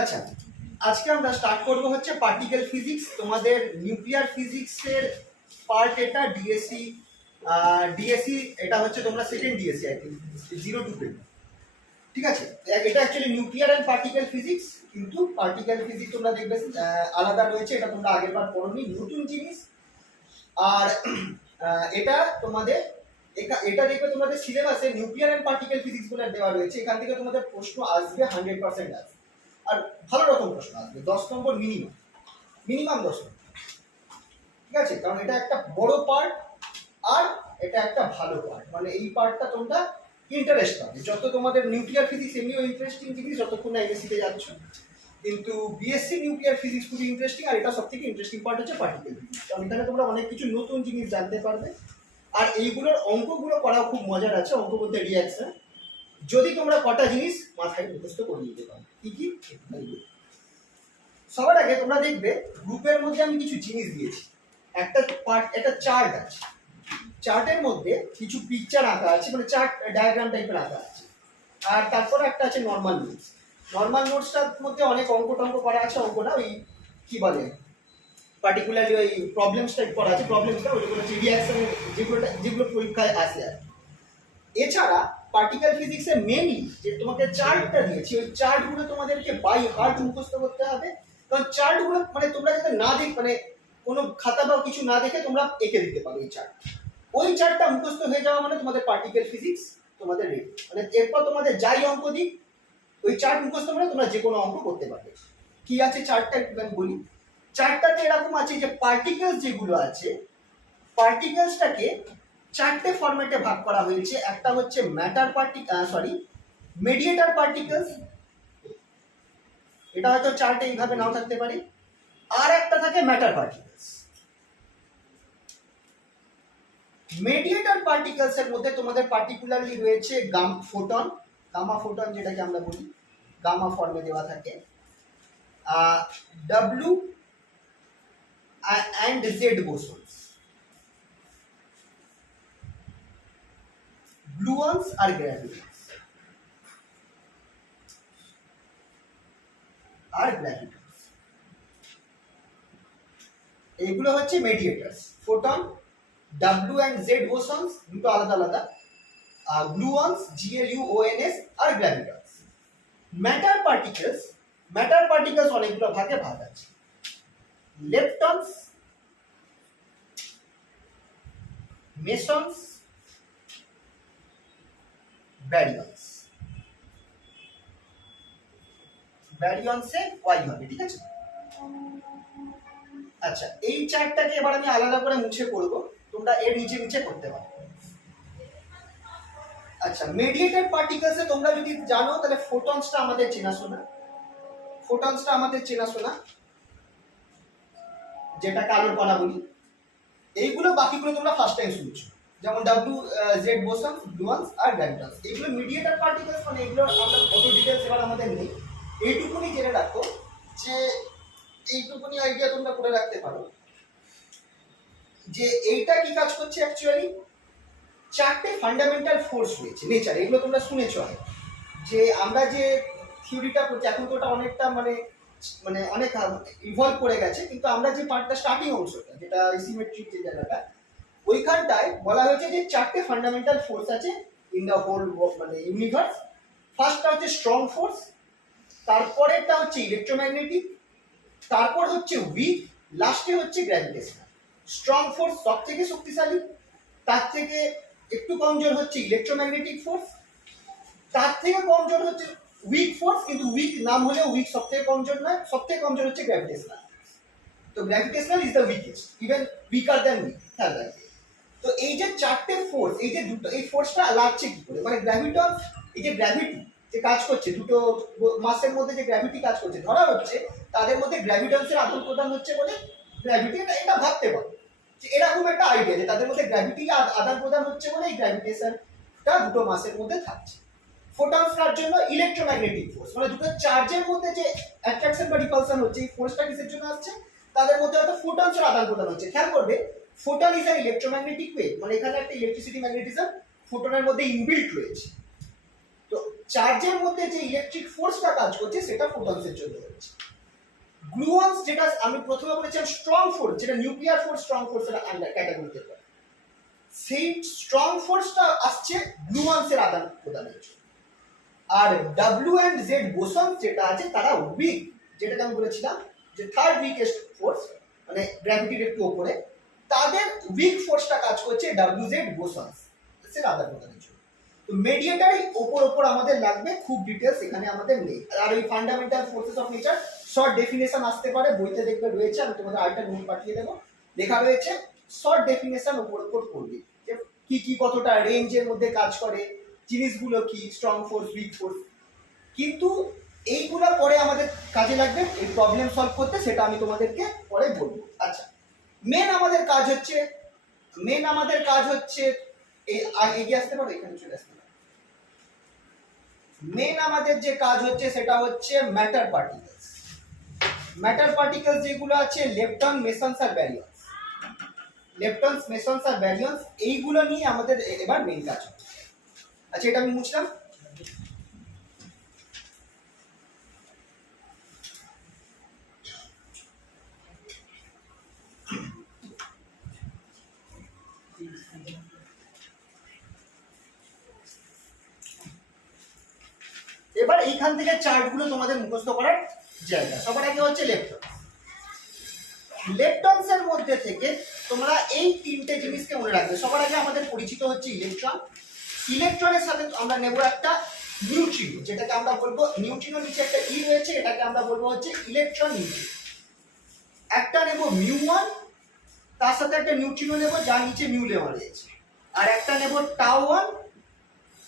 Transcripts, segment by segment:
আচ্ছা, আজকে আমরা স্টার্ট করব হচ্ছে পার্টিকেল ফিজিক্স। তোমাদের নিউক্লিয়ার ফিজিক্সের পার্ট এটা ডিএসসি। ডিএসসি এটা হচ্ছে তোমরা সেকেন্ড ডিএসসি আর কি, 02 ঠিক আছে। এটা actually nuclear and particle physics, কিন্তু পার্টিকেল ফিজিক্স তোমরা দেখবে আলাদা রয়েছে, এটা তোমরা আগের বার পড়োনি, নতুন জিনিস। আর এটা তোমাদের এটা দেখবে তোমাদের সিলেবাসে নিউক্লিয়ার অ্যান্ড পার্টিকেল ফিজিক্স বলে দেওয়া রয়েছে। এখান থেকে তোমাদের প্রশ্ন আসবে 100% আসবে, আর ভালো রকম প্রশ্ন আসবে, 10 নম্বর মিনিমাম 10 নম্বর, ঠিক আছে। কারণ এটা একটা বড় পার্ট আর এটা একটা ভালো পার্ট, মানে এই পার্টটা তোমরা ইন্টারেস্ট পাবে। যত তোমাদের নিউক্লিয়ার ফিজিক্স এমনিও ইন্টারেস্টিং জিনিস যতক্ষণ না এমএসসিতে যাচ্ছ, কিন্তু বিএসসি নিউক্লিয়ার ফিজিক্স খুবই ইন্টারেস্টিং। আর এটা সব থেকে ইন্টারেস্টিং পার্ট হচ্ছে পার্টিকেল ফিজিক্স, কারণ এখানে তোমরা অনেক কিছু নতুন জিনিস জানতে পারবে। আর এইগুলোর অঙ্কগুলো করাও খুব মজার আছে। অঙ্ক বলতে রিয়াকশন, যদি তোমরা কটা জিনিস মাথায় মুখস্থ করে নিতে পারো। কি কি? সবার আগে তোমরা দেখবে গ্রুপের মধ্যে আমি কিছু জিনিস দিয়েছি। একটা পার্ট, একটা চার্ট আছে, চার্টের মধ্যে কিছু পিকচার আঁকা আছে, মানে চার্ট ডায়াগ্রাম টাইপের আঁকা আছে। আর তারপরে একটা আছে নর্মাল নোটস। নর্মাল নোটসটার মধ্যে অনেক অঙ্ক টঙ্ক করা আছে। অঙ্কটা ওই কি বলে পার্টিকুলারলি ওই প্রবলেমস টাইপ করা আছে। প্রবলেমসটা ওইগুলো হচ্ছে রিয়াকশনের যেগুলো পরীক্ষায় আসে আর। এছাড়া পার্টিকেল ফিজিক্সের মেনলি যে তোমাকে চার্টটা দিয়েছি, ওই চার্টগুলো তোমাদেরকে বাই হার্ট মুখস্থ করতে হবে। কারণ চার্টগুলো মানে তোমরা যাতে না দেখ, মানে কোনো খাতা বা কিছু না দেখে তোমরা এঁকে দিতে পারো এই চার্ট। ওই চার্টটা মুখস্থ হয়ে যাওয়া মানে তোমাদের পার্টিকেল ফিজিক্স তোমাদের রেডি। মানে এরপর তোমাদের যাই অঙ্ক দিক, ওই চার্ট মুখস্থ করে তোমরা যে কোনো অঙ্ক করতে পারবে। কি আছে চার্টটা একটু আমি বলি। চার্টটাতে এরকম আছে যে পার্টিকেলস যেগুলো আছে, পার্টিকেলসটাকে চারটে ফরম্যাটে ভাগ করা হয়েছে। একটা হচ্ছে মেডিয়েটার পার্টিকেলস, এটা হয়তো চার্টে এইভাবে নাও থাকতে পারে। আর একটা থাকে ম্যাটার পার্টিকেলস। মেডিয়েটার পার্টিকেলস এর মধ্যে তোমাদের পার্টিকুলারলি রয়েছে গামা ফোটন যেটাকে আমরা বলি, গামা ফর্মে দেওয়া থাকে, W and Z bosons, gluons আর গ্র্যাভিটন্স এইগুলো হচ্ছে mediators. Photon, W and Z bosons দুটো আলাদা আলাদা, গ্লুঅনস GLUONS আর গ্র্যাভিটন্স। ম্যাটার পার্টিকেলস অনেকগুলো ভাগে ভাগ আছে। লেপটনস, মেসনস, ব্যারিয়নসে ওয়াই হবে, ঠিক আছে। আচ্ছা, এই চার্টটাকে এবার আমি আলাদা করে মুছে করব, তোমরা এর নিচে করতে পারো। আচ্ছা, মেডিয়েটার পার্টিকেলসে তোমরা যদি জানো তাহলে ফোটনসটা আমাদের চেনাশোনা, যেটা কালোর কণা বলি। এইগুলো বাকিগুলো তোমরা ফার্স্ট টাইম শুনছো, যেমন W, Z বোসন, গ্লুঅনস আর গ্র্যাভিটন্স। এগুলো মিডিয়েটার পার্টিকেলস, মানে এগুলো আমরা অত ডিটেলস এবার আমাদের নেই। এইটুকুনি জেনে রাখো যে এইটুকুনি আইডিয়া তোমরা করে রাখতে পারো যে এইটা কি কাজ করছে। অ্যাকচুয়ালি চারটে ফান্ডামেন্টাল ফোর্স রয়েছে নেচার, এগুলো তোমরা শুনেছো আগে। যে আমরা যে থিওরিটা করছি এখন তো ওটা অনেকটা মানে অনেক ইভলভ করে গেছে, কিন্তু আমরা যে পার্টটা স্টার্টিং অংশটা যেটা সিমেট্রিক যে জায়গাটা, ওইখানটায় বলা হয়েছে যে চারটে ফান্ডামেন্টাল ফোর্স আছে ইন দ্য হোল মানে ইউনিভার্স। ফার্স্টটা হচ্ছে স্ট্রং ফোর্স, তারপরেরটা হচ্ছে ইলেকট্রোম্যাগনেটিক, তারপর হচ্ছে উইক, লাস্টে হচ্ছে গ্র্যাভিটেশনাল। স্ট্রং ফোর্স সব থেকে শক্তিশালী, তার থেকে একটু কমজোর হচ্ছে ইলেকট্রোম্যাগনেটিক ফোর্স, তার থেকে কমজোর হচ্ছে উইক ফোর্স, কিন্তু উইক নাম হলেও উইক সব থেকে কমজোর নয়, সব থেকে কমজোর হচ্ছে গ্র্যাভিটেশনাল। তো gravitational is the weakest, even weaker than weak, খেয়াল রাখবে। তো এই যে চারটে ফোর্স, এই যে দুটো, এই ফোর্সটা লাগছে কি করে, মানে গ্র্যাভিটন, এই যে গ্র্যাভিটি যে কাজ করছে, দুটো মাসের মধ্যে যে গ্র্যাভিটি কাজ করছে, ধরা হচ্ছে তাদের মধ্যে গ্র্যাভিটন্সের আদান প্রদান হচ্ছে বলে গ্র্যাভিটি, এটা ভাবতে পারো যে এরকম একটা আইডিয়া যে তাদের মধ্যে গ্র্যাভিটি আদান প্রদান হচ্ছে বলে এই গ্র্যাভিটেশনটা দুটো মাসের মধ্যে থাকছে। ফোটনস কার জন্য? ইলেকট্রোম্যাগনেটিক ফোর্স, মানে দুটো চার্জের মধ্যে যে অ্যাট্রাকশন বা রিপালশন হচ্ছে, এই ফোর্সটা কিসের জন্য আসছে, তাদের মধ্যে হয়তো ফোটনসের আদান প্রদান হচ্ছে। খেয়াল করবে photon is an electromagnetic wave, মানে এখানে একটা ইলেকট্রিসিটি ম্যাগনেটিজম ফোটনের মধ্যে ইনবিল্ট রয়েছে। তো চার্জের মধ্যে যে ইলেকট্রিক ফোর্সটা কাজ করছে সেটা ফোটনসের জন্য হচ্ছে। গ্লুয়ন্স, যেটা আমি প্রথমে বলেছিলাম স্ট্রং ফোর্স, যেটা নিউক্লিয়ার ফোর্স স্ট্রং ফোর্সের আন্ডার ক্যাটাগরিতে পড়ে, সেই স্ট্রং ফোর্সটা আসছে গ্লুয়ন্সের আদান প্রদানের জন্য। আর ডাব্লিউ অ্যান্ড জেড বোসন যেটা আছে তারা উইক, যেটাকে আমি বলেছিলাম যে থার্ড উইকেস্ট ফোর্স, মানে গ্র্যাভিটির একটু ওপরে, তাদের উইক ফোর্সটা কাজ করছে ডাব্লিউ জেড বোসনস এর আদান প্রদানের জন্য। তো মেডিয়েটারই ওপর আমাদের লাগবে, খুব ডিটেলস এখানে আমাদের নেই। আর ওই fundamental forces of nature short definition আসতে পারে, বইতে দেখবে রয়েছে, আমি তোমাদের আরেকটা নোট পাঠিয়ে দেবো, লেখা রয়েছে শর্ট ডেফিনেশন ওপর পড়বি যে কি কতটা রেঞ্জের মধ্যে কাজ করে, জিনিসগুলো কি, স্ট্রং ফোর্স, উইক ফোর্স। কিন্তু এইগুলো পরে আমাদের কাজে লাগবে এই প্রবলেম সলভ করতে, সেটা আমি তোমাদেরকে পরে বলবো। আচ্ছা, মেন আমাদের কাজ হচ্ছে এই এগিয়ে আসতে পারো, এখানে চলে আসতে পারো। মেন আমাদের যে কাজ হচ্ছে সেটা হচ্ছে ম্যাটার পার্টিকেলস যেগুলো আছে, লেপটন, মেসন্স আর ব্যারিয়ন্স। লেপটনস, মেসন্স আর ব্যারিয়ন্স, এইগুলো নিয়ে আমাদের এবার মেন কাজ হবে। আচ্ছা, এটা আমি মুছলাম। এবার এইখান থেকে চার্টগুলো তোমাদের মুখস্থ করার জায়গা। সবার আগে হচ্ছে লেপটনস এর মধ্যে থেকে তোমরা এই তিনটে জিনিসকে মনে রাখবে। সবার আগে আমাদের পরিচিত হচ্ছে ইলেকট্রনের সাথে আমরা নেব একটা নিউট্রিনো, যেটাকে আমরা বলবো নিউট্রিনো, নিচে একটা ই রয়েছে, এটাকে আমরা বলবো হচ্ছে ইলেকট্রন নিউট্রিনো। একটা নেব মিউ1, তার সাথে একটা নিউট্রিনো নেব যার নিচে মিউ লেওয়া রয়েছে। আর একটা নেব টাউ1,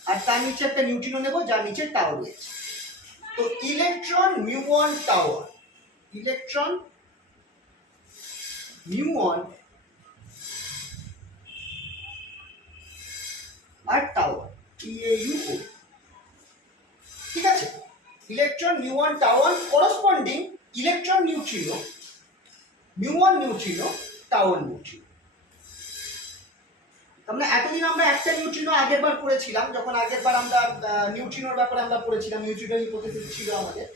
আর তার নিচে একটা নিউট্রিনো নেব যার নিচে টাউ রয়েছে। তো electron mu tau, electron mu আর টাউ1, TAUO। ঠিক আছে, electron mu tau corresponding electron neutrino, mu neutrino, tau neutrino. আমরা এতদিন আমরা একটা নিউট্রিনো আগের বার পড়েছিলাম, যখন আগের বার আমরা নিউট্রিনোর ব্যাপারে আমরা পড়েছিলাম, নিউট্রিনো হিপোথিসিস ছিল আমাদের।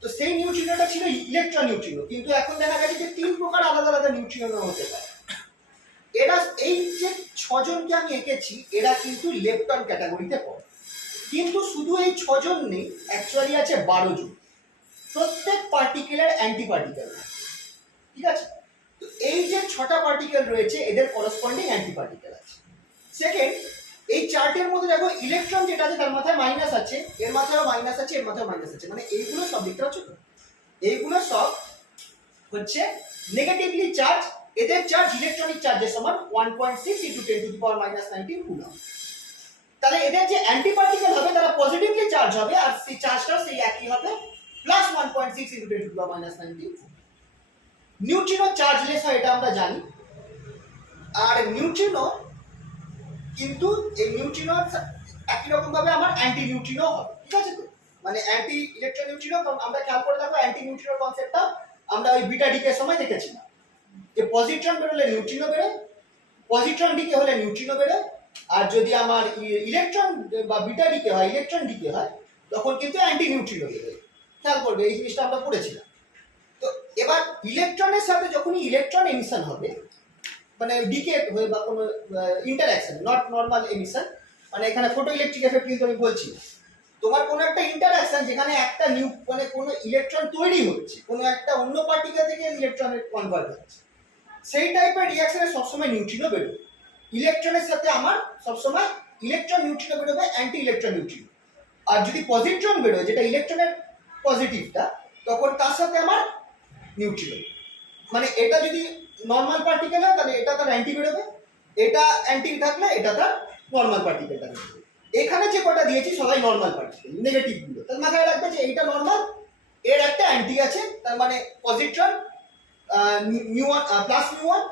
তো সেই নিউট্রিনোটা ছিল ইলেকট্রন নিউট্রিনো, কিন্তু এখন দেখা গেছে যে তিন প্রকার আলাদা আলাদা নিউট্রিনো হতে পারে। এরা, এই যে ছজনকে আমি এঁকেছি, এরা কিন্তু লেপটন ক্যাটাগরিতে পড়ে। কিন্তু শুধু এই ছজন নেই, অ্যাকচুয়ালি আছে 12 জন, প্রত্যেক পার্টিকেলের অ্যান্টি পার্টিকেল। ঠিক আছে, তো এই যে 6টা পার্টিকেল রয়েছে এদের করসপন্ডিং অ্যান্টি পার্টিকেল আছে। সেকেন্ড, এই চার্টের মধ্যে দেখো ইলেকট্রন যেটা আছে তার মাথায় মাইনাস আছে, এর মাথায়ও মাইনাস আছে, এর মাথায়ও মাইনাস আছে, মানে এইগুলো সব দেখতে পাচ্ছ তো, এইগুলো সব হচ্ছে নেগেটিভলি চার্জ। এদের চার্জ ইলেকট্রনিক চার্জের সমান 1.6 × 10⁻⁻19 কুলম্ব। তাহলে এদের যে অ্যান্টি পার্টিকেল হবে তারা পজিটিভলি চার্জ হবে, আর সেই চার্জটা সেই একই হবে, প্লাস 1.6 × 10⁻19। নিউট্রিনো চার্জলেস হয়, এটা আমরা জানি। আর নিউট্রিনো কিন্তু এই নিউট্রিনো একই রকম ভাবে আমার অ্যান্টি নিউট্রিনো হবে। ঠিক আছে তো, মানে অ্যান্টি ইলেকট্রন নিউট্রিনো, আমরা খেয়াল করে দেখো অ্যান্টি নিউট্রিনোর কনসেপ্টটা আমরা ওই বিটা ডিকে সময় দেখেছিলাম, যে পজিট্রন বেরোলে নিউট্রিনো বেরোয়, পজিট্রন ডিকে হলে নিউট্রিনো বেরোয়, আর যদি আমার ইলেকট্রন বা বিটা ডিকে হয়, ইলেকট্রন ডিকে হয়, তখন কিন্তু অ্যান্টি নিউট্রিনো বেরোয়। খেয়াল করবে, এই জিনিসটা আমরা পড়েছিলাম। তো এবার ইলেকট্রনের সাথে যখনই ইলেকট্রন এমিশন হবে, মানে ডিকে হয়ে বা কোনো ইন্টারঅ্যাকশন, নট নর্মাল এমিশন, মানে এখানে ফটো ইলেকট্রিক এফেক্ট কিন্তু আমি বলছি, তোমার কোনো একটা ইন্টারঅ্যাকশন যেখানে একটা মানে কোনো ইলেকট্রন তৈরি হচ্ছে, কোনো একটা অন্য পার্টিকেল থেকে ইলেকট্রনে কনভার্ট হচ্ছে, সেই টাইপের রিঅ্যাকশনে সবসময় নিউট্রিনো বেরোবে। ইলেকট্রনের সাথে আমার সবসময় ইলেকট্রন নিউট্রিনো বেরোবে, অ্যান্টি ইলেকট্রন নিউট্রিনো। আর যদি পজিট্রন বেরোয়, যেটা ইলেকট্রনের পজিটিভটা, তখন তার সাথে আমার নিউট্রিনো। মানে এটা যদি নর্মাল পার্টিকেল হয় তাহলে এটা তার অ্যান্টি বেরোবে, এটা অ্যান্টি থাকলে এটা তার নর্মাল পার্টিকেলটা বেরোবে। এখানে যে কটা দিয়েছি সবাই নর্মাল পার্টিকেল, নেগেটিভ গুলো, তার মাথায় রাখবে যে এইটা নর্মাল, এর একটা অ্যান্টি আছে, তার মানে পজিট্রন, মিউ1 প্লাস মিউ1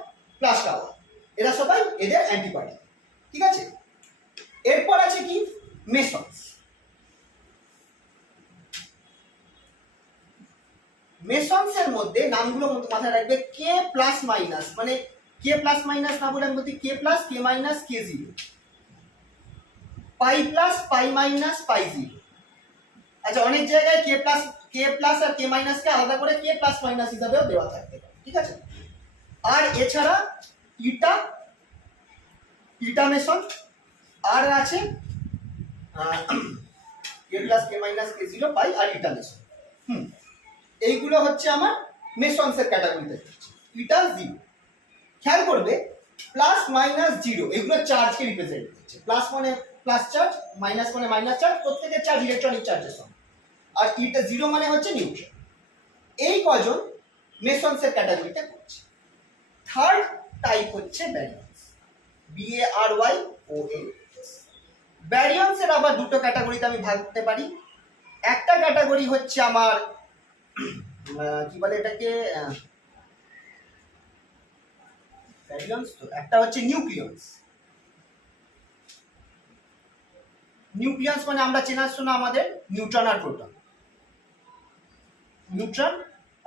প্লাস টাউ1, এরা সবাই এদের অ্যান্টি পার্টিকেল। ঠিক আছে, এরপর আছে কি মেসন্স। মেসন্স এর মধ্যে নামগুলো মাথায় রাখবে, কে প্লাস মাইনাস, মানে কে প্লাস মাইনাস না বলে আমি বলছি K plus K minus K zero, pi plus pi minus pi zero. আচ্ছা অনেক জায়গায় কে প্লাস আর কে মাইনাস কে আলাদা করে কে প্লাস মাইনাস হিসাবেও দেওয়া থাকতে পারে, ঠিক আছে। আর এছাড়া ইটা মেশন আর আছে কে plus K minus K zero পাই আর ইটা মেশন। এইগুলো হচ্ছে আমার মেশনসের ক্যাটাগরিতে ইটা জিরো। খেয়াল করবে প্লাস মাইনাস জিরো এগুলো চার্জকে রিপ্রেজেন্ট করছে, প্লাস মানে প্লাস চার্জ, মাইনাস মানে মাইনাস চার্জ, প্রত্যেকের চার্জ ইলেকট্রনিক চার্জের সঙ্গে, আর ইটা জিরো মানে হচ্ছে নিউট্রন। এই কজন মেসন্সের ক্যাটাগরিতে পড়ছে। থার্ড টাইপ হচ্ছে ব্যারিয়ন্স, BARYONS। ব্যারিয়ন্সের আবার দুটো ক্যাটাগরিতে আমি ভাগতে পারি। একটা ক্যাটাগরি হচ্ছে আমার কি বলে এটাকে ব্যারিয়ন্স, তো একটা হচ্ছে নিউক্লিয়ন্স। নিউক্লিয়াস মানে আমরা চেনাশোনা আমাদের নিউট্রন আর প্রোটন, নিউট্রন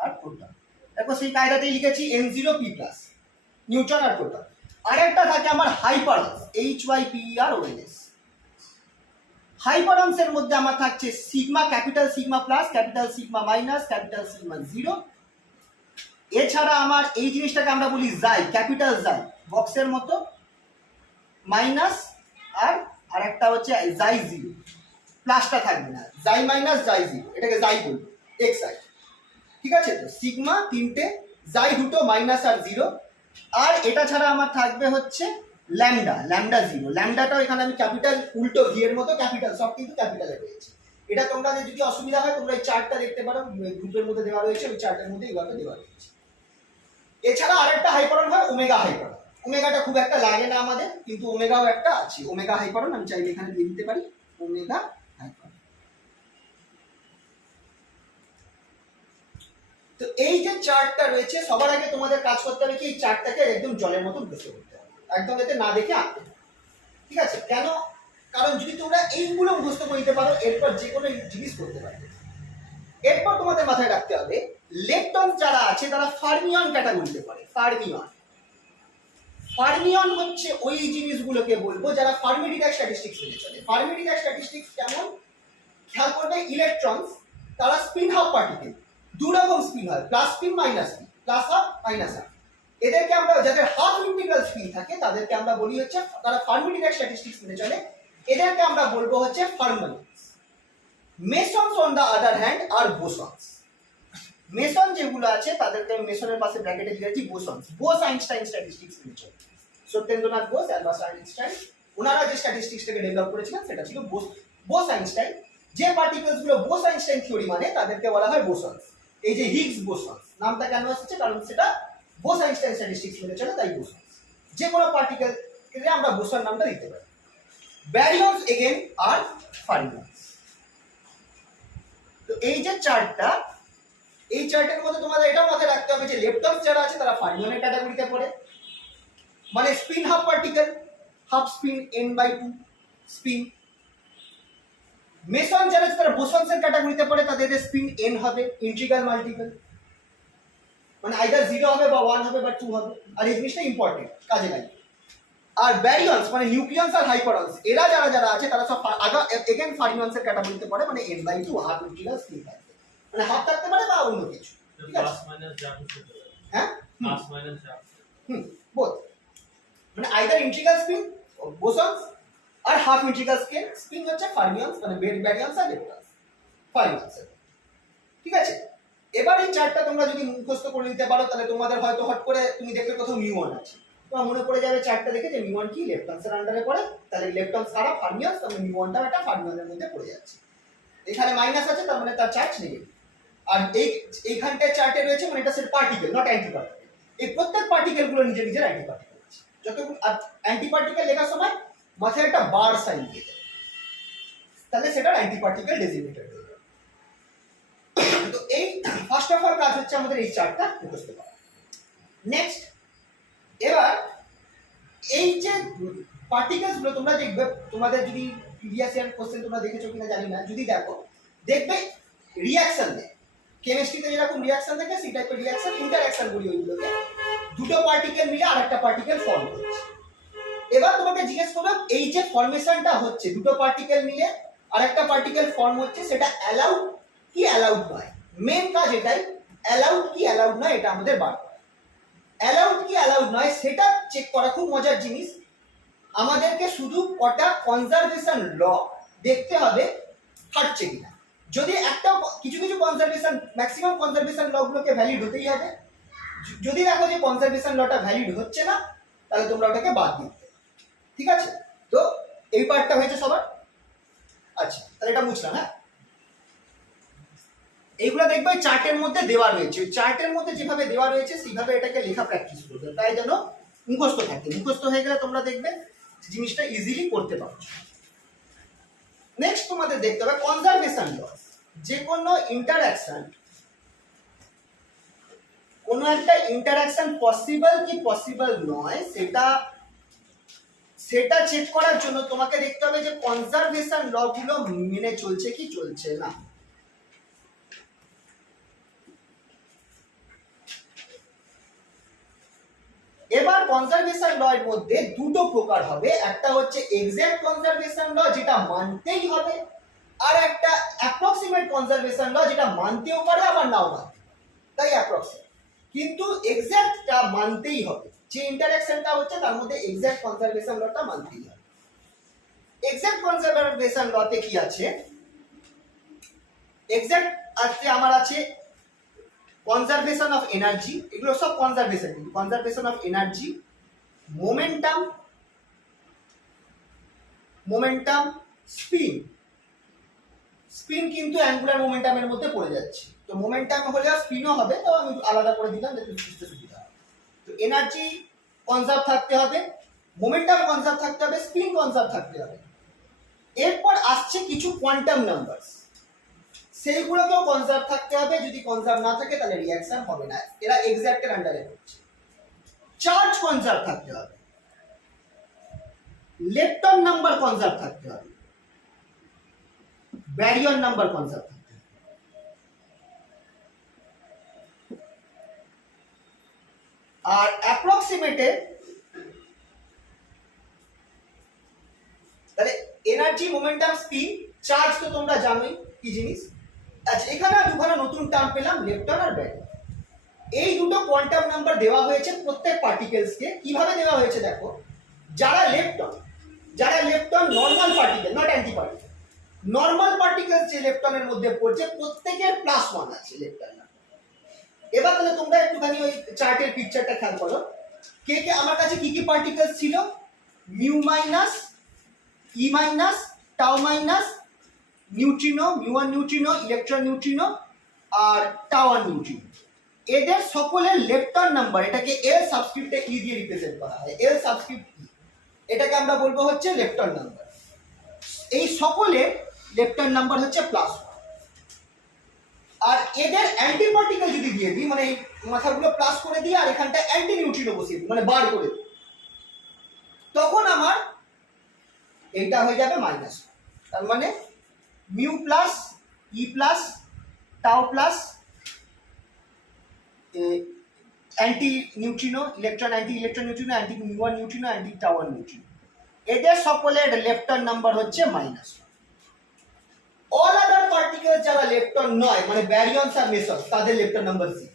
আর প্রোটন। দেখো সেই কায়দাতেই লিখেছি N0P+, নিউট্রন আর প্রোটন। আরেকটা থাকে আমার হাইপারন্স, HYPERONS। হাইপারন্সের মধ্যে আমার থাকছে sigma, capital sigma plus, capital sigma minus, capital sigma zero. এছাড়া আমার এই জিনিসটাকে আমরা বলি জাই, ক্যাপিটাল জাই বক্সের মতো, মাইনাস আর একটা হচ্ছে জাই জিরো, প্লাসটা থাকবে না, জাই মাইনাস জাই জিরো, এটাকে জাই বলবো, এক্সআই, ঠিক আছে। তো সিগমা তিনটে, জাই দুটো, মাইনাস আর জিরো। আর এটা ছাড়া আমার থাকবে হচ্ছে ল্যামডা, ল্যামডা জিরো। ল্যামডাটাও এখানে আমি ক্যাপিটাল উল্টো ভি এর মতো ক্যাপিটাল, সব কিন্তু ক্যাপিটালে রয়েছে। এটা তোমরা যদি অসুবিধা হয় তোমরা এই চার্টটা দেখতে পারো, গ্রুপের মধ্যে দেওয়া রয়েছে, ওই চার্টের মধ্যে এইভাবে দেওয়া রয়েছে। এছাড়া আরেকটা হাইপারন হয় ওমেগা হাইপারন। ওমেগাটা খুব একটা লাগে না আমাদের, কিন্তু ওমেগাও একটা আছে, ওমেগা হাইপারন। আমি চাইলে এখানে দিয়ে দিতে পারি ওমেগা হাইপারন। তো এই যে চার্টটা রয়েছে, সবার আগে তোমাদের কাজ করতে হবে কি এই চার্টটাকে একদম জলের মতো মুখস্থ করতে হবে, একদম এতে না দেখে আঁকতে হবে, ঠিক আছে। কেন? কারণ যদি তোমরা এইগুলো মুখস্থ করতে পারো এরপর যে কোনো জিনিস করতে পারবে। এরপর তোমাদের মাথায় রাখতে হবে লেপটন যারা আছে তারা ফার্মিয়ন ক্যাটাগরিতে পড়ে। ফার্মিয়ন হচ্ছে ওই জিনিসগুলোকে বলবো যারা ফার্মি-ডিরাক স্ট্যাটিস্টিক্স মেনে চলে। ফার্মি-ডিরাক স্ট্যাটিস্টিক্স কেমন? খেয়াল করবে ইলেকট্রনস তারা স্পিন হাফ পার্টিকেল, দু রকম স্পিন হয়, plus spin minus spin, plus half minus half. এদেরকে আমরা, যাদের হাফ ইন্টিগ্রাল স্পিন থাকে তাদেরকে আমরা বলি হচ্ছে তারা ফার্মি-ডিরাক স্ট্যাটিস্টিক্স মেনে চলে, এদেরকে আমরা বলবো হচ্ছে fermions. Mesons on the other hand আর বোসন্স। মেসন যেগুলো আছে তাদেরকে মেসনের পাশে ব্র্যাকেটে লিখেছি বোসন্স। বোস আইনস্টাইন স্ট্যাটিস্টিক্স মেনে চলে। সত্যেন্দ্রনাথ বোস, অ্যালবার্ট আইনস্টাইন, ওনারা যে স্ট্যাটিস্টিক্সটাকে ডেভেলপ করেছিলেন সেটা ছিল বোস আইনস্টাইন। যে পার্টিকেলস গুলো বোস আইনস্টাইন থিওরি মানে তাদেরকে বলা হয় বোসন্স। এই যে হিগস বোসন্স নামটা কেন এসেছে? কারণ সেটা বোস আইনস্টাইন স্ট্যাটিস্টিক্স মেনে চলে, তাই বোসন্স। যে কোনো পার্টিকেল কে আমরা বোসন নামটা দিতে পারি। ব্যারিয়ন্স এগেন আর ফার্মিয়ন্স। তো এই যে চার্টটা, এই চার্টের মধ্যে তোমাদের এটাও মাথায় রাখতে হবে যে লেপটনস যারা আছে তারা ফার্মিয়নের ক্যাটাগরিতে পড়ে, মানে spin half particle, half spin n/2 spin. Mason যারা আছে তারা বোসন্সের ক্যাটাগরিতে পড়ে, তাদের স্পিন n হবে, ইন্টিগ্রাল মাল্টিপল, মানে আইদার 0 হবে বা 1 হবে বা 2 হবে। আর এই জিনিসটা ইম্পর্টেন্ট, কাজে লাগে। আর ব্যারিয়ন্স মানে নিউক্লিয়ন্স আর হাইপারন্স, এরা যারা আছে তারা সব এগেন ফার্মিয়ন্সের ক্যাটাগরিতে পড়ে, মানে n/2 হাফ ইন্টিগ্রাল স্পিন থাকে, মানে হাফ থাকতে পারে বা অন্য কিছু, ঠিক আছে। হ্যাঁ বোথ, মানে আইদার ইন্টিগ্রাল স্পিন বোসন্স আর হাফ ইন্টিগ্রাল স্পিন হচ্ছে ফার্মিয়ন্স, মানে ব্যারিয়ন্স আর লেপটনস ফার্মিয়ন্স, ঠিক আছে। এবার এই চার্টটা তোমরা যদি মুখস্থ করে নিতে পারো তাহলে তোমাদের হয়তো হট করে তুমি দেখলে কোথাও মিউন আছে, তোমার মনে পড়ে যাবে চার্টটা দেখে যে মিউন কি, লেপটনসের আন্ডারে পড়ে, তাহলে লেপটনস খারাপ ফার্মিয়ন্স, তাহলে মিউনটাও একটা ফার্মিয়নের মধ্যে পড়ে যাচ্ছে। এখানে মাইনাস আছে তার মানে তার চার্জ নেগেটিভ। আর এইখানটায় চার্টে রয়েছে মানে এটা set particle, not anti particle. এই প্রত্যেক পার্টিকেল গুলো নিজের অ্যান্টি পার্টিকেল আছে। যতগুলো অ্যান্টি পার্টিকেল লেখার সময় মাথায় একটা বার সাইন দিয়ে দেবে, তাহলে সেটা অ্যান্টি পার্টিকেল ডেজিগনেটেড হয়ে যাবে। তো এই ফার্স্ট অফ অল কাজ হচ্ছে আমাদের এই চার্টটা মুখস্থ করা। নেক্সট, এবার এই যে পার্টিকেলস গুলো তোমরা দেখবে, তোমাদের যদি প্রিভিয়াস ইয়ার কোশ্চেন তোমরা দেখেছো কিনা জানি না, যদি দেখো দেখবে রিঅ্যাকশন দেয়। কেমিস্ট্রিতে যেরকম রিঅ্যাকশন থাকে সেই টাইপের রিঅ্যাকশন, ইন্টারঅ্যাকশন বলি ওইগুলোকে। দুটো পার্টিকেল মিলে আরেকটা পার্টিকেল ফর্ম করছে। এবার তোমাকে জিজ্ঞেস করলাম এই যে ফর্মেশনটা হচ্ছে দুটো পার্টিকেল মিলে আরেকটা পার্টিকেল ফর্ম হচ্ছে, সেটা অ্যালাউড কি অ্যালাউড নয়। মেন কাজ এটাই, অ্যালাউড কি অ্যালাউড নয় এটা আমাদের বার করা। অ্যালাউড কি অ্যালাউড নয় সেটা চেক করা খুব মজার জিনিস। আমাদেরকে শুধু কটা কনজারভেশন ল দেখতে হবে খাটছে কিনা। যদি একটা কিছু কিছু কনজারভেশন, ম্যাক্সিমাম কনজারভেশন লগুলোকে ভ্যালিড হতেই হবে। যদি দেখো যে কনজারভেশন লটা ভ্যালিড হচ্ছে না, তাহলে তোমরা ওটাকে বাদ দিতে। ঠিক আছে, তো এই পার্টটা হয়েছে সবার। আচ্ছা, তাহলে এটা বুঝলাম। হ্যাঁ, এইগুলো দেখবে চার্টের মধ্যে দেওয়া রয়েছে, ওই চার্টের মধ্যে যেভাবে দেওয়া রয়েছে সেইভাবে এটাকে লেখা প্র্যাকটিস করবে, তাই যেন মুখস্থ থাকে। মুখস্থ হয়ে গেলে তোমরা দেখবে জিনিসটা ইজিলি করতে পারছো। নেক্সট তোমাদের দেখতে হবে কনজারভেশন লস। যে কোনো ইন্টারঅ্যাকশন, কোনো একটা ইন্টারঅ্যাকশন পসিবল কি পসিবল নয় সেটা চেক করার জন্য তোমাকে দেখতে হবে যে কনজারভেশন ল গুলো মেনে চলছে কি চলছে না। এবার কনজারভেশন ল এর মধ্যে দুটো প্রকার হবে, একটা হচ্ছে এক্সাক্ট কনজারভেশন ল যেটা মানতেই হবে, আর একটা অ্যাপ্রক্সিমেট কনজারভেশন ল যেটা মানতেও পারে আবার নাও মানতে পারে, তাই অ্যাপ্রক্সিমেট। কিন্তু এক্সাক্টটা মানতেই হবে, যে ইন্টারঅ্যাকশনটা হচ্ছে তার মধ্যে এক্সাক্ট কনজারভেশন লটা মানতেই হবে। এক্সাক্ট কনজারভেশন লতে কি আছে, এক্সাক্ট আজকে আমার আছে কনজারভেশন অফ এনার্জি, এগুলো সব কনজারভেশন, কিন্তু conservation of energy, momentum, spin. Spin কিন্তু অ্যাঙ্গুলার মোমেন্টামের মধ্যে পড়ে যাচ্ছে, তো মোমেন্টাম হলে স্পিনও হবে, তো আমি আলাদা করে দিলাম যাতে বুঝতে সুবিধা হয়। তো এনার্জি কনজার্ভ থাকতে হবে, মোমেন্টাম কনজার্ভ থাকতে হবে, স্পিন কনজার্ভ থাকতে হবে। এরপর আসছে কিছু কোয়ান্টাম নাম্বারস, সেইগুলোকেও কনজার্ভ থাকতে হবে, যদি কনজার্ভ না থাকে তাহলে রিঅ্যাকশন হবে না, এরা এক্সাক্টের আন্ডারে পড়ছে। চার্জ কনজার্ভ থাকতে হবে, লেপটন নাম্বার কনজার্ভ থাকতে হবে, ব্যারিয়ন নাম্বার কনজার্ভ থাকতে হবে। আর অ্যাপ্রক্সিমেটে তাহলে এনার্জি, মোমেন্টাম, স্পিন, চার্জ তো তোমরা জানোই কি জিনিস। আচ্ছা, এখানে দুখানা নতুন টার্ম পেলাম, লেপটন আর ব্যারিয়ন। এই দুটো কোয়ান্টাম নাম্বার দেওয়া হয়েছে প্রত্যেক পার্টিকেলসকে। কিভাবে দেওয়া হয়েছে দেখো, যারা lepton normal particle, not anti particle, normal particle যে লেপটনের মধ্যে পড়ছে প্রত্যেকের +1 আছে লেপটন নাম্বার। এবার তাহলে তোমরা একটুখানি ওই চার্টের পিকচারটা খেয়াল করো, কে কে আমার কাছে কি কি পার্টিকেলস ছিল, mu minus, e minus, tau minus, neutrino, mu neutrino, electron neutrino আর টাউ1 নিউট্রিনো। এদের সকলের লেপটন নাম্বার, এটাকে এল সাবস্ক্রিপ্টে ই দিয়ে রিপ্রেজেন্ট করা হয়, এল সাবস্ক্রিপ্ট ই, এটাকে আমরা বলবো হচ্ছে লেপটন নাম্বার। এই সকলের লেপটন নাম্বার হচ্ছে +1। আর এদের অ্যান্টি পার্টিকেল যদি দিয়ে দিই, মানে এই মাথাগুলো প্লাস করে দিই আর এখানটা অ্যান্টি নিউট্রিনো বসিয়ে দিই, মানে বার করে দিই, তখন আমার এইটা হয়ে যাবে -1। তার মানে mu plus, e plus, tau plus, anti neutrino, electron anti electron neutrino, anti mu neutrino, anti tau neutrino. এদের সকলের লেপটন নাম্বার হচ্ছে -1। অল আদার পার্টিকেল যারা লেপটন নয়, মানে ব্যারিয়নস আর মেসনস, তাদের lepton number 0।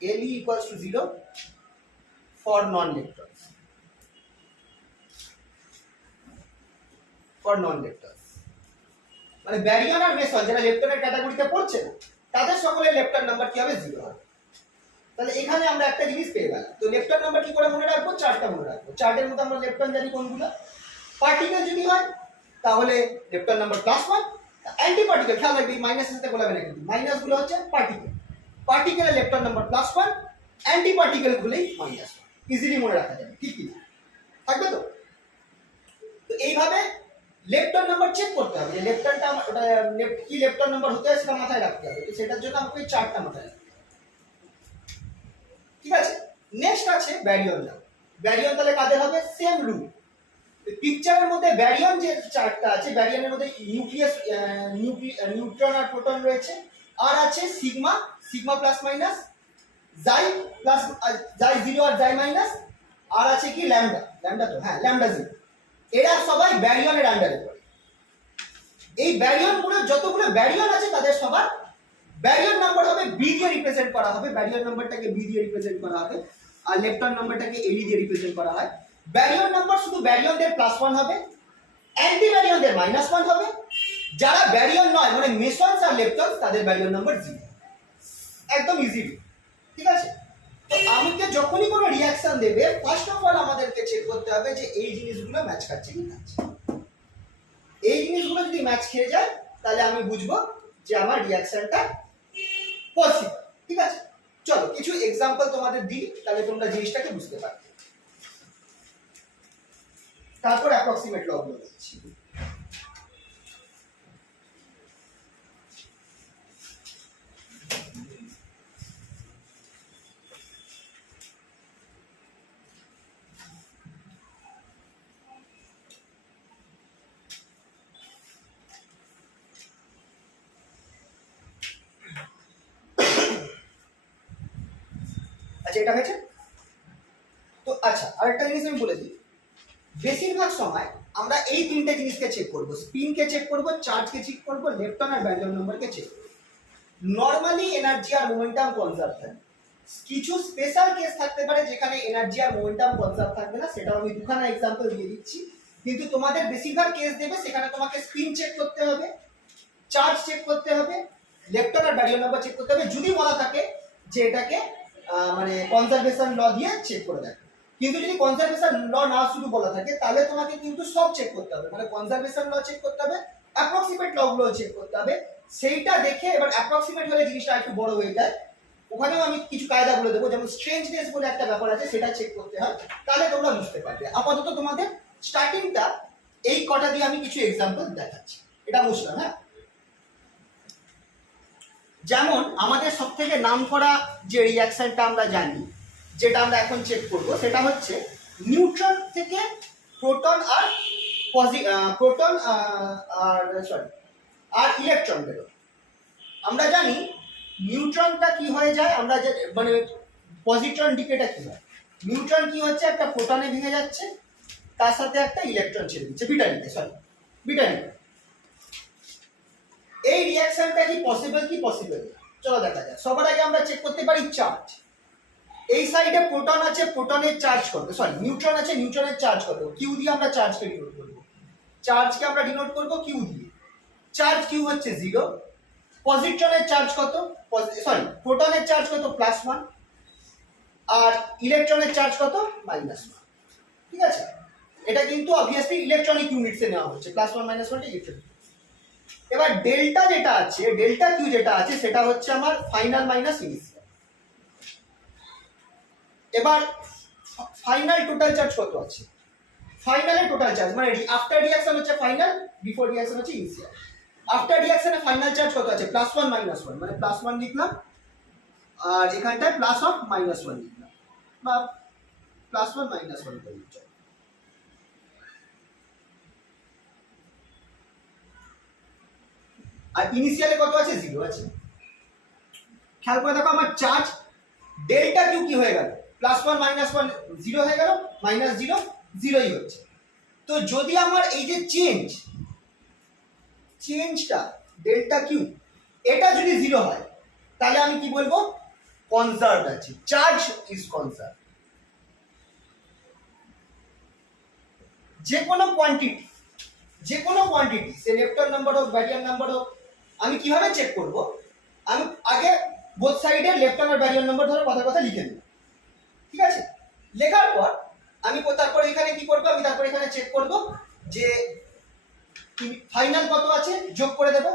Le equals to 0 for non-leptons. মানে baryon আর Mason যারা লেপটনের ক্যাটাগরিতে পড়ছে না, তাদের সকলের লেপটন নাম্বার কি হবে, 0 হবে। তাহলে এখানে আমরা একটা জিনিস পেয়ে গেলাম। তো লেপটন নাম্বার কি করে মনে রাখবো, চার্টটা মনে রাখবো। চার্টের মধ্যে আমরা লেপটন জানি কোনগুলো, পার্টিকেল যদি হয় তাহলে লেপটন নাম্বার +1, অ্যান্টি পার্টিকেল খেয়াল রাখবি, মাইনাসের সাথে গোলাবে না কিন্তু, মাইনাস গুলো হচ্ছে পার্টিকেল, পার্টিকেলের লেপটন নাম্বার +1, অ্যান্টি পার্টিকেল গুলোই -1। ইজিলি মনে রাখা যাবে, ঠিক কি থাকবে তো। তো এইভাবে লেপটন নাম্বার চেক করতে হবে, যে লেপটনটা ওটা কি লেপটন নাম্বার হতে হয় সেটা মাথায় রাখতে হবে। তো সেটার জন্য আমাকে ওই চার্টটা মাথায় রাখতে হবে, ঠিক আছে। নেক্সট আছে ব্যারিয়ন নাম্বার। ব্যারিয়ন তাহলে কাদের হবে, সেম রুল। পিকচারের মধ্যে ব্যারিয়ন যে চার্টটা আছে, ব্যারিয়নের মধ্যে নিউক্লিয়াস, নিউট্রন আর প্রোটন রয়েছে, আর আছে সিগমা, সিগমা প্লাস মাইনাস, জাই প্লাস জাই জিরো আর জাই মাইনাস, আর আছে কি ল্যামডা, ল্যামডা তো হ্যাঁ ল্যামডা জিরো। এরা সবাই ব্যারিয়নের আন্ডারে পড়ে। এই ব্যারিয়ন গুলো যতগুলো ব্যারিয়ন আছে তাদের সবার ব্যারিয়ন নাম্বার হবে বি দিয়ে রিপ্রেজেন্ট করা হবে, ব্যারিয়ন নাম্বারটাকে বি দিয়ে রিপ্রেজেন্ট করা হবে, আর লেপ্টন নাম্বারটাকে এল দিয়ে রিপ্রেজেন্ট করা হয়। ব্যারিয়ন নাম্বার শুধু ব্যারিয়নদের +1 হবে, অ্যান্টি ব্যারিয়নদের -1 হবে, যারা ব্যারিয়ন নয় মানে মেসন্স আর লেপ্টনস তাদের ব্যারিয়ন নাম্বার 0। একদম ইজি, ঠিক আছে। তো আমাকে যখনই কোনো রিঅ্যাকশন দেবে ফার্স্ট অফ অল আমাদেরকে চেক করতে হবে যে এই জিনিসগুলো ম্যাচ খাচ্ছে কি খাচ্ছে। এই জিনিসগুলো যদি ম্যাচ খেয়ে যায় তাহলে আমি বুঝবো যে আমার রিঅ্যাকশনটা পসিবল, ঠিক আছে। চলো কিছু এক্সাম্পল তোমাদের দিই, তাহলে তোমরা জিনিসটাকে বুঝতে পারবে। তারপর অ্যাপ্রক্সিমেট লগুলো দিচ্ছি। আচ্ছা এটা হয়েছে তো। আচ্ছা আরেকটা জিনিস আমি বলে দিই, বেশিরভাগ সময় আমরা এই তিনটে জিনিসকে চেক করব, স্পিনকে চেক করব, চার্জকে চেক করব, লেপ্টন আর ব্যারিয়ন নাম্বারকে চেক করব। নরমালি এনার্জি আর মোমেন্টাম কনজার্ভ থাকে। কিছু স্পেশাল কেস থাকতে পারে যেখানে এনার্জি আর মোমেন্টাম কনজার্ভ থাকবে না, সেটাও আমি দুখানা এক্সাম্পল দিয়ে দিচ্ছি। কিন্তু তোমাদের বেশিরভাগ কেস দেবে সেখানে তোমাকে স্পিন চেক করতে হবে, চার্জ চেক করতে হবে, লেপ্টন আর ব্যারিয়ন নাম্বার চেক করতে হবে, যদি বলা থাকে যে এটাকে মানে কনজারভেশন ল দিয়ে চেক করে দেখো। কিন্তু যদি কনজারভেশন ল না শুধু বলা থাকে তাহলে তোমাকে কিন্তু সব চেক করতে হবে, মানে কনজারভেশন ল চেক করতে হবে, অ্যাপ্রক্সিমেট ল গুলো চেক করতে হবে। সেইটা দেখে এবার অ্যাপ্রক্সিমেট হলে জিনিসটা একটু বড় হয়ে যায়, ওখানেও আমি কিছু কায়দা বলে দেবো, যেমন স্ট্রেঞ্জনেস বলে একটা ব্যাপার আছে সেটা চেক করতে হয়, তাহলে তোমরা বুঝতে পারবে। আপাতত তোমাদের স্টার্টিংটা এই কটা দিয়ে আমি কিছু এক্সাম্পল দেখাচ্ছি, এটা বুঝলাম। হ্যাঁ, যেমন আমাদের সবথেকে নামকরা যে রিঅ্যাকশনটা আমরা জানি, যেটা আমরা এখন চেক করব, সেটা হচ্ছে নিউট্রন থেকে প্রোটন আর ইলেকট্রন বেরো। আমরা জানি নিউট্রনটা কি হয়ে যায়, আমরা যে মানে পজিট্রন ডিকেটা কি হয়, নিউট্রন কি হচ্ছে একটা প্রোটনে ভেঙে যাচ্ছে, তার সাথে একটা ইলেকট্রন ছেড়ে দিচ্ছে বিটা নিতে। এই রিঅ্যাকশনটা কি পসিবল কি পসিবল? চলো দেখা যাক। সবার আগে আমরা চেক করতে পারি চার্জ। এই সাইডে প্রোটন আছে, প্রোটনের চার্জ কত, নিউট্রন আছে, নিউট্রনের চার্জ কত, কিউ দিয়ে আমরা চার্জকে ডিনোট করব। চার্জকে আমরা ডিনোট করব কিউ দিয়ে। চার্জ কিউ হচ্ছে 0। পজিট্রনের চার্জ কত, প্রোটনের চার্জ কত +1, আর ইলেকট্রনের চার্জ কত -1। ঠিক আছে, এটা কিন্তু অবভিয়াসলি ইলেকট্রনিক ইউনিটসে নেওয়া হচ্ছে, +1 -1 ইলেকট্রনিক। এবার ডেল্টা যেটা আছে, ডেল্টা কিউ যেটা আছে সেটা হচ্ছে আমার ফাইনাল মাইনাস ইনিশিয়াল। এবার ফাইনাল টোটাল চার্জ কত আছে, ফাইনালের টোটাল চার্জ মানে আফটার রিঅ্যাকশন হচ্ছে ফাইনাল, বিফোর রিঅ্যাকশন হচ্ছে ইনিশিয়াল। আফটার রিঅ্যাকশনে ফাইনাল চার্জ কত আছে, +1 -1, মানে +1 লিখলাম আর এখানটায় +1 লিখলাম, বা +1 -1 করে লিখলাম। আর ইনিশিয়ালে কত আছে, 0 আছে। খেয়াল করে দেখো আমার চার্জ ডেল্টা কিউ কি হয়ে গেল, +1 -1 0 হয়ে গেল, -0 0ই হচ্ছে। তো যদি আমার এই যে চেঞ্জটা ডেল্টা কিউ এটা যদি 0 হয় তাহলে আমি কি বলবো, কনজার্ভড আছে, চার্জ ইজ কনজার্ভড। যে কোনো কোয়ান্টিটি সে লেপ্টন নাম্বার হোক, ব্যারিয়ন নাম্বার হোক, আমি কিভাবে চেক করব, আমি আগে বোথ সাইডে লেপ্টন আর ব্যারিয়ন নাম্বার ধরে কথা লিখে নেব। ঠিক আছে, লেখার পর আমি তারপর এখানে কি করব, আমি তারপর এখানে চেক করব যে ফাইনাল কত আছে, যোগ করে দেব,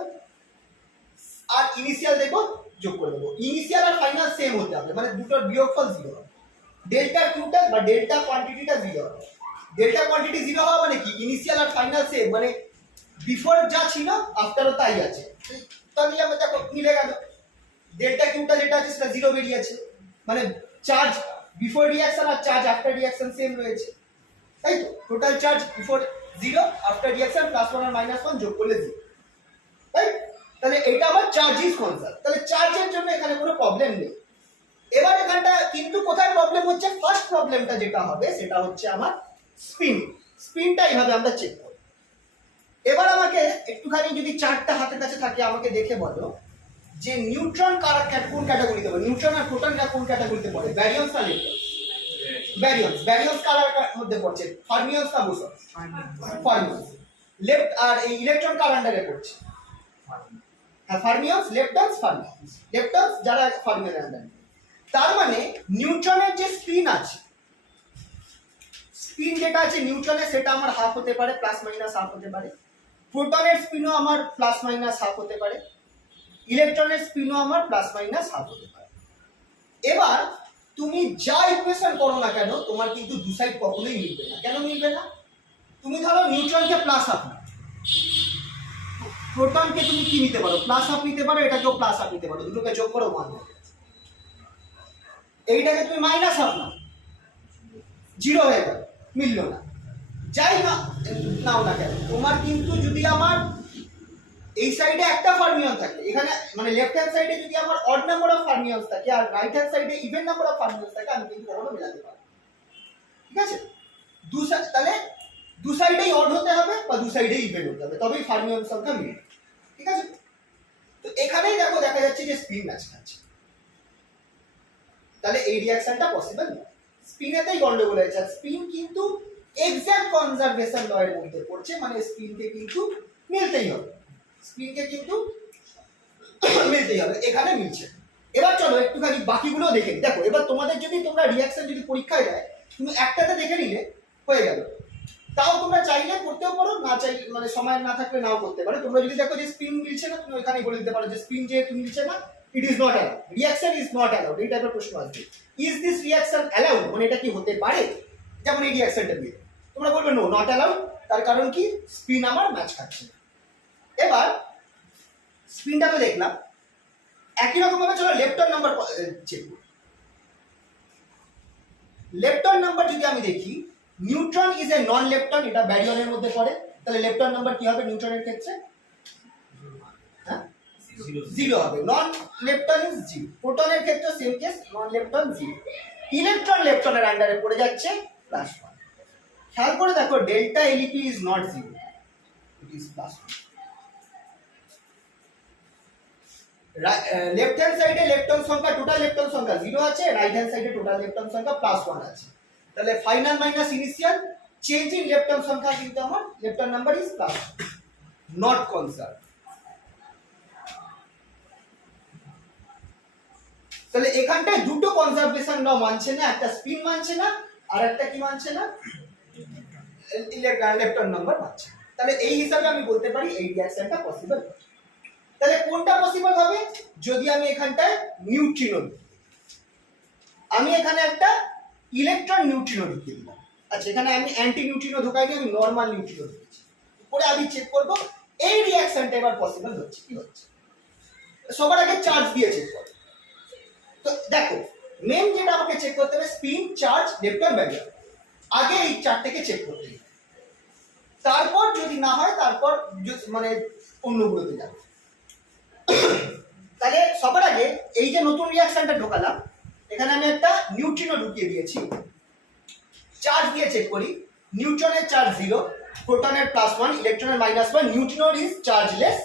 আর ইনিশিয়াল দেখো যোগ করে দেবো। ইনিশিয়াল আর ফাইনাল সেম হতে হবে, মানে দুটোর বিয়োগফল 0 হবে। ডেল্টা কিউটা বা ডেল্টা কোয়ান্টিটিটা 0 হবে। ডেল্টা কোয়ান্টিটি 0 হওয়া মানে কি, ইনিশিয়াল আর ফাইনাল সেম, মানে বিফোর যা ছিল আফটারও তাই আছে, তাহলে আমরা দেখো মিলে গেল। ডেল্টা কিউটা যেটা আছে সেটা 0 বেরিয়েছে, মানে চার্জ বিফোর রিঅ্যাকশন আর চার্জ আফটার রিঅ্যাকশন সেম রয়েছে, তাই তো। Total charge before 0, after reaction +1 আর -1 যোগ করলে 0, তাই। তাহলে এটা আমার চার্জ ইজ কনজার্ভ, তাহলে চার্জের জন্য এখানে কোনো প্রবলেম নেই। এবার এখানটা কিন্তু কোথায় প্রবলেম হচ্ছে, ফার্স্ট প্রবলেমটা যেটা হবে সেটা হচ্ছে আমার স্পিনটা এইভাবে আমরা চেক করব। এবার আমাকে একটুখানি যদি চার্টটা হাতের কাছে থাকে আমাকে দেখে বলো যে নিউট্রন কোন ক্যাটাগরিতে পড়ে, নিউট্রন আর প্রোটন কোন ক্যাটাগরিতে পড়ে, ব্যারিয়ন্স আর ইলেকট্রন? ব্যারিয়ন্স কার মধ্যে পড়ছে, ফার্মিয়ন্স না বোসন? ফার্মিয়ন্স। লেফট আর এই ইলেকট্রন কার আন্ডারে পড়ছে? হ্যাঁ, ফার্মিয়ন্স, লেপ্টনস যারা ফার্মিয়নের আন্ডারে। তার মানে নিউট্রনের যে স্পিন আছে, স্পিন যেটা আছে নিউট্রনের সেটা আমার হাফ হতে পারে, প্লাস মাইনাস হাফ হতে পারে। প্রোটনের স্পিনও আমার প্লাস মাইনাস হাফ হতে পারে, ইলেকট্রনের স্পিনও আমার প্লাস মাইনাস হাফ হতে পারে। এবার তুমি যা ইকুয়েশন করো না কেন তোমার কিন্তু দু সাইড কখনোই মিলবে না। কেন মিলবে না? তুমি ধরো নিউট্রনকে প্লাস হাফ নাও, প্রোটনকে তুমি কি নিতে পারো, প্লাস হাফ নিতে পারো, এটাকেও প্লাস হাফ নিতে পারো, দুটোকে যোগ করো 1 হবে। এইটাকে তুমি মাইনাস হাফ নাও, 0 হয়ে গেল, মিললো না। যাই না নাও না কেন তোমার কিন্তু যদি আমার এই সাইডে একটা ফার্মিয়ন থাকে, এখানে মানে লেফট হ্যান্ড সাইডে যদি আমার অড নাম্বার অফ ফার্মিয়ন্স থাকে আর রাইট হ্যান্ড সাইডে ইভেন নাম্বার অফ ফার্মিয়ন্স থাকে, আমি কিন্তু কখনো মেলাতে পারবো। ঠিক আছে, তাহলে দু সাইডেই অড হতে হবে বা দু সাইডেই ইভেন হতে হবে, তবেই ফার্মিয়ন সংখ্যা মিলবে। ঠিক আছে, তো এখানেই দেখো দেখা যাচ্ছে যে স্পিন ম্যাচ খাচ্ছে, তাহলে এই রিঅ্যাকশনটা পসিবল নয়। স্পিনেতেই গন্ডগোল হয়েছে, আর স্পিন কিন্তু এক্সাক্ট কনজারভেশন ল এর মধ্যে পড়ছে, মানে স্পিনকে কিন্তু মিলতেই হবে, স্পিনকে কিন্তু মিলতেই হবে, এখানে মিলছে। এবার চলো একটুখানি বাকিগুলো দেখে নিই। দেখো এবার তোমাদের যদি তোমরা রিঅ্যাকশন যদি পরীক্ষায় দেয়, তুমি একটাতে দেখে নিলে হয়ে গেল, তাও তোমরা চাইলে করতেও পারো, না চাইলে মানে সময় না থাকলে নাও করতে পারো। তোমরা যদি দেখো যে স্পিন মিলছে না, তুমি ওখানেই বলে দিতে পারো যে স্পিন যেহেতু মিলছে না, it is not allowed, reaction is not allowed, এই টাইপের প্রশ্ন আসবে। ইজ দিস রিঅ্যাকশন অ্যালাউড, মানে এটা কি হতে পারে? যেমন এই রিঅ্যাকশনটা দিয়ে তোমরা বলবে নো, নট অ্যালাউড, তার কারণ কি স্পিন আমার ম্যাচ খাচ্ছে না। এবার স্পিনটা তো দেখলাম, একই রকম ভাবে চলো লেপ্টন নাম্বার চেক করি। লেপ্টন নাম্বার যদি আমি দেখি, neutron is a non lepton, এটা ব্যারিয়নের মধ্যে পড়ে, তাহলে লেপ্টন নাম্বার কি হবে নিউট্রনের ক্ষেত্রে? হ্যাঁ, 0 হবে। নন লেপ্টন ইজ 0। প্রোটনের ক্ষেত্রে same case, non lepton 0। Electron লেপ্টনের আন্ডারে পড়ে যাচ্ছে +1। খেয়াল করে দেখো delta LEP is not 0, it is +1। Left hand সাইডে লেপ্টন সংখ্যা, টোটাল লেপ্টন সংখ্যা 0 আছে, রাইট হ্যান্ড সাইডে টোটাল লেপ্টন সংখ্যা +1 আছে, তাহলে final minus initial change in lepton সংখ্যা কিন্তু আমার lepton number is +1, not conserve. তাহলে এখানটায় দুটো কনজারভেশন ল মানছে না, একটা স্পিন মানছে না আর একটা কি মানছে না, লেপ্টন নাম্বার মানছে। তাহলে এই হিসাবে আমি বলতে পারি এই রিঅ্যাকশনটা পসিবল। তাহলে কোনটা পসিবল হবে? যদি আমি এখানটায় নিউট্রিনো, আমি এখানে একটা ইলেকট্রন নিউট্রিনো ঢুকিয়ে দিলাম। আচ্ছা, এখানে আমি অ্যান্টি নিউট্রিনো ঢোকাইনি, আমি নরমাল নিউট্রিনো ঢুকিয়েছি। পরে আমি চেক করব এই রিঅ্যাকশনটা এবার পসিবল হচ্ছে কি হচ্ছে। সবার আগে চার্জ দিয়ে চেক করব। তো দেখো মেন যেটা আমাকে চেক করতে হবে স্পিন, চার্জ, লেপ্টন, ব্যারিয়ার, আগে এই চারটাকে চেক করতে হবে। তারপর যদি না হয় তারপর মানে অন্যগুলোতে যাবে। তাহলে সবার আগে এই যে নতুন রিঅ্যাকশনটা ঢোকালাম, এখানে আমি একটা নিউট্রিনো ঢুকিয়ে দিয়েছি। চার্জ দিয়ে চেক করি, নিউট্রনের চার্জ 0, প্রোটনের +1, ইলেকট্রনের -1, নিউট্রিনোর ইজ চার্জলেস,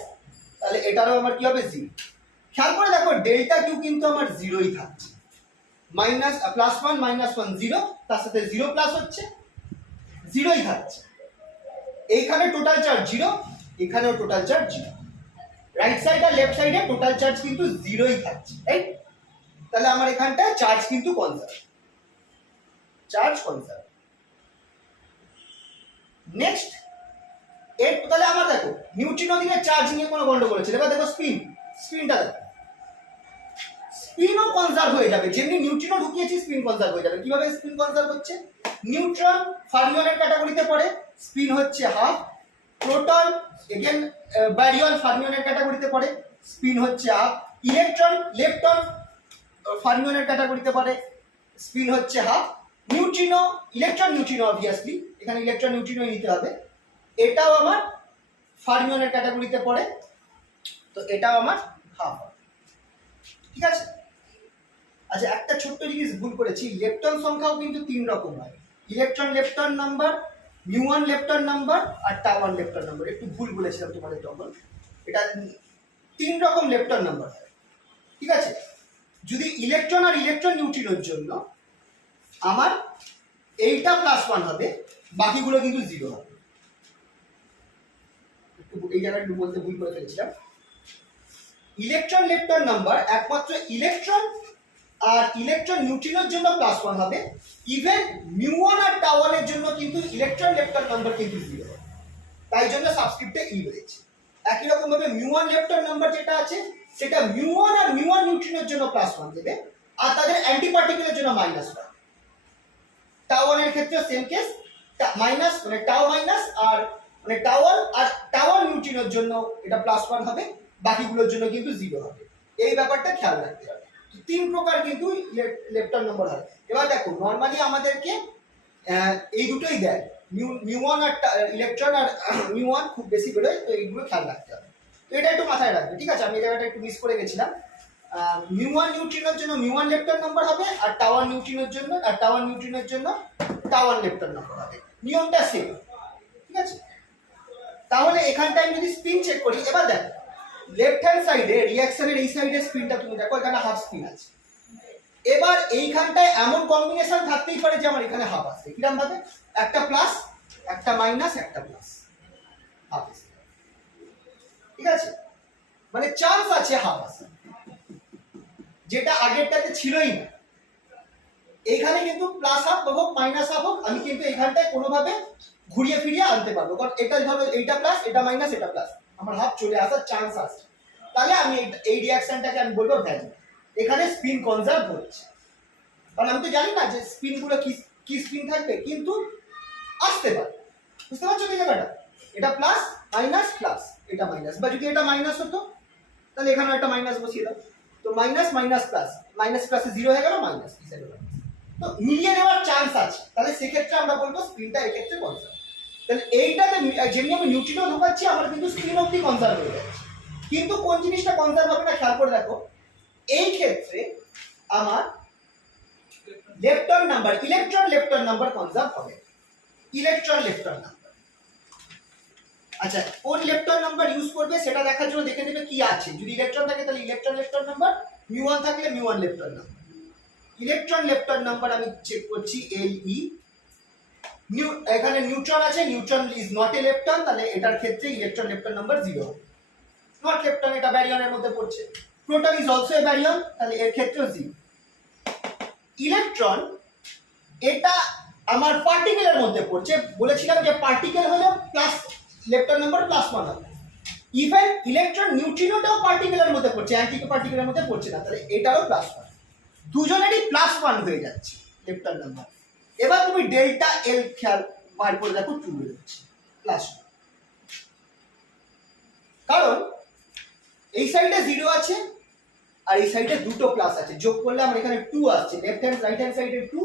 তাহলে এটারও আমার কি হবে 0। খেয়াল করে দেখো ডেল্টা কিউ কিন্তু আমার 0ই থাকছে, +1 -1 0, তার সাথে 0 প্লাস হচ্ছে, 0ই থাকছে। এইখানে টোটাল চার্জ 0, এখানেও টোটাল চার্জ 0, রাইট সাইড আর লেফট সাইডে টোটাল চার্জ কিন্তু 0ই থাকছে, রাইট? তাহলে আমার এখানটা চার্জ কিন্তু কনজার্ভ, চার্জ কনজার্ভ। নেক্সট এর তাহলে আমার দেখো নিউট্রিনো দিয়ে চার্জ নিয়ে কোনো গন্ডগোল হচ্ছে। এবার দেখো স্পিনটা দেখো, স্পিনও কনজার্ভ হয়ে যাবে, যেমনি নিউট্রিনো ঢুকিয়েছি স্পিন কনজার্ভ হয়ে যাবে। কিভাবে স্পিন কনজার্ভ হচ্ছে? নিউট্রন ফার্মিয়নের ক্যাটাগরিতে পড়ে, স্পিন হচ্ছে হাফ। প্রোটন এগেন ব্যারিয়ন ফার্মিয়নের ক্যাটাগরিতে পড়ে, স্পিন হচ্ছে হাফ। ইলেকট্রন লেপ্টন ফার্মিয়নের ক্যাটাগরিতে পড়ে, স্পিন হচ্ছে half. Neutrino electron neutrino obviously এখানে ইলেকট্রন নিউট্রিনো নিতে হবে, এটাও আমার ফার্মিয়নের ক্যাটাগরিতে পড়ে, তো এটাও আমার হাফ হবে, ঠিক আছে। আচ্ছা, একটা ছোট্ট জিনিস ভুল করেছি, লেপ্টন সংখ্যাও কিন্তু 3 রকম হয়, electron lepton number, mu lepton number আর টাউ1 লেপ্টন নাম্বার। একটু ভুল বলেছিলাম তোমাদের তখন, এটা 3 রকম লেপ্টন নাম্বার হয়, ঠিক আছে। যদি ইলেকট্রন আর ইলেকট্রন নিউট্রিনোর জন্য আমার এইটা +1 হবে, বাকিগুলো কিন্তু 0 হবে। এই জায়গাটা একটু বলতে ভুল করে ফেলেছিলাম। ইলেকট্রন লেপ্টন নাম্বার একমাত্র ইলেকট্রন আর ইলেকট্রন নিউট্রিনোর জন্য +1 হবে, ইভেন মিউ1 আর টাউ1 এর জন্য কিন্তু ইলেকট্রন লেপ্টন নাম্বার কিন্তু 0 হবে, তাই জন্য সাবস্ক্রিপ্টে ই হয়েছে। একই রকম ভাবে মিউ1 লেপ্টন নাম্বার যেটা আছে সেটা মিউ1 আর মিউ1 নিউট্রিনোর জন্য +1 দেবে, আর তাদের অ্যান্টি পার্টিকেলের জন্য -1। টাউ1 এর ক্ষেত্রে সেম কেস, মাইনাস মানে টাউ মাইনাস আর মানে টাউ1 আর টাউ1 নিউট্রিনোর জন্য এটা +1 হবে, বাকিগুলোর জন্য কিন্তু 0 হবে। এই ব্যাপারটা খেয়াল রাখতে হবে। 3 প্রকার কিন্তু লেপ্টন নাম্বার হয়। এবার দেখো নরমালি আমাদেরকে এই দুটোই দেয়, মিউ1 আর ইলেকট্রন আর মিউ1 খুব বেশি বেরোয়, তো এইগুলো খেয়াল রাখতে হবে। তো এটা একটু মাথায় রাখবে, ঠিক আছে। আমি এই জায়গাটা একটু মিস করে গেছিলাম। মিউ1 নিউট্রিনোর জন্য মিউ1 লেপ্টন নাম্বার হবে, আর টাউ1 নিউট্রিনোর জন্য টাউ1 লেপ্টন নাম্বার হবে। নিয়মটা সেম, ঠিক আছে। তাহলে এখানটায় আমি যদি স্পিন চেক করি, এবার দেখো লেফট হ্যান্ড সাইডে রিঅ্যাকশনের এই সাইডে স্পিনটা তুমি দেখো, এখানে হাফ স্পিন আছে। এবার এইখানটায় এমন কম্বিনেশন থাকতেই পারে যে আমার এখানে হাফ আসে, কিরকম ভাবে, একটা প্লাস একটা মাইনাস একটা প্লাস, হাফ আসে, ঠিক আছে। মানে চান্স আছে হাফ আসে, যেটা আগেরটাতে ছিলই না। এইখানে কিন্তু প্লাস হাফ হোক মাইনাস হাফ হোক, আমি কিন্তু এইখানটায় কোনোভাবে ঘুরিয়ে ফিরিয়ে আনতে পারবো, কারণ এটা ধরো এইটা প্লাস এটা মাইনাস এটা প্লাস, আমার হাফ চলে আসার চান্স আছে। তাহলে আমি এই রিঅ্যাকশনটাকে আমি বলবো ভ্যালু। এখানে স্পিন কনজার্ভ হচ্ছে, কারণ আমি তো জানি না যে স্পিনগুলো কি স্পিন থাকবে, কিন্তু আসতে পারে। বুঝতে পারছো কি জায়গাটা? এটা প্লাস মাইনাস প্লাস, এটা মাইনাস, বা যদি এটা মাইনাস হতো তাহলে এখানে একটা মাইনাস বসিয়ে দাও। তো মাইনাস মাইনাস প্লাস, মাইনাস প্লাসে 0 হয়ে গেল, মাইনাস তো মিলিয়ে নেওয়ার চান্স আছে। তাহলে সেক্ষেত্রে আমরা বলবো স্পিনটা এক্ষেত্রে কনজার্ভ। তাহলে এইটাতে যেমনি আমি নিউট্রিনো ঢোকাচ্ছি, আমার কিন্তু স্পিন অবধি কনজার্ভ হয়ে যাচ্ছে। কিন্তু কোন জিনিসটা কনজার্ভ হবে না খেয়াল করে দেখো, এই ক্ষেত্রে আমার lepton number, electron lepton number conserve হবে, ইলেকট্রন লেপ্টন নাম্বার। আচ্ছা, কোন লেপ্টন নাম্বার ইউজ করবে সেটা দেখার জন্য দেখে নেবে কি আছে। যদি ইলেকট্রন থাকে তাহলে ইলেকট্রন লেপ্টন নাম্বার, মিউ1 থাকলে mu lepton number. Electron lepton number আমি চেক করছি LE। এখানে নিউট্রন আছে, neutron is not a lepton, তাহলে এটার ক্ষেত্রে electron lepton number 0। Not lepton, এটা ব্যারিয়নের মধ্যে পড়ছে। Proton is also a baryon, তাহলে এর ক্ষেত্রেও 0। ইলেকট্রন এটা আমার পার্টিকেলের মধ্যে পড়ছে, বলেছিলাম যে পার্টিকেল হলে প্লাস লেপ্টন নাম্বার +1 হবে। ইভেন ইলেকট্রন নিউট্রিনোটাও পার্টিকেলের মধ্যে পড়ছে, অ্যান্টি পার্টিকেলের মধ্যে পড়ছে না, তাহলে এটাও +1। দুজনেরই +1 হয়ে যাচ্ছে লেপ্টন নাম্বার। এবার তুমি ডেল্টা এল খেয়াল বার করে দেখো, 2 হয়ে যাচ্ছে +1, কারণ এই সাইডে 0 আছে আর এই সাইডে দুটো প্লাস আছে, যোগ করলে আমার এখানে 2 আসছে। লেফট হ্যান্ড রাইট হ্যান্ড সাইডে 2,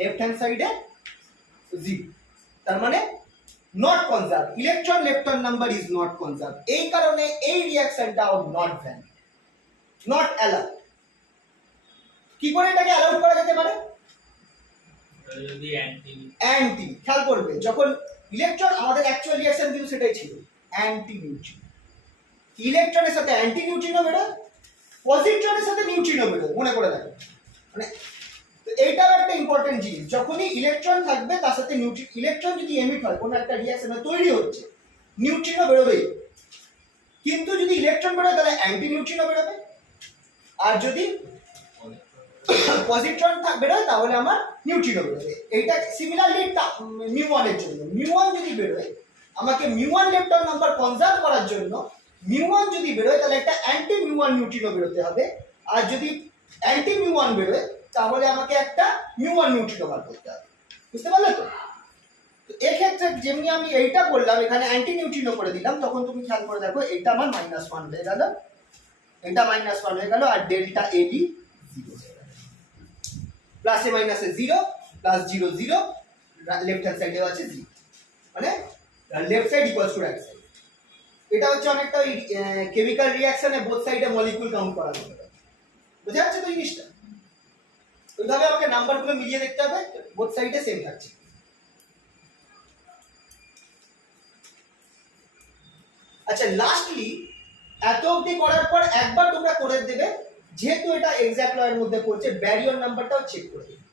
লেফট হ্যান্ড সাইডে 0, তার মানে not conserve. Electron lepton number is not conserve, এই কারণে এই রিঅ্যাকশনটা নট ভ্যালিড, নট অ্যালাউড। কি করে এটাকে অ্যালাউড করা যেতে পারে? যদি অ্যান্টি, খেয়াল করবে যখন ইলেকট্রন, আমাদের অ্যাকচুয়াল রিঅ্যাকশন কিন্তু সেটাই ছিল, অ্যান্টি নিউট্রিনো। ইলেকট্রনের সাথে অ্যান্টি নিউট্রিনো বেরোয়, পজিট্রনের সাথে নিউট্রিনো বেরোয়, মনে করে দেখো। মানে এইটাও একটা ইম্পর্টেন্ট জিনিস, যখনই ইলেকট্রন থাকবে তার সাথে ইলেকট্রন যদি এমিট হয়, কোনো একটা রিঅ্যাকশনে তৈরি হচ্ছে, নিউট্রিনো বেরোবেই। কিন্তু যদি ইলেকট্রন বেরোয় তাহলে অ্যান্টি নিউট্রিনো বেরোবে, আর যদি পজিট্রন বেরোয় তাহলে আমার নিউট্রিনো বেরোবে। এইটা সিমিলারলি মিউ1 এর জন্য, মিউ1 যদি বেরোয়, আমাকে মিউ1 লেপ্টন নাম্বার কনজার্ভ করার জন্য মিউ1 যদি বেরোয় তাহলে একটা অ্যান্টি মিউ1 নিউট্রিনো বেরোতে হবে, আর যদি অ্যান্টি মিউ1 বেরোয় তাহলে আমাকে একটা মিউ1 নিউট্রিনো বার করতে হবে। বুঝতে পারলে তো? এক্ষেত্রে যেমনি আমি এইটা করলাম, এখানে অ্যান্টি নিউট্রিনো করে দিলাম, তখন তুমি খেয়াল করে দেখো এটা আমার -1 হয়ে গেল, এটা -1 হয়ে গেল, আর ডেল্টা এডি 0 হয়ে গেল। প্লাসে মাইনাসে 0, প্লাস 0 0, লেফট হ্যান্ড সাইডেও আছে 0, মানে left side equals to right side. এটা হচ্ছে অনেকটা ওই কেমিক্যাল রিঅ্যাকশনে বোথ সাইডে মলিকিউল কাউন্ট করা যাবে, বোঝা যাচ্ছে তো জিনিসটা? ওইভাবে আমাকে নাম্বারগুলো মিলিয়ে দেখতে হবে, বোথ সাইডে সেম থাকছে। আচ্ছা, লাস্টলি এত অবধি করার পর একবার তোমরা করে দেবে, যেহেতু এটা এক্সাক্ট ল এর মধ্যে পড়ছে, ব্যারিয়র নাম্বারটাও চেক করে দেবে।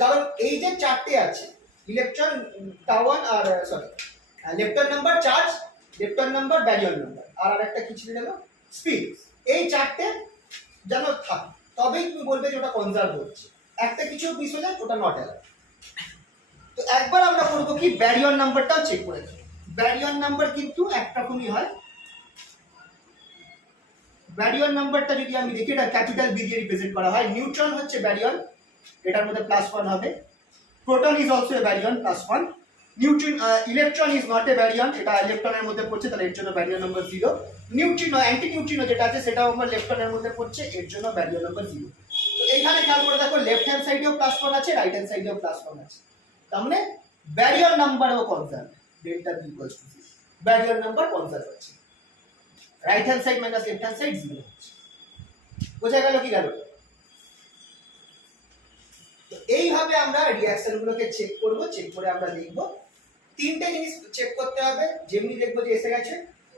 কারণ এই যে চারটে আছে, ইলেকট্রন টাওয়ান আর sorry lepton number, charge, lepton number, baryon number, আর আরেকটা কি ছিল যেন, স্পিড, এই চারটে যেন থাকে, তবেই তুমি বলবে যে ওটা কনজার্ভ হচ্ছে। একটা কিছু মিস হয়ে যায়, ওটা নট অ্যালাউড। তো একবার আমরা করবো কি, ব্যারিয়র নাম্বারটাও চেক করে দেবো। ব্যারিয়র নাম্বার কিন্তু একরকমই হয়। ব্যারিয়র নাম্বারটা যদি আমি দেখি, এটা ক্যাপিটাল বি দিয়ে রিপ্রেজেন্ট করা হয়। নিউট্রন হচ্ছে ব্যারিয়র, এটার মধ্যে +1 হবে। Proton is also a baryon, +1। Neutrino electron is not a baryon, এটা ইলেকট্রনের মধ্যে পড়ছে, তাহলে এর জন্য baryon number 0। Neutrino, anti neutrino যেটা আছে সেটাও আমার লেফটনের মধ্যে পড়ছে, এর জন্য ব্যারিয়র নাম্বার 0। তো এইখানে খেয়াল করে দেখো, লেফট হ্যান্ড সাইডেও +1 আছে, রাইট হ্যান্ড সাইডেও +1 আছে, তার মানে ব্যারিয়র নাম্বারও conserve, delta B equals to 0, baryon number conserve আছে। Right hand side minus left hand side 0 হচ্ছে। বোঝা গেল কি গেল? তো এইভাবে আমরা রিঅ্যাকশন গুলোকে চেক করব, চেক করে আমরা লিখব। তিনটে জিনিস চেক করতে হবে, যেমনি দেখবো যে এসে গেছে,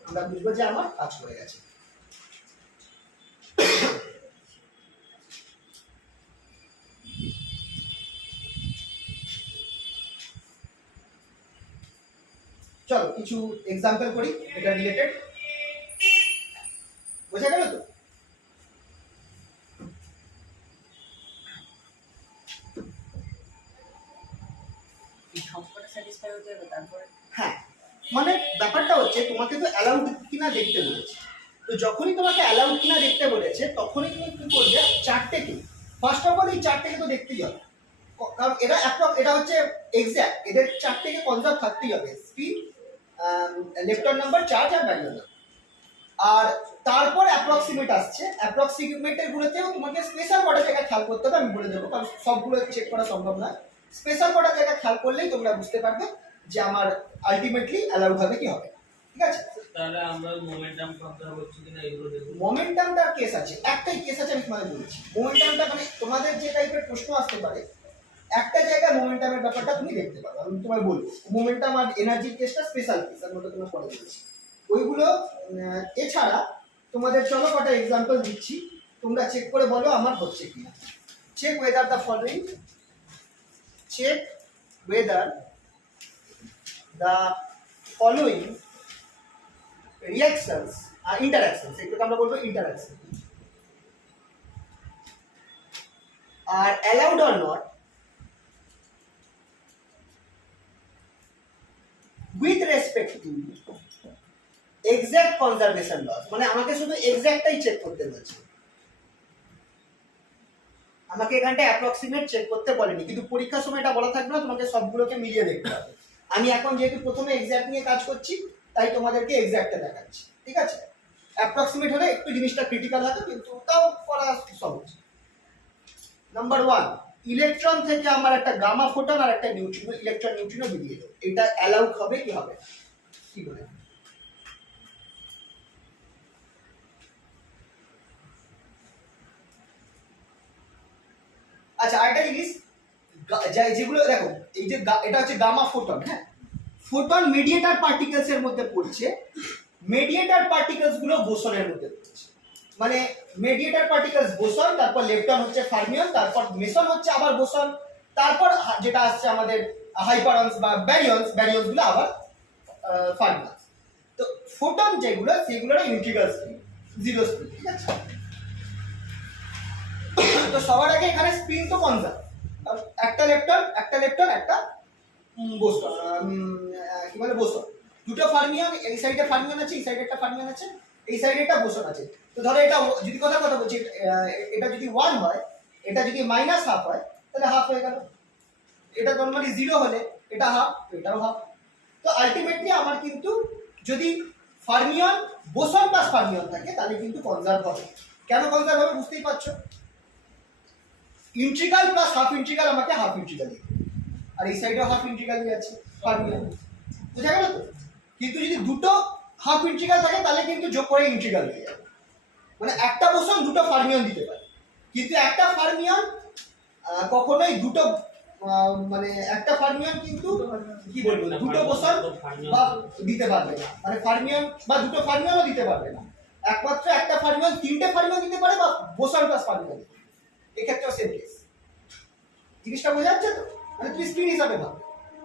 আমরা বুঝবো যে আমার কাজ করে গেছে। চলো কিছু এক্সাম্পল করি এটা রিলেটেড, বোঝা গেল তো? হ্যাঁ, মানে ব্যাপারটা হচ্ছে তোমাকে তো অ্যালাউড কিনা দেখতে বলেছে। তো যখনই তোমাকে অ্যালাউড কিনা দেখতে বলেছে, তখনই তুমি কি করবে, চারটে কি, ফার্স্ট অফ অল এই চারটেকে তো দেখতেই হবে, কারণ এটা হচ্ছে এক্স্যাক্ট, এদের চারটেকে কনজার্ভ থাকতেই হবে, স্পিড, লেফটন নাম্বার, চার্জ আর ব্যারিয়র নাম্বার। আর তারপর অ্যাপ্রক্সিমেট আসছে, অ্যাপ্রক্সিমেটের গুলোতেও তোমাকে স্পেশাল কটা জায়গা খেয়াল করতে হবে, আমি বলে দেবো, কারণ সবগুলো চেক করা সম্ভব নয়। স্পেশাল কটা জায়গা খেয়াল করলেই তোমরা বুঝতে পারবে যে আমার আলটিমেটলি অ্যালাউড হবে কি হবে, ঠিক আছে? তাহলে আমরা মোমেন্টাম কনজার্ভ হচ্ছে কিনা এগুলো দেখব। মোমেন্টামটার কেস আছে, একটাই কেস আছে, আমি তোমাদের বলছি। মোমেন্টামটা মানে তোমাদের যে টাইপের প্রশ্ন আসতে পারে, একটা জায়গায় মোমেন্টামের ব্যাপারটা তুমি দেখতে পারো, আমি তোমায় বলবো মোমেন্টাম আর এনার্জির কেসটা স্পেশাল কেস, আমি ওটা তোমার পরে বলছি ওইগুলো। এছাড়া তোমাদের চলো কটা এক্সাম্পল দিচ্ছি, তোমরা চেক করে বলো আমার হচ্ছে কিনা। Check whether the following, check whether the following reactions আর interactions, একটু আমরা বলবো interaction, R allowed or not with respect to exact conservation laws। মানে আমাকে শুধু এক্সাক্টটাই চেক করতে বলছে, আমাকে এখানটা অ্যাপ্রক্সিমেট চেক করতে বলেনি, কিন্তু পরীক্ষার সময় এটা বলা থাকবে না, তোমাকে সবগুলোকে মিলিয়ে দেখতে হবে। আমি এখন যেহেতু প্রথমে এক্সাক্ট নিয়ে কাজ করছি, তাই তোমাদেরকে এক্সাক্টটা দেখাচ্ছি, ঠিক আছে? অ্যাপ্রক্সিমেট হলে একটু জিনিসটা ক্রিটিক্যাল হবে, কিন্তু তাও করা সহজ। নাম্বার 1, ইলেকট্রন থেকে আমার একটা গামা ফোটন আর একটা নিউট্রিনো, ইলেকট্রন নিউট্রিনো বেরিয়ে গেল, এটা অ্যালাউড হবে কি হবে, কি বলে? আচ্ছা, আরেকটা জিনিস, যেগুলো দেখো, এই যে এটা হচ্ছে গামা ফোটন, হ্যাঁ, ফোটন মিডিয়েটার পার্টিকেলস এর মধ্যে পড়ছে, মিডিয়েটার পার্টিকেলস গুলো বোসনের মধ্যে পড়ছে। মানে মিডিয়েটার পার্টিকেলস বোসন, তারপর লেপ্টন হচ্ছে ফার্মিয়ন, তারপর মেসন হচ্ছে আবার বোসন, তারপর যেটা আসছে আমাদের হাইপারনস বা ব্যারিয়ন্স, ব্যারিয়ন্স গুলো আবার ফার্মিয়ন। তো ফোটন যেগুলো, সেগুলোর ইন্টিগ্রাল স্পিড, 0 স্পিড, ঠিক আছে? তো সবার আগে এখানে স্পিন তো কনজার্ভ, একটা লেপ্টন, একটা বোসন, কি বলে বোসন, দুটো ফার্মিয়ন, এই সাইডে ফার্মিয়ন আছে, এই সাইডে একটা ফার্মিয়ন আছে, এই সাইডে একটা বোসন আছে। তো ধরো এটা যদি কথা বলছি, এটা যদি 1 হয়, এটা যদি -½ হয়, তাহলে হাফ হয়ে গেল। এটা নরমালি 0 হলে এটা হাফ, এটাও হাফ। তো আলটিমেটলি আমার কিন্তু যদি ফার্মিয়ন, বোসন প্লাস ফার্মিয়ন থাকে, তাহলে কিন্তু কনজার্ভ হবে। কেন কনজার্ভ হবে বুঝতেই পারছো, ইন্টিগ্রাল প্লাস হাফ ইন্টিগ্রাল আমাকে হাফ ইন্টিগ্রাল দিবে, আর এই সাইডেও হাফ ইন্টিগ্রালই আছে ফার্মিয়ন, বুঝা গেল তো? কিন্তু যদি দুটো হাফ ইন্টিগ্রাল থাকে তাহলে কিন্তু যোগ করে ইন্টিগ্রাল হয়ে যাবে, মানে একটা বোসন দুটো ফার্মিয়ন দিতে পারে, কিন্তু একটা ফার্মিয়ন কখনোই দুটো মানে একটা ফার্মিয়ন কিন্তু কি বলবো দুটো বোসন বা দিতে পারবে না, মানে ফার্মিয়ন বা দুটো ফার্মিয়নও দিতে পারবে না, একমাত্র একটা ফার্মিয়ন তিনটে ফার্মিয়ন দিতে পারে বা বোসন প্লাস ফার্মিয়ন, এক্ষেত্রেও সেম কেস। জিনিসটা বোঝা যাচ্ছে তো? মানে তুমি স্পিড হিসাবে ভাব,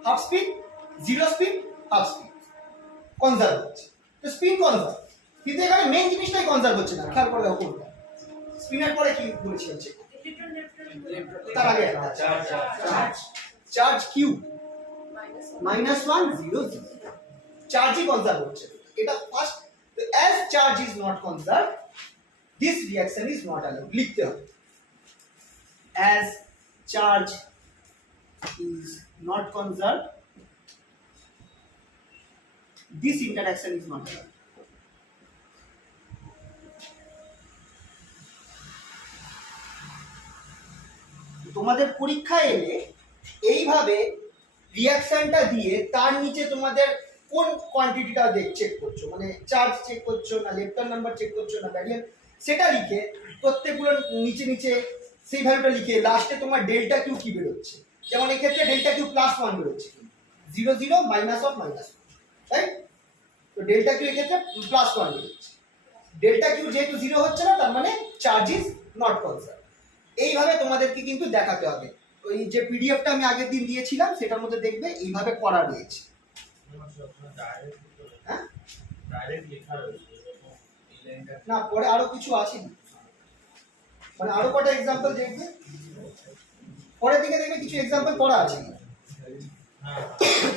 half speed, zero speed, half speed conserve হচ্ছে, তো স্পিড কনজার্ভ, কিন্তু এখানে মেইন জিনিসটাই কনজার্ভ হচ্ছে না। খেয়াল করে দেখো কোনটা স্পিনের পরে কি বলেছিলাম চেক, তার আগে একটা চার্জ কিউ -1 0 0, চার্জই কনজার্ভ হচ্ছে, এটা first. as charge is not conserved, this reaction is not allowed, লিখতে হবে as charge is not conserved, this interaction is not allowed. তোমাদের পরীক্ষায় এলে এইভাবে রিঅ্যাকশনটা দিয়ে তার নিচে তোমাদের কোন কোয়ান্টিটিটা চেক করছো, মানে চার্জ চেক করছো না লেপ্টন নাম্বার চেক করছো না ব্যারিয়ার, সেটা লিখে প্রত্যেকগুলো নিচে নিচে সেই ভ্যালুটা লিখে লাস্টে তোমার ডেল্টা কিউ কি বেরোচ্ছে, যেমন এক্ষেত্রে ডেল্টা কিউ +1 বেরোচ্ছে, 0 0 -1 -1, রাইট? তো ডেল্টা কিউ এক্ষেত্রে +1 বেরোচ্ছে, ডেল্টা কিউ যেহেতু 0 হচ্ছে না তার মানে চার্জ ইজ নট কনজার্ভ। এইভাবে তোমাদেরকে কিন্তু দেখাতে হবে, ওই যে পিডিএফটা আমি আগের দিন দিয়েছিলাম সেটার মধ্যে দেখবে এইভাবে করা রয়েছে। হ্যাঁ না পরে আরো কিছু আছে, মানে আরো কটা এক্সাম্পল দেখবে, পরের দিকে দেখবে কিছু এক্সাম্পল করা আছে,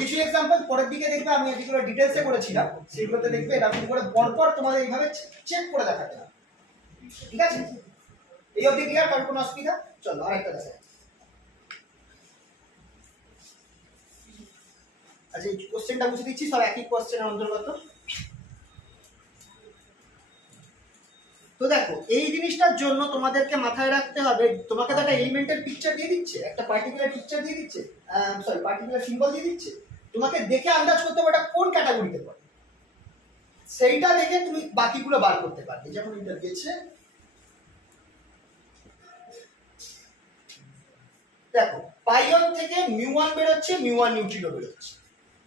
কিছু এক্সাম্পল পরের দিকে দেখবে আমি যেগুলো ডিটেলসে করেছিলাম সেগুলোতে দেখবে এরকম করে পরপর তোমাদের এইভাবে চেক করে দেখাতে হবে, ঠিক আছে? এই অবধি ক্লিয়ার? কার কোনো অসুবিধা? চলো আরেকটা দেখা। আচ্ছা এই কোশ্চেনটা বুঝে দিচ্ছি, সব একই কোশ্চেনের অন্তর্গত। তো দেখো এই জিনিসটার জন্য তোমাদেরকে মাথায় রাখতে হবে, তোমাকে তো একটা এলিমেন্টের পিকচার দিয়ে দিচ্ছে, একটা পার্টিকুলার পিকচার দিয়ে দিচ্ছে, সরি পার্টিকুলার সিম্বল দিয়ে দিচ্ছে, তোমাকে দেখে আন্দাজ করতে হবে এটা কোন ক্যাটাগরিতে পড়ে, সেইটা দেখে তুমি বাকিগুলো বার করতে পারবে। যেমন এটা দিয়েছে, দেখো পাইয়ন থেকে μ1 বেরোচ্ছে, μ1 নিউট্রিনো বেরোচ্ছে।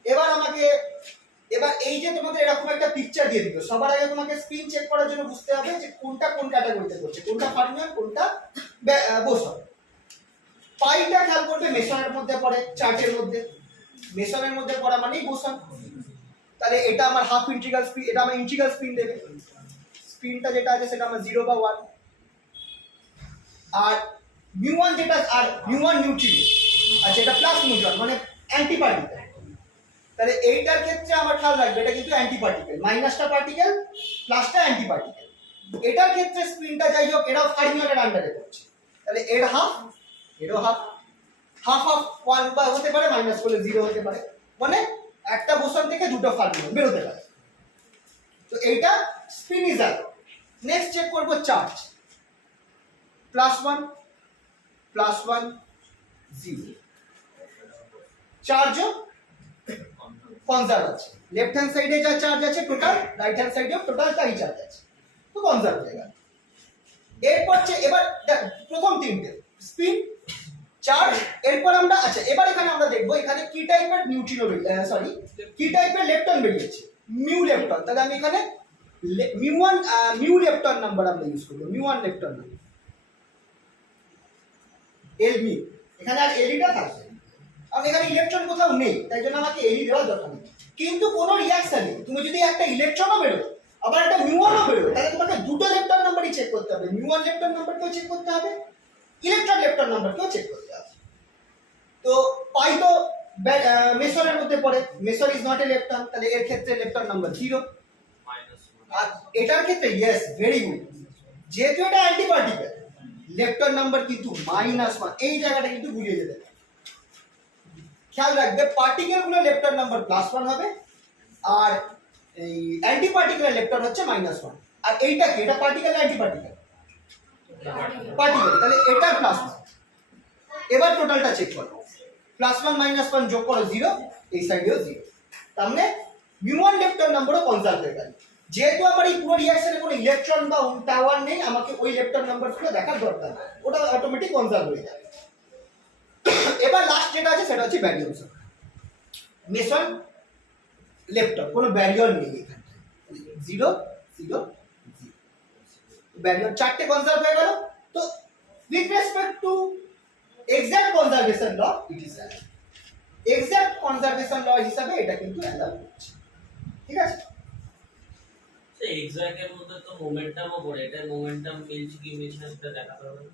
এবার এই যে তোমাদের এরকম একটা পিকচার দিয়ে দিল, সবার আগে তোমাকে স্পিন চেক করার জন্য বুঝতে হবে যে কোনটা কোন ক্যাটাগরিতে পড়ছে, কোনটা ফার্মিয়ন কোনটা বোসন। পাইটা খেয়াল করবে মেসনের মধ্যে পড়ে, চার্টের মধ্যে মেসনের মধ্যে পড়া মানেই বোসন, তাহলে এটা আমার হাফ ইন্টিগ্রাল স্পিন, এটা আমার ইন্টিগ্রাল স্পিন দেবে, স্পিনটা যেটা আছে সেটা আমার 0 বা 1। আর μ1 যেটা, আর μ1 নিউট্রিনো, আচ্ছা এটা প্লাস নিউট্রন মানে অ্যান্টি পার্টিকেল, তাহলে এইটার ক্ষেত্রে আমার খেয়াল রাখবে এটা কিন্তু অ্যান্টি পার্টিকেল, মাইনাসটা পার্টিকেল প্লাসটা অ্যান্টি পার্টিকেল। এটার ক্ষেত্রে স্পিনটা যাই হোক এটাও ফার্মিয়নের আন্ডারে পড়ছে, তাহলে এর হাফ এরও হাফ, হাফ অফ 1 বা হতে পারে, মাইনাস করলে 0 হতে পারে, মানে একটা বোসন থেকে দুটো ফার্মিয়ন বেরোতে পারে। তো এইটা spin is allowed. Next check করব চার্জ, +1 +1 0, চার্জও কনজার্ভ আছে, লেফট হ্যান্ড সাইডে যা চার্জ আছে টোটাল, রাইট হ্যান্ড সাইডেও টোটাল তাই চার্জ আছে, তো কনজার্ভ হয়ে গেল। এরপর এবার দেখো প্রথম তিনটে স্পিন চার্জ, এরপর আমরা আচ্ছা এবার এখানে আমরা দেখবো এখানে কি টাইপের নিউট্রিনো সরি কি টাইপের লেপটন বেরিয়েছে, মিউ লেপটন, তাহলে আমি এখানে মিউ লেপটন নাম্বার আমরা ইউজ করবো, μ1 লেপটন নাম্বার এল মিউ, এখানে আর এলিটা থাকবে, আর এখানে ইলেকট্রন কোথাও নেই তাই জন্য আমাকে এলি দেওয়ার দরকার নেই। কিন্তু কোনো রিঅ্যাকশনে তুমি যদি একটা ইলেকট্রনও বেরোয় আবার একটা μ1ও বেরোয়, তাহলে তোমাকে দুটো লেপটন নাম্বারই চেক করতে হবে, μ1 লেপটন নাম্বারকেও চেক করতে হবে, ইলেকট্রন লেপটন নাম্বারকেও চেক করতে হবে। তো পাই তো মেসনের মধ্যে পড়ে, Mason is not A lepton, তাহলে এর ক্ষেত্রে লেপটন নাম্বার 0, আর এটার ক্ষেত্রে ইয়েস ভেরি গুড, যেহেতু এটা অ্যান্টি পার্টিকেল লেপটন নাম্বার কিন্তু -1, এই জায়গাটা কিন্তু ভুলিয়ে যেতে পারে। খেয়াল রাখবে পার্টিকেল গুলো লেপটন নাম্বার +1 হবে, আর এই অ্যান্টি পার্টিকেলের লেপটন হচ্ছে -1। আর এইটা কি, এটা পার্টিকেল অ্যান্টি পার্টিকেল পার্টিকেল, তাহলে এটা +1। এবার টোটালটা চেক করো, +1 -1 যোগ করো 0, এই সাইডেও 0, তার মানে মিউ1 লেপ্টন নাম্বারও কনজার্ভ হয়ে গেল। যেহেতু আমার এই পুরো রিঅ্যাকশনে কোনো ইলেকট্রন বা টাওয়ার নেই, আমাকে ওই লেপ্টন নাম্বারগুলো দেখার দরকার নেই, ওটা অটোমেটিক কনজার্ভ হয়ে যাবে। এবার লাস্ট যেটা আছে সেটা হচ্ছে ব্যারিয়ন সংখ্যা। মেসন লেপ্টন কোনো ব্যারিয়র নেই এখানে, 0 0 0 ব্যারিয়র চারটে কনজার্ভ হয়ে গেল। তো with respect to exact conservation law it is allowed, exact conservation law হিসাবে এটা কিন্তু অ্যালাউ করছে, ঠিক আছে। সে এক্সাক্ট এর মধ্যে তো মোমেন্টামও পড়ে, এটা মোমেন্টাম মিলছে কি মিলছে না সেটা দেখাতে হবে না।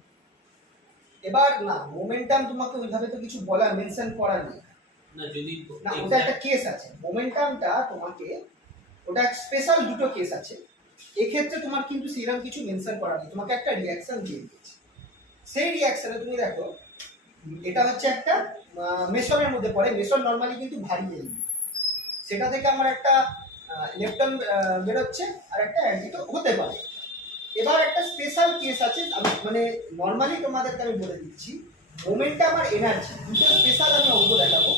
এবার না মোমেন্টাম তোমাকে ওইভাবে তো কিছু বলা মেনশন করা নেই না যদি না, ওটা একটা কেস আছে মোমেন্টামটা তোমাকে, ওটা স্পেশাল দুটো কেস আছে। এক্ষেত্রে তোমার কিন্তু সেরকম কিছু মেনশন করা নেই, তোমাকে একটা রিঅ্যাকশন দিয়ে দিয়েছে। সেই রিঅ্যাকশনে তুমি দেখো এটা হচ্ছে একটা মেসনের মধ্যে পড়ে, মেসন নরমালি কিন্তু ভারী এলিমেন্ট, সেটা থেকে আমার একটা লেপ্টন বেরোচ্ছে আর একটা অ্যান্টিটো হতে পারে। এবার একটা স্পেশাল কেস আছে, মানে নরমালি তোমাদেরকে আমি বলে দিচ্ছি, মোমেন্টাম আর এনার্জি দুটো স্পেশাল আমি অঙ্ক দেখাবো,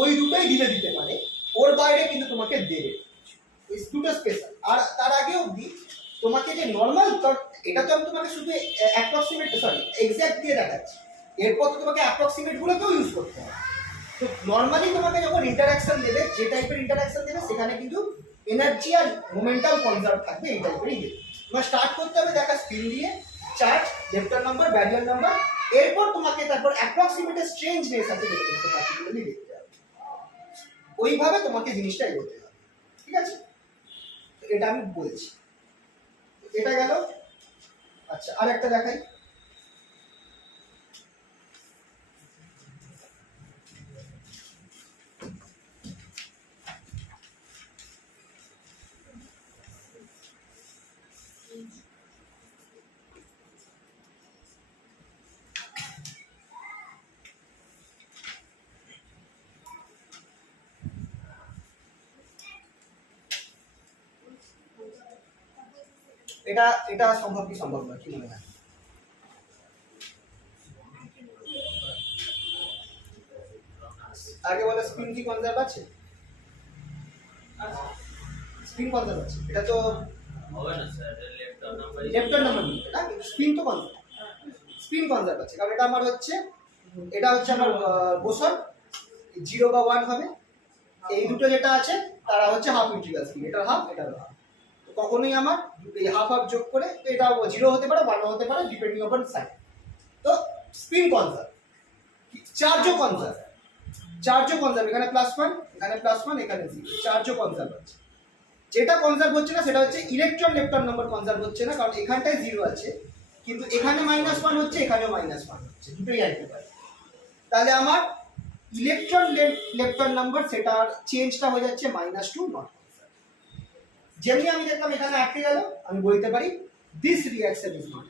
ওই দুটোই দিতে পারে, ওর বাইরে কিন্তু তোমাকে দেবে, এই দুটো স্পেশাল। আর তার আগে অবধি তোমাকে যে নর্মাল, এটা তো আমি তোমাকে শুধু অ্যাপ্রক্সিমেট সরি এক্সাক্ট দিয়ে দেখাচ্ছি, এরপর তো তোমাকে অ্যাপ্রক্সিমেট গুলোকেও ইউজ করতে হবে। তো নর্মালি তোমাকে যখন ইন্টারাকশন দেবে, যে টাইপের ইন্টারাকশন দেবে সেখানে কিন্তু এনার্জি আর মোমেন্টাম কনজার্ভ থাকবে, এই টাইপেরই দেবে। তোমার স্টার্ট করতে হবে দেখা স্পিন দিয়ে, charge, lepton number, baryon number, এরপর তোমাকে তারপর অ্যাপ্রক্সিমেটের স্ট্রেঞ্জনেস আছে যেটা তোমাকে পার্টিকুলারলি দেখতে হবে, ওইভাবে তোমাকে জিনিসটা এগোতে হবে, ঠিক আছে। এটা আমি বলছি, এটা গেল। আচ্ছা আর একটা দেখাই, এটা এটা সম্ভব কি সম্ভব নয়, কি মনে হয়? আগে বলে স্পিন কি কনজার্ভ আছে? স্পিন কনজার্ভ আছে, এটা তো হবে না sir, lepton number lepton number নিতে না, কিন্তু স্পিন তো কনজার্ভ, স্পিন কনজার্ভ আছে, কারণ এটা আমার হচ্ছে, এটা হচ্ছে আমার বোসন, 0 বা 1 হবে, এই দুটো যেটা আছে তারা হচ্ছে হাফ ইন্টিগ্রাল স্পিন, এটার হাফ এটার হাফ, তো কখনোই আমার এই হাফ হাফ যোগ করে এটা 0 হতে পারে 1 হতে পারে ডিপেন্ডিং অন সাইন। তো স্পিন কনজার্ভ, চার্জও কনজার্ভ, চার্জও কনজার্ভ, এখানে +1 এখানে +1 এখানে 0, চার্জও কনজার্ভ আছে। যেটা কনজার্ভ হচ্ছে না সেটা হচ্ছে ইলেকট্রন লেপ্টন নাম্বার কনজার্ভ হচ্ছে না, কারণ এখানটায় 0 আছে কিন্তু এখানে -1 হচ্ছে, এখানেও -1 হচ্ছে, দুটোই একই পারে। তাহলে আমার ইলেকট্রন লেপ্টন নাম্বার সেটার চেঞ্জটা হয়ে যাচ্ছে -2 নট। যেমনি আমি দেখলাম এখানে আটকে গেল, আমি বলতে পারি দিস রিঅ্যাকশন ইজ নট।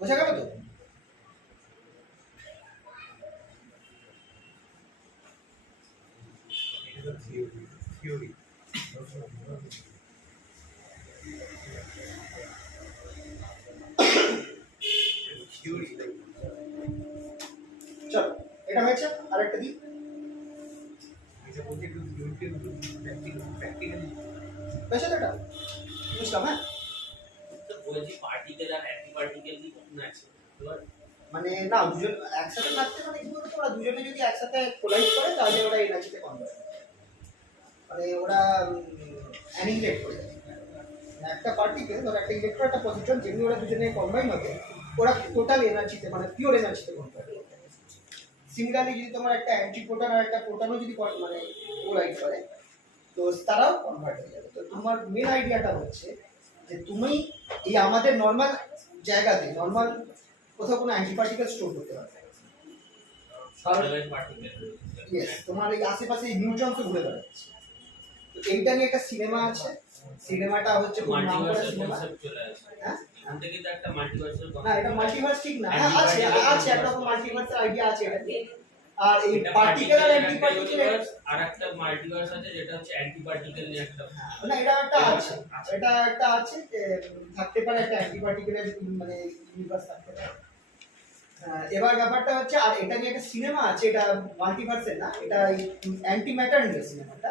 বোঝা গেল তো? থিওরি চলো এটা হয়েছে, আরেকটা দিই। এটা বলতে একটু প্র্যাকটিক্যালি হয়েছে তো এটা বুঝলাম, হ্যাঁ। তো বলছি পার্টিকেল আর অ্যান্টি পার্টিকেল কি কোন আছে এবার? মানে না দুজন একসাথে থাকতে, মানে কি বলতো, ওরা দুজনে যদি একসাথে কোলাইড করে তাহলে ওরা এনার্জিতে কনভার্ট হয়, মানে ওরা অ্যানিহিলেট করে দেয়। মানে একটা পার্টিকেল ধর একটা ইলেকট্রন একটা পজিট্রন, যেমনি ওরা দুজনে কম্বাইন হবে ওরা টোটাল এনার্জিতে মানে পিওর এনার্জিতে কনভার্ট হবে। সিমিলারলি যদি তোমার একটা অ্যান্টিপ্রোটন আর একটা প্রোটনও যদি মানে কোলাইড করে তো তারাও কনভার্ট হয়ে যাবে। তো তোমার মেন আইডিয়াটা হচ্ছে যে তুমি এই আমাদের নর্মাল জায়গাতে নর্মাল কোথাও কোনো অ্যান্টিপার্টিকেল স্টোর করতে পারবে, কারণ ইয়েস তোমার এই আশেপাশে নিউট্রনস ঘুরে বেড়াচ্ছে। তো এইটা নিয়ে একটা সিনেমা আছে, সিনেমাটা হচ্ছে খুব নাম করা মাল্টিভার্সাল সিনেমা। কনসেপ্ট চলে আসে। হ্যাঁ এখান থেকে তো একটা মাল্টিভার্সাল না এটা মাল্টিভার্স ঠিক না, হ্যাঁ আছে আছে একটা মাল্টিভার্সের আইডিয়া আছে এটা নিয়ে, আর এই পার্টিকেল আর অ্যান্টি পার্টিকেল, আর একটা মাল্টিভার্স আছে যেটা হচ্ছে অ্যান্টি পার্টিকেল নিয়ে একটা। না এটা একটা আছে, এটা একটা আছে যে থাকতে পারে একটা অ্যান্টি পার্টিকেলের মানে ইউনিভার্স থাকতে পারে। এবার ব্যাপারটা হচ্ছে, আর এটা নিয়ে একটা সিনেমা আছে, এটা মাল্টিভার্সের না, এটা অ্যান্টি ম্যাটার নিয়ে সিনেমাটা।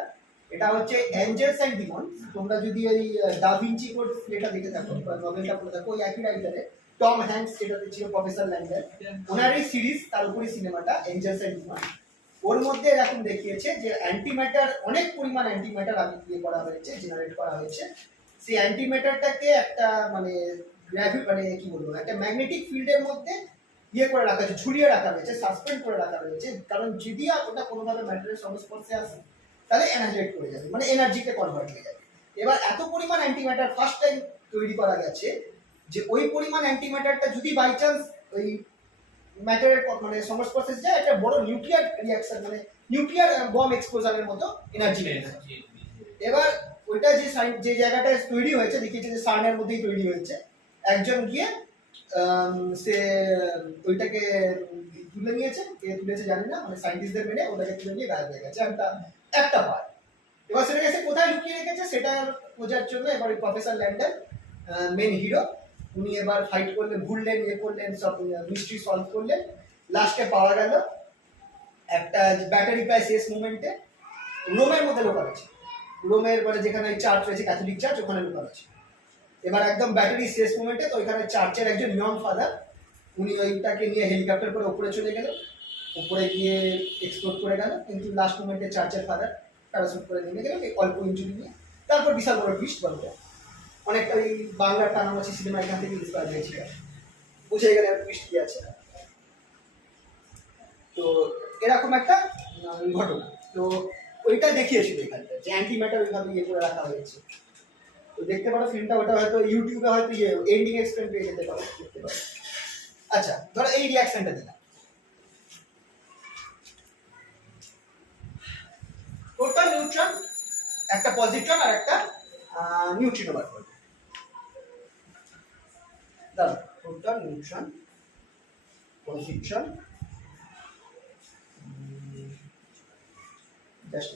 এটা হচ্ছে অ্যাঞ্জেলস অ্যান্ড ডিমনস। তোমরা যদি ওই দা ভিঞ্চি কোড এটা দেখে থাকো বা নভেলটা পড়ে থাকো, ওই একই রাইটারে টম হ্যাঙ্কস যেটাতে ছিল প্রফেসর ল্যান্ডার, ওনারই সিরিজ, তার উপরে সিনেমাটা অ্যাঞ্জেলস অ্যান্ড ডিমনস। ওর মধ্যে এরকম দেখিয়েছে যে অ্যান্টি ম্যাটার, অনেক পরিমাণ অ্যান্টি ম্যাটার আগে ইয়ে করা হয়েছে, জেনারেট করা হয়েছে। সেই অ্যান্টি ম্যাটারটাকে একটা মানে মানে কি বলবো, একটা ম্যাগনেটিক ফিল্ডের মধ্যে ইয়ে করে রাখা হয়েছে, ঝুলিয়ে রাখা হয়েছে, সাসপেন্ড করে রাখা হয়েছে। কারণ যদি ওটা কোনোভাবে ম্যাটারের সংস্পর্শে আসে তাহলে এনার্জাইট করে যাবে, মানে এনার্জিতে কনভার্ট হয়ে যাবে। এবার এত পরিমাণ অ্যান্টি ম্যাটার ফার্স্ট টাইম তৈরি করা গেছে যে ওই পরিমাণ অ্যান্টি ম্যাটারটা যদি বাই চান্স ওই ম্যাটারের মানে সংস্পর্শে যায়, একটা বড় নিউক্লিয়ার রিঅ্যাকশন, মানে নিউক্লিয়ার বম এক্সপোজারের মতো এনার্জি হয়ে যায়। এবার ওইটা যে জায়গাটায় তৈরি হয়েছে দেখিয়েছে যে সার্নের মধ্যেই তৈরি হয়েছে। একজন গিয়ে সে ওইটাকে তুলে নিয়েছে, কে তুলেছে জানি না, মানে সায়েন্টিস্টদের মেনে ওটাকে তুলে নিয়ে গায়েব হয়ে গেছে একটা পার্ট। এবার সেটাকে সে কোথায় লুকিয়ে রেখেছে সেটা খোঁজার জন্য এবার প্রফেসর ল্যান্ডন মেন হিরো, উনি এবার ফাইট করলেন, ঘুরলেন, ইয়ে করলেন, সব মিস্ট্রি সলভ করলেন। লাস্টে পাওয়া গেল একটা ব্যাটারি প্রায় শেষ মুভমেন্টে রোমের মধ্যে লোকানো আছে, রোমের মানে যেখানে চার্চ রয়েছে, ক্যাথলিক চার্চ, ওখানে লোকানো আছে। এবার একদম ব্যাটারি শেষ মোমেন্টে তো ওইখানে চার্চের একজন ইয়ং ফাদার, উনি ওইটাকে নিয়ে হেলিকপ্টার করে উপরে চলে গেল, উপরে গিয়ে এক্সপ্লোর করে গেল, কিন্তু লাস্ট মোমেন্টে চার্চের ফাদার প্যারাশুট করে নেমে গেল অল্প ইঞ্জুরি নিয়ে। তারপর বিশাল বড় টুইস্ট বলতে অনেকটা ওই বাংলার টানামাছি সিনেমা এখান থেকে ইন্সপায়ার হয়েছিল, বুঝে গেলে টুইস্ট কি আছে। তো এরকম একটা ঘটনা, তো ওইটা দেখিয়েছিল এখানটা যে অ্যান্টি ম্যাটার ওইভাবে ইয়ে করে রাখা হয়েছে। তো দেখতে পারো ফিল্মটা, ওটা হয়তো ইউটিউবে হয়তো ইয়ে এন্ডিং এক্সপ্লেন পেয়ে যেতে পারো, দেখতে পারো। আচ্ছা ধরো এই রিঅ্যাকশনটা দিলাম, টোটাল নিউট্রন, একটা পজিট্রন আর একটা নিউট্রিনো বার করবে। দাও টোটাল নিউট্রন, পজিট্রন, জাস্ট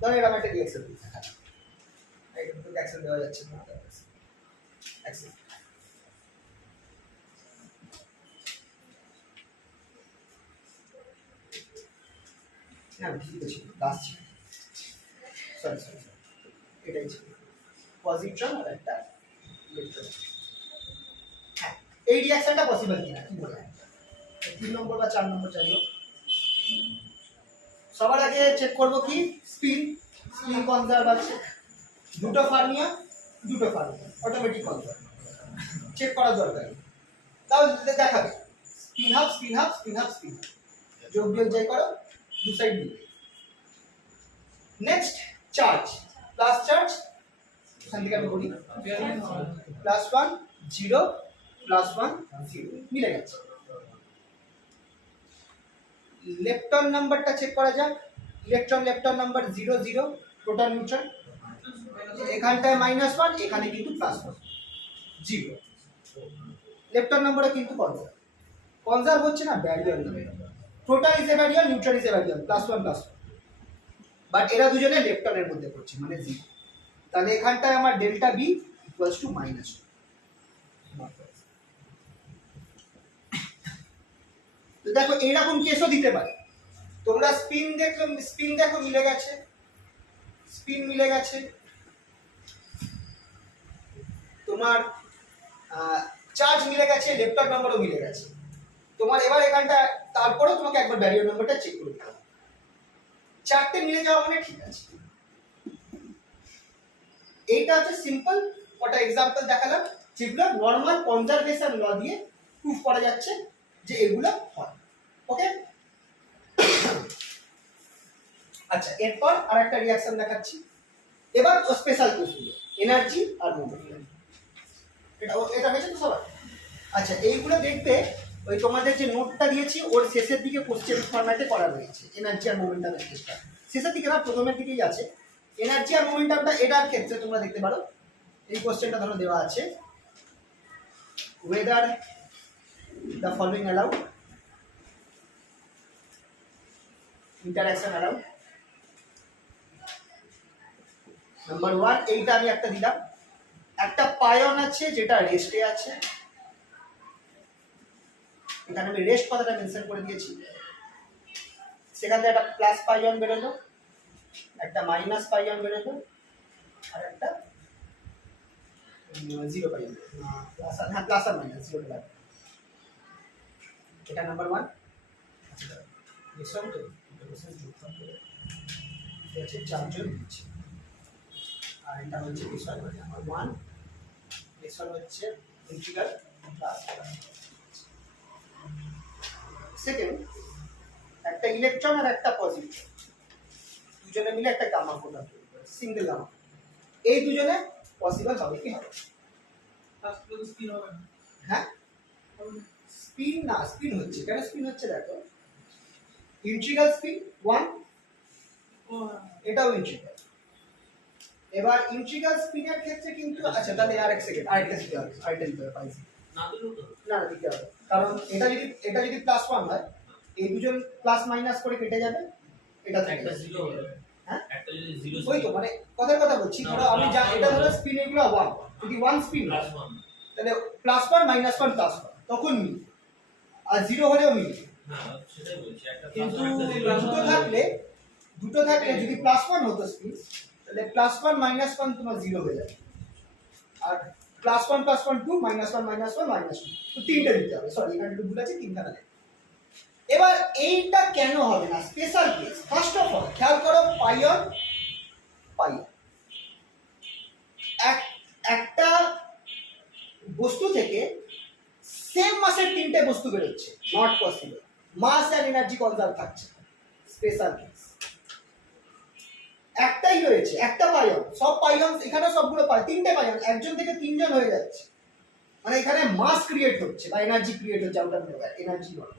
ধরো এরকম একটা রিঅ্যাকশন দিচ্ছে, এটা তো অ্যাকশন দেওয়া যাচ্ছে না, অ্যাকশন না ঠিক আছে, গাছ ছিল, সরি এটাই ছিল পজিট্রন আর একটা ইলেকট্রন। হ্যাঁ এই রিঅ্যাকশনটা পসিবল কিনা কি বলে 3 নম্বর বা 4 নম্বর চাইলো। সবার আগে চেক করব কি স্পিন, স্পিন কনজার্ভ আছে, দুটো ফার্মিয়া অটোমেটিক কনজার্ভ চেক করার দরকার, তাও দেখাবে spin half spin half spin half spin যোগ বিয়োগ যাই করো দু সাইড মিলে। নেক্সট চার্জ, প্লাস চার্জ এখান থেকে আমি করি +1 0 +1 0 মিলে গেছে। লেপটন নাম্বারটা চেক করা যাক, লেপটন নাম্বার 0 0, টোটাল নিউট্রন এখানটায় -1, এখানে কিন্তু +1 0। লেপটন নাম্বারটা কিন্তু কনজার্ভ হচ্ছে না, barrier total is a barrier, neutron is a barrier, +1 +1, but এরা দুজনে লেপটনের মধ্যে পড়ছে মানে 0। তাহলে এখানটায় আমার ডেল্টা বি ইকুয়ালস টু -2। তো দেখো এইরকম কেসও দিতে পারে, তোমরা স্পিন দেখো মিলে গেছে, স্পিন মিলে গেছে, তোমার চার্জ মিলে গেছে, লেপটন নাম্বারও মিলে গেছে, তোমার এবার এখানটা তারপরেও তোমাকে একবার ব্যারিয়ার নাম্বারটা চেক করে দিতে হবে। চারটে মিলে যাওয়া মানে ঠিক আছে। এইটা হচ্ছে সিম্পল কটা এক্সাম্পল দেখালাম যেগুলো নর্মাল কনজারভেশন ল দিয়ে প্রুফ করা যাচ্ছে যে এগুলো হয়। ওকে আচ্ছা এরপর আর একটা রিঅ্যাকশন দেখাচ্ছি, এবার স্পেশাল কেসগুলো এনার্জি আর মুভমেন্ট, এটা হয়েছে তো সবার। আচ্ছা এইগুলো দেখবে ওই তোমাদের যে নোটটা দিয়েছি ওর শেষের দিকে কোশ্চেন ফরম্যাটে করা রয়েছে এনার্জি আর মোমেন্টামের কেসটা, শেষের দিকে না প্রথমের দিকেই আছে। এনার্জি আর মোমেন্টামটা এটার ক্ষেত্রে তোমরা দেখতে পারো এই কোশ্চেনটা ধরো দেওয়া আছে whether the following allow interaction allow number 1 এইটা আমি একটা দিলাম, একটা পায়ন আছে যেটা রেস্টে আছে, এখানে আমি রেস্ট কথাটা মেনশন করে দিয়েছি। সেখান থেকে একটা প্লাস পাইয়ন বেরোলো, একটা মাইনাস পাইয়ন বেরোলো, আর একটা জিরো পাইয়ন, প্লাস আর মাইনাস জিরো বেরোলো। এটা নাম্বার 1। আচ্ছা তো এটা হচ্ছে চারজন দিচ্ছে, আর এটা হচ্ছে বিষয় নাম্বার 1, বিষয় হচ্ছে ইন্টিগ্রাল প্লাস। সেকেন্ড, একটা ইলেকট্রন আর একটা পজিটিভ দুজনে মিলে একটা গামা ফোটন তৈরি করে, সিঙ্গেল গামা। এই দুজনে পসিবল হবে কি হবে? হ্যাঁ, স্পিন না, স্পিন হচ্ছে। কেন স্পিন হচ্ছে দেখো, ইন্টিগ্রাল স্পিন 1, এটাও ইন্টিগ্রাল। এবার ইন্টিগ্রাল স্পিনের ক্ষেত্রে কিন্তু আচ্ছা তাহলে আর এক সেকেন্ড, আরেকটা দিতে হবে, আরেকটা দিতে হবে পাইছি না দিতে হবে, কারণ এটা যদি +1 হয় এই দুজন প্লাস মাইনাস করে কেটে যাবে, এটা একটা জিরো হবে, হ্যাঁ একটা যদি জিরো ওই তো মানে কথার কথা বলছি। ধরো আমি যা এটা ধরো স্পিন এগুলো 1, যদি 1 স্পিন প্লাস 1, তাহলে +1 -1 +1 তখন মিল, আর জিরো হলেও মিল। হ্যাঁ সেটাই বলছি, একটা কিন্তু প্লাস দুটো থাকলে যদি +1 হতো স্পিন তাহলে +1 -1 তোমার জিরো হয়ে যাবে, আর +1 +1 2 -1 -1 -2 তো তিনটে দিতে হবে। সরি এখানে একটু ভুল আছে, তিনখানা দেয়। এবার এইটা কেন হবে না? Special case. First of all খেয়াল করো, পাইয়ন একটা বস্তু থেকে সেম মাসের তিনটে বস্তু বেরোচ্ছে, not possible. Mass and energy conserve থাকছে, স্পেশাল কেস। একটাই রয়েছে, একটা পাইয়ন, সব পাইয়ন এখানে সবগুলো তিনটে পাইয়ন, একজন থেকে তিনজন হয়ে যাচ্ছে, মানে এখানে মাস ক্রিয়েট হচ্ছে বা এনার্জি ক্রিয়েট হচ্ছে, আউটার এনার্জি নট।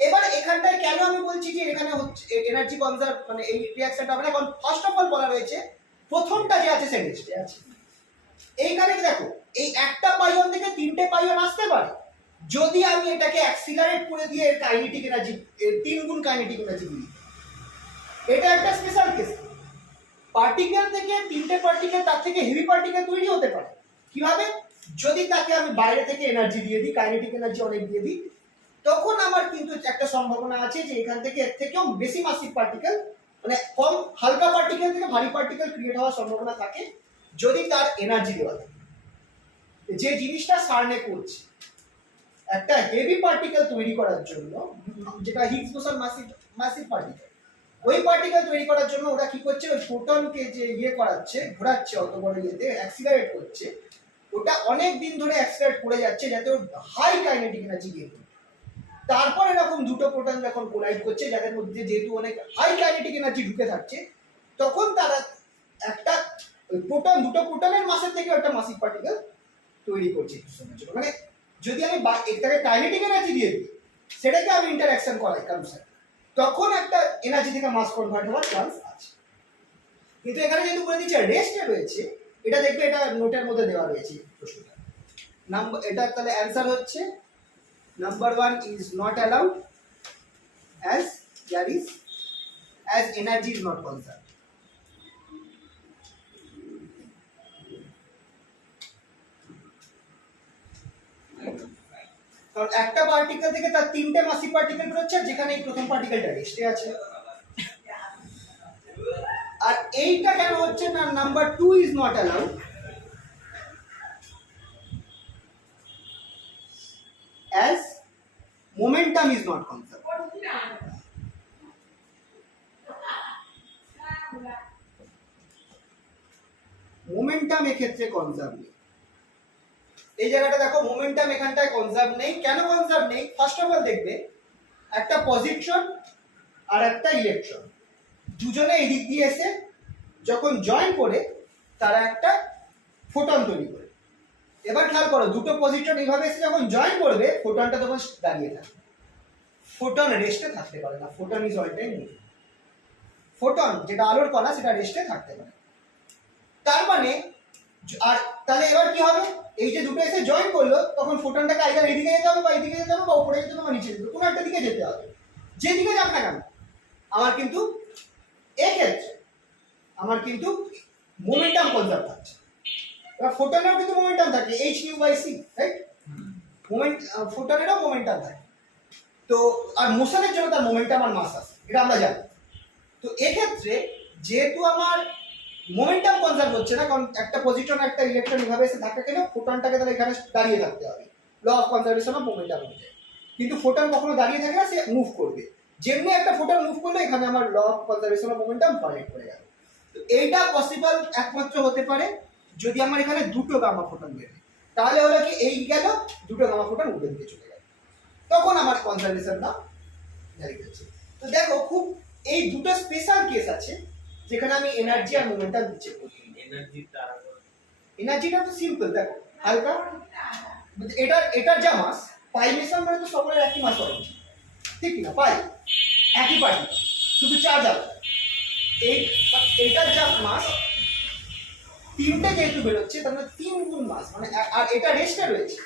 এবার এখানটায় কেন আমি বলছি যে এখানে হচ্ছে এনার্জি কনজার্ভ, মানে এই রিঅ্যাকশনটা হবে না, কারণ ফার্স্ট অফ অল বলা রয়েছে প্রথমটা যে আছে সে রেস্টে আছে। এইখানে দেখো এই একটা পাইয়ন থেকে তিনটে পাইয়ন আসতে পারে যদি আমি এটাকে অ্যাক্সিলারেট করে দিয়ে এর কাইনেটিক এনার্জি 3 গুণ কাইনেটিক এনার্জি দিই। এটা একটা স্পেশাল কেস। পার্টিকেল থেকে তিনটে পার্টিকেল তার থেকে হেভি পার্টিকেল তৈরি হতে পারে। কিভাবে? যদি তাকে আমি বাইরে থেকে এনার্জি দিয়ে দিই, কাইনেটিক এনার্জি অনেক দিয়ে দিই, তখন আমার কিন্তু একটা সম্ভাবনা আছে যে এখান থেকে এর থেকেও বেশি মাসিভ পার্টিকেল, মানে কম হালকা পার্টিকেল থেকে ভারী পার্টিকেল ক্রিয়েট হওয়ার সম্ভাবনা থাকে যদি তার এনার্জি দেওয়া থাকে। যে জিনিসটা সার্নে করছে একটা হেভি পার্টিকেল তৈরি করার জন্য, যেটা হিগস বোসন মাসিভ পার্টিকেল, ওই পার্টিকেল তৈরি করার জন্য ওরা কি করছে, ওই ফোটনকে যে করাচ্ছে, ঘোরাচ্ছে অত বড় ইয়েতে, অ্যাক্সিলারেট করছে, ওটা অনেক দিন ধরে অ্যাক্সিলারেট করে যাচ্ছে যাতে ওর হাই কাইনেটিক এনার্জি গেইন করে। তারপর এরকম দুটো প্রোটন যখন কোলাইড করছে, যাদের মধ্যে যেহেতু অনেক হাই কাইনেটিক এনার্জি ঢুকে থাকছে, তখন তারা একটা দুটো প্রোটনের মাসের থেকে একটা মাসিভ পার্টিকেল তৈরি করছে কিছু সময়ের জন্য। মানে যদি আমি এটাকে কাইনেটিক এনার্জি দিয়ে দিই, সেটাকে আমি ইন্টারঅ্যাকশন করাই কারোর সাথে, তখন একটা এনার্জি থেকে মাস কনভার্ট হওয়ার চান্স আছে। কিন্তু এখানে যেহেতু বলে দিচ্ছে রেস্টে রয়েছে, এটা দেখবে এটা নোটের মধ্যে দেওয়া রয়েছে প্রশ্নটা। নাম্বার এটা তাহলে অ্যান্সার হচ্ছে number 1 is not allowed as energy is not conserved. কারণ একটা পার্টিকেল থেকে তার তিনটে মাসিভ পার্টিকেল বেরোচ্ছে, যেখানে এই প্রথম পার্টিকেলটা রেস্টে আছে। আর এইটা কেন হচ্ছে না, number 2 is not allowed as momentum is not conserved. Momentum এক্ষেত্রে কনজার্ভ নেই। এই জায়গাটা দেখো, মোমেন্টাম এখানটায় কনজার্ভ নেই। কেন কনজার্ভ নেই? ফার্স্ট অফ অল দেখবে একটা পজিট্রন আর একটা ইলেকট্রন দুজনে এদিক দিয়ে এসে যখন জয়েন করে তারা একটা ফোটন তৈরি করে। এবার খেয়াল করো, দুটো পজিট্রন এইভাবে এসে যখন জয়েন করবে, ফোটনটা তখন দাঁড়িয়ে থাকবে। ফোটন রেস্টে থাকতে পারে না, photon is all time moving. Photon যেটা আলোর কণা সেটা রেস্টে থাকতে পারে। তার মানে আর তাহলে এবার কি হবে, এই যে দুটো এসে জয়েন করলো তখন ফোটনটাকে আইদার এদিকে যেতে হবে বা এইদিকে যেতে হবে বা উপরে যেতে হবে বা নিচে যেতে হবে, কোনো একটা দিকে যেতে হবে। যেদিকে যাক না কেন আমার কিন্তু এক্ষেত্রে আমার কিন্তু মোমেন্টাম কনজার্ভ থাকছে। এবার ফোটনেরও কিন্তু মোমেন্টাম থাকে h nu by c, right? Moment ফোটনেরও মোমেন্টাম থাকে। তো আর মোশনের জন্য তার মোমেন্টাম আর মাস আছে, এটা আমরা জানি। তো এক্ষেত্রে যেহেতু আমার মোমেন্টাম কনজার্ভ হচ্ছে না, কারণ একটা পজিট্রন একটা ইলেকট্রন এভাবে এসে ধাক্কা খেলে ফোটনটাকে তাহলে এখানে দাঁড়িয়ে থাকতে হবে law of conservation of momentum অনুযায়ী। কিন্তু ফোটন কখনো দাঁড়িয়ে থাকে না, সে মুভ করবে। যেমনি একটা ফোটন মুভ করলে এখানে আমার law of conservation of momentum violate করে গেল। তো এইটা পসিবল একমাত্র হতে পারে যদি আমার এখানে দুটো গামা ফোটন বের হয়। তাহলে হলো কি এই গেল দুটো গামা ফোটন উল্টো দিকে চলে গেল, তখন আমার কনজারভেশনটা দাঁড়িয়ে যাচ্ছে। তো দেখো খুব এই দুটো স্পেশাল কেস আছে যেখানে আমি এনার্জি আর মোমেন্টাম দিচ্ছি। এনার্জি তারা এনার্জিটা তো সিম্পল, দেখো হালকা, এটার যা মাস পাই মেশান মানে তো সকলের একই মাস হয়, ঠিক না? পাই একই পার্টি, শুধু চার্জ আলাদা। এটার যা মাস তিনটে যেহেতু বেরোচ্ছে তার মানে 3 গুণ মাস, মানে আর এটা রেস্টে রয়েছে,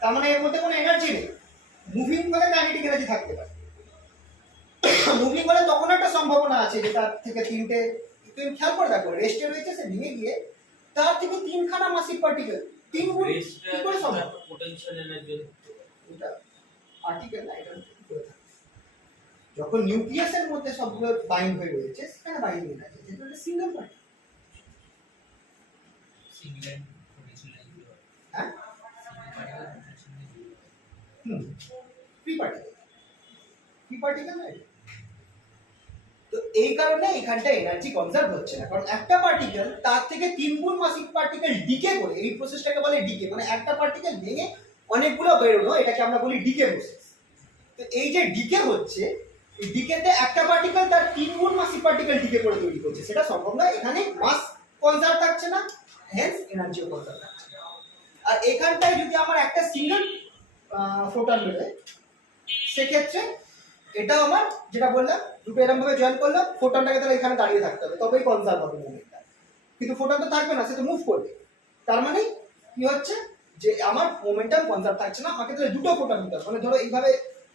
তার মানে এর মধ্যে কোনো এনার্জি নেই। মুভিং হলে কাইনেটিক এনার্জি থাকতে পারে, মুভিং হলে তখন একটা সম্ভাবনা আছে যে তার থেকে তিনটে, তুমি খেয়াল করে দেখো রেস্টে রয়েছে, সে ভেঙে গিয়ে তার থেকে তিনখানা মাসিক পার্টিকেল 3 গুণ কি করে সম্ভব? পোটেনশিয়াল এনার্জি এটা পার্টিকেল না, এটা যখন নিউক্লিয়াসের মধ্যে সবগুলো বাইন্ড হয়ে রয়েছে সেখানে বাইন্ডিং এনার্জি, যেটা একটা single particle. Single potential energy হ্যাঁ, ফ্রি পার্টিকেল না এটা। তো এই কারণে এখানটা এনার্জি কনজার্ভ হচ্ছে না, কারণ একটা পার্টিকেল তার থেকে 3 গুণ মাসিক পার্টিকেল ডিকে করে, এই প্রসেসটাকে বলে ডিকে, মানে একটা পার্টিকেল ভেঙে অনেকগুলো বেরোনো, এটাকে আমরা বলি ডিকে প্রসেস। তো এই যে ডিকে হচ্ছে, এই ডিকেতে একটা পার্টিকেল তার 3 গুণ মাসিক পার্টিকেল ডিকে করে তৈরি করছে, সেটা সম্ভব নয়। এখানে মাস কনজার্ভ থাকছে না, হেন্স এনার্জিও কনজার্ভ থাকছে না। আর এখানটায় যদি আমার একটা সিঙ্গেল ফোটন বেরোয় সেক্ষেত্রে এটাও আমার যেটা বললাম দুটো এরকম ভাবে জয়েন করলাম, ফোটনটাকে তাহলে এখানে দাঁড়িয়ে থাকতে হবে, তবেই কনজার্ভ হবে মোমেন্টটা। কিন্তু ফোটন তো থাকবে না, সে তো মুভ করবে। তার মানে কি হচ্ছে যে আমার মোমেন্টাম কনজার্ভ থাকছে না, আমাকে তাহলে দুটো ফোটন নিতে হবে। মানে ধরো এইভাবে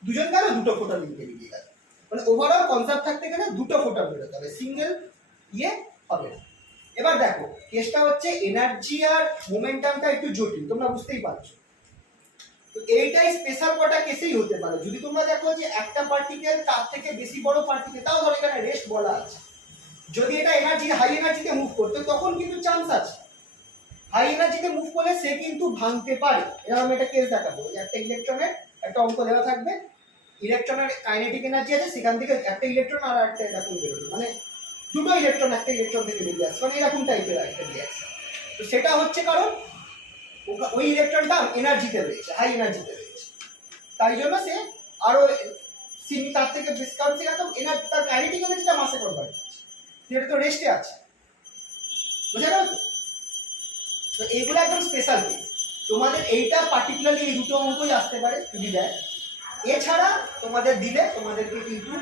দুজন গেল, দুটো ফোটন বেরিয়ে গেল, মানে ওভারঅল কনজার্ভ থাকতে গেলে দুটো ফোটন বেরোতে হবে, সিঙ্গেল হবে না। এবার দেখো কেসটা হচ্ছে এনার্জি আর মোমেন্টামটা একটু জটিল, তোমরা বুঝতেই পারছো। তো এইটাই স্পেশাল কটা কেসেই হতে পারে। যদি তোমরা দেখো যে একটা পার্টিকেল তার থেকে বেশি বড় পার্টিকেল, তাও ধরো এখানে রেস্ট বলা আছে, যদি এটা এনার্জি হাই এনার্জিতে মুভ করতে তখন কিন্তু চান্স আছে। হাই এনার্জিতে মুভ করলে সে কিন্তু ভাঙতে পারে। এরকম একটা কেস দেখাবো, যে একটা ইলেকট্রনের একটা অঙ্ক দেওয়া থাকবে, ইলেকট্রনের কাইনেটিক এনার্জি আছে, সেখান থেকে একটা ইলেকট্রন আর একটা এরকম বেরোবে, মানে দুটো ইলেকট্রন একটা ইলেকট্রন থেকে বেরিয়ে আসছে, মানে এরকম টাইপের একটা রিঅ্যাকশন। তো সেটা হচ্ছে কারণ ওই ইলেকট্রনটা এনার্জিতে রয়েছে, হাই এনার্জিতে রয়েছে, তাই জন্য সে আরো তার থেকে বেশি, কারণ সে এত এনার্জি, তার কাইনেটিক এনার্জিটা মাসে কনভার্ট করছে, এটা তো রেস্টে আছে, বুঝা গেল তো? তো এইগুলো একদম স্পেশাল কেস। তোমাদের এইটা পার্টিকুলারলি এই দুটো অঙ্কই আসতে পারে যদি দেয়। এছাড়া তোমাদের দিলে তোমাদেরকে কিন্তু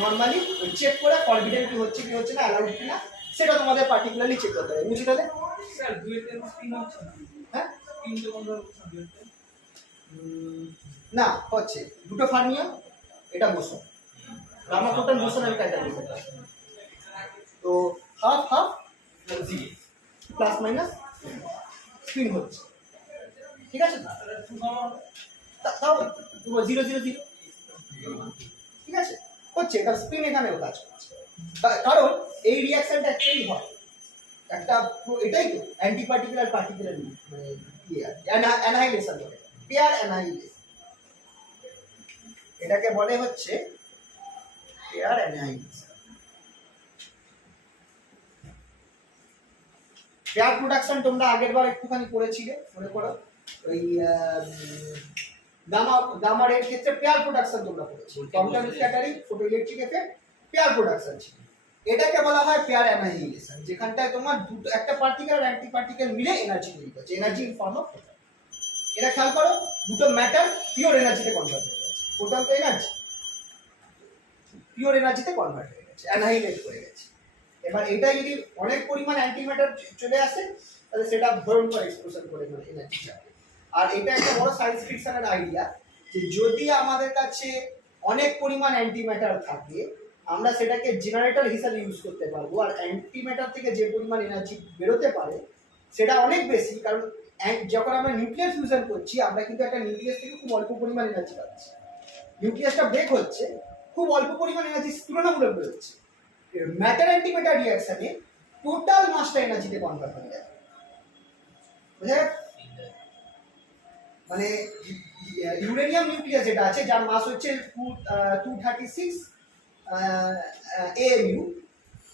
নর্মালি চেক করে ফরবিডেন কি হচ্ছে না, অ্যালাউড কিনা, সেটা তোমাদের পার্টিকুলারলি চেক করতে হবে, বুঝি তাহলে? স্যার দুইতে তিন হচ্ছে না, হ্যাঁ, তিনটে বন্ধ হচ্ছে না দুইতে। না হচ্ছে দুটো ফার্মিয়াম, এটা বোসন, গামা ফোটন বোসন আমি ক্যাটাগরি করতে। তো half half plus minus spin হচ্ছে, ঠিক আছে? তাও 0 0 0, ঠিক আছে, হচ্ছে এটা স্পিন এখানেও কাজ করছে। কারণ এই রিঅ্যাকশনটা অ্যাকচুয়ালি হয় একটা, এটাই তো অ্যান্টি পার্টিকুলার পার্টিকুলার মানে অ্যানাহাইলেশন বলে, পেয়ার অ্যানাহাইলেশন, এটাকে বলে হচ্ছে পেয়ার অ্যানাহাইলেশন। পেয়ার প্রোডাকশন তোমরা আগের বার একটুখানি পড়েছিলে, মনে করো ওই গামা রের ক্ষেত্রে পেয়ার প্রোডাকশন তোমরা পড়েছো, quantum scattering, photo electric effect, pair production ছিল। এটাকে বলা হয় পেয়ার অ্যানাহিলেশন, যেখানটায় তোমার দুটো একটা পার্টিকেল আর অ্যান্টি পার্টিকেল মিলে এনার্জি তৈরি করছে, energy in form of photon. এটা খেয়াল করো, দুটো ম্যাটার পিওর এনার্জিতে কনভার্ট হয়ে গেছে, ফোটন তো এনার্জি পিওর এনার্জিতে কনভার্ট হয়ে গেছে। অ্যানাহিলেট হয়ে গেছে। এবার এটা যদি অনেক পরিমাণ অ্যান্টিম্যাটার চলে আসে তাহলে সেটা ভয়ঙ্কর এক্সপ্লোশন করে মানে এনার্জি চাপে। আর এটা একটা বড় সায়েন্স ফিকশনের আইডিয়া যে যদি আমাদের কাছে অনেক পরিমাণ অ্যান্টিম্যাটার থাকে আমরা সেটাকে জেনারেটর হিসাবে ইউজ করতে পারবো। আর অ্যান্টিম্যাটার থেকে যে পরিমাণ এনার্জি বেরোতে পারে সেটা অনেক বেশি, কারণ যখন আমরা নিউক্লিয়ার ফিউশন করছি আমরা কিন্তু একটা নিউক্লিয়াস থেকে খুব অল্প পরিমাণ এনার্জি পাচ্ছি। নিউক্লিয়াসটা ব্রেক হচ্ছে, খুব অল্প পরিমাণ এনার্জি তুলনামূলক বেরোচ্ছে। ম্যাটার অ্যান্টিম্যাটার রিঅ্যাকশনে টোটাল মাসটা এনার্জিতে কনভার্ট হয়ে যায়। বুঝা গেছে? মানে ইউরেনিয়াম নিউক্লিয়াস যেটা আছে যার মাস হচ্ছে 236 AMU,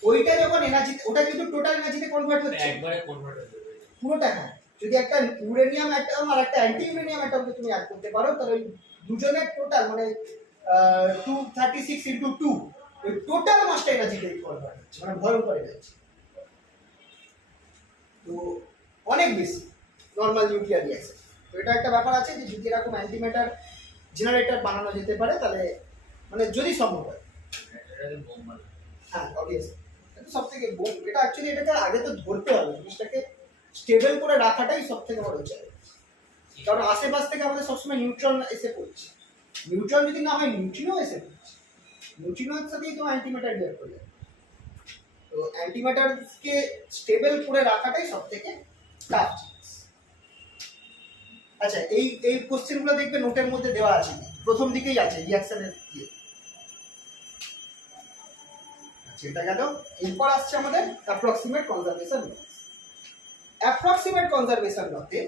ওইটা যখন এনার্জি ওটা কিন্তু টোটাল এনার্জিতে কনভার্ট হচ্ছে একবারে কনভার্ট হয়ে যাবে। পুরোটা। হ্যাঁ, যদি একটা ইউরেনিয়াম অ্যাটম আর একটা অ্যান্টি ইউরেনিয়াম অ্যাটমকে তুমি অ্যাড করতে পারো তাহলে ওই দুজনের টোটাল মানে 236 ইন্টু 2 ওই টোটাল মাসটা এনার্জিতে কনভার্ট হচ্ছে, মানে ভয়ঙ্কর এনার্জি। তো অনেক বেশি নর্মাল নিউক্লিয়ার রিঅ্যাকশন। তো এটা একটা ব্যাপার আছে যে যদি এরকম অ্যান্টিম্যাটার জেনারেটর বানানো যেতে পারে তাহলে মানে যদি সম্ভব হয়। এটাকে বোম বানাবে। হ্যাঁ অবভিয়াসলি এটা সব থেকে এটা অ্যাকচুয়ালি এটাকে আগে তো ধরতে হবে, জিনিসটাকে স্টেবল করে রাখাটাই সব থেকে বড় চ্যালেঞ্জ। কারণ আশেপাশ থেকে আমাদের সবসময় নিউট্রন এসে পড়ছে, নিউট্রন যদি না হয় নিউট্রিনো এসে পড়ছে, নিউট্রিনোর সাথেই তো অ্যান্টিম্যাটার রিঅ্যাক্ট করে যাবে। তো অ্যান্টিম্যাটারকে স্টেবল করে রাখাটাই সব থেকে টাফ জিনিস। আচ্ছা এই এই কোশ্চেনগুলো দেখবে নোটের মধ্যে দেওয়া আছে, প্রথম দিকেই আছে রিঅ্যাকশনের ইয়ে। আচ্ছা এটা গেল। এরপর আসছে আমাদের approximate conservation laws. Approximate conservation লতে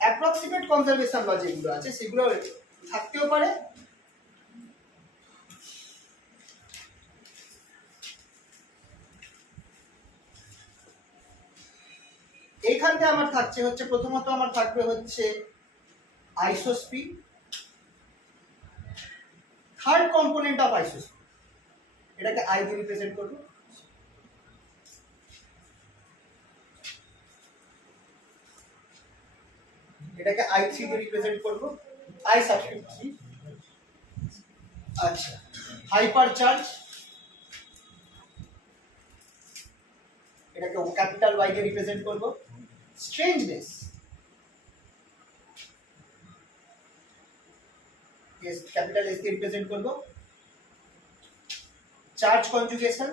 অ্যাপ্রক্সিমেট কনজারভেশন ল যেগুলো আছে সেগুলো থাকতেও পারে, এইখান থেকে আমার থাকছে হচ্ছে প্রথমত আমার থাকবে হচ্ছে আইসোস্পিড, থার্ড কম্পোনেন্ট অফ আইসোস্পিড, এটাকে আই দিয়ে রিপ্রেজেন্ট করবো। এটাকে i3 দিয়ে রিপ্রেজেন্ট করব, i সাবস্ক্রিপ্ট 3। আচ্ছা হাইপার চার্জ এটাকে ক্যাপিটাল Y দিয়ে রিপ্রেজেন্ট করব। স্ট্রেঞ্জনেস এস ক্যাপিটাল S দিয়ে রিপ্রেজেন্ট করব। চার্জ কনজুগেশন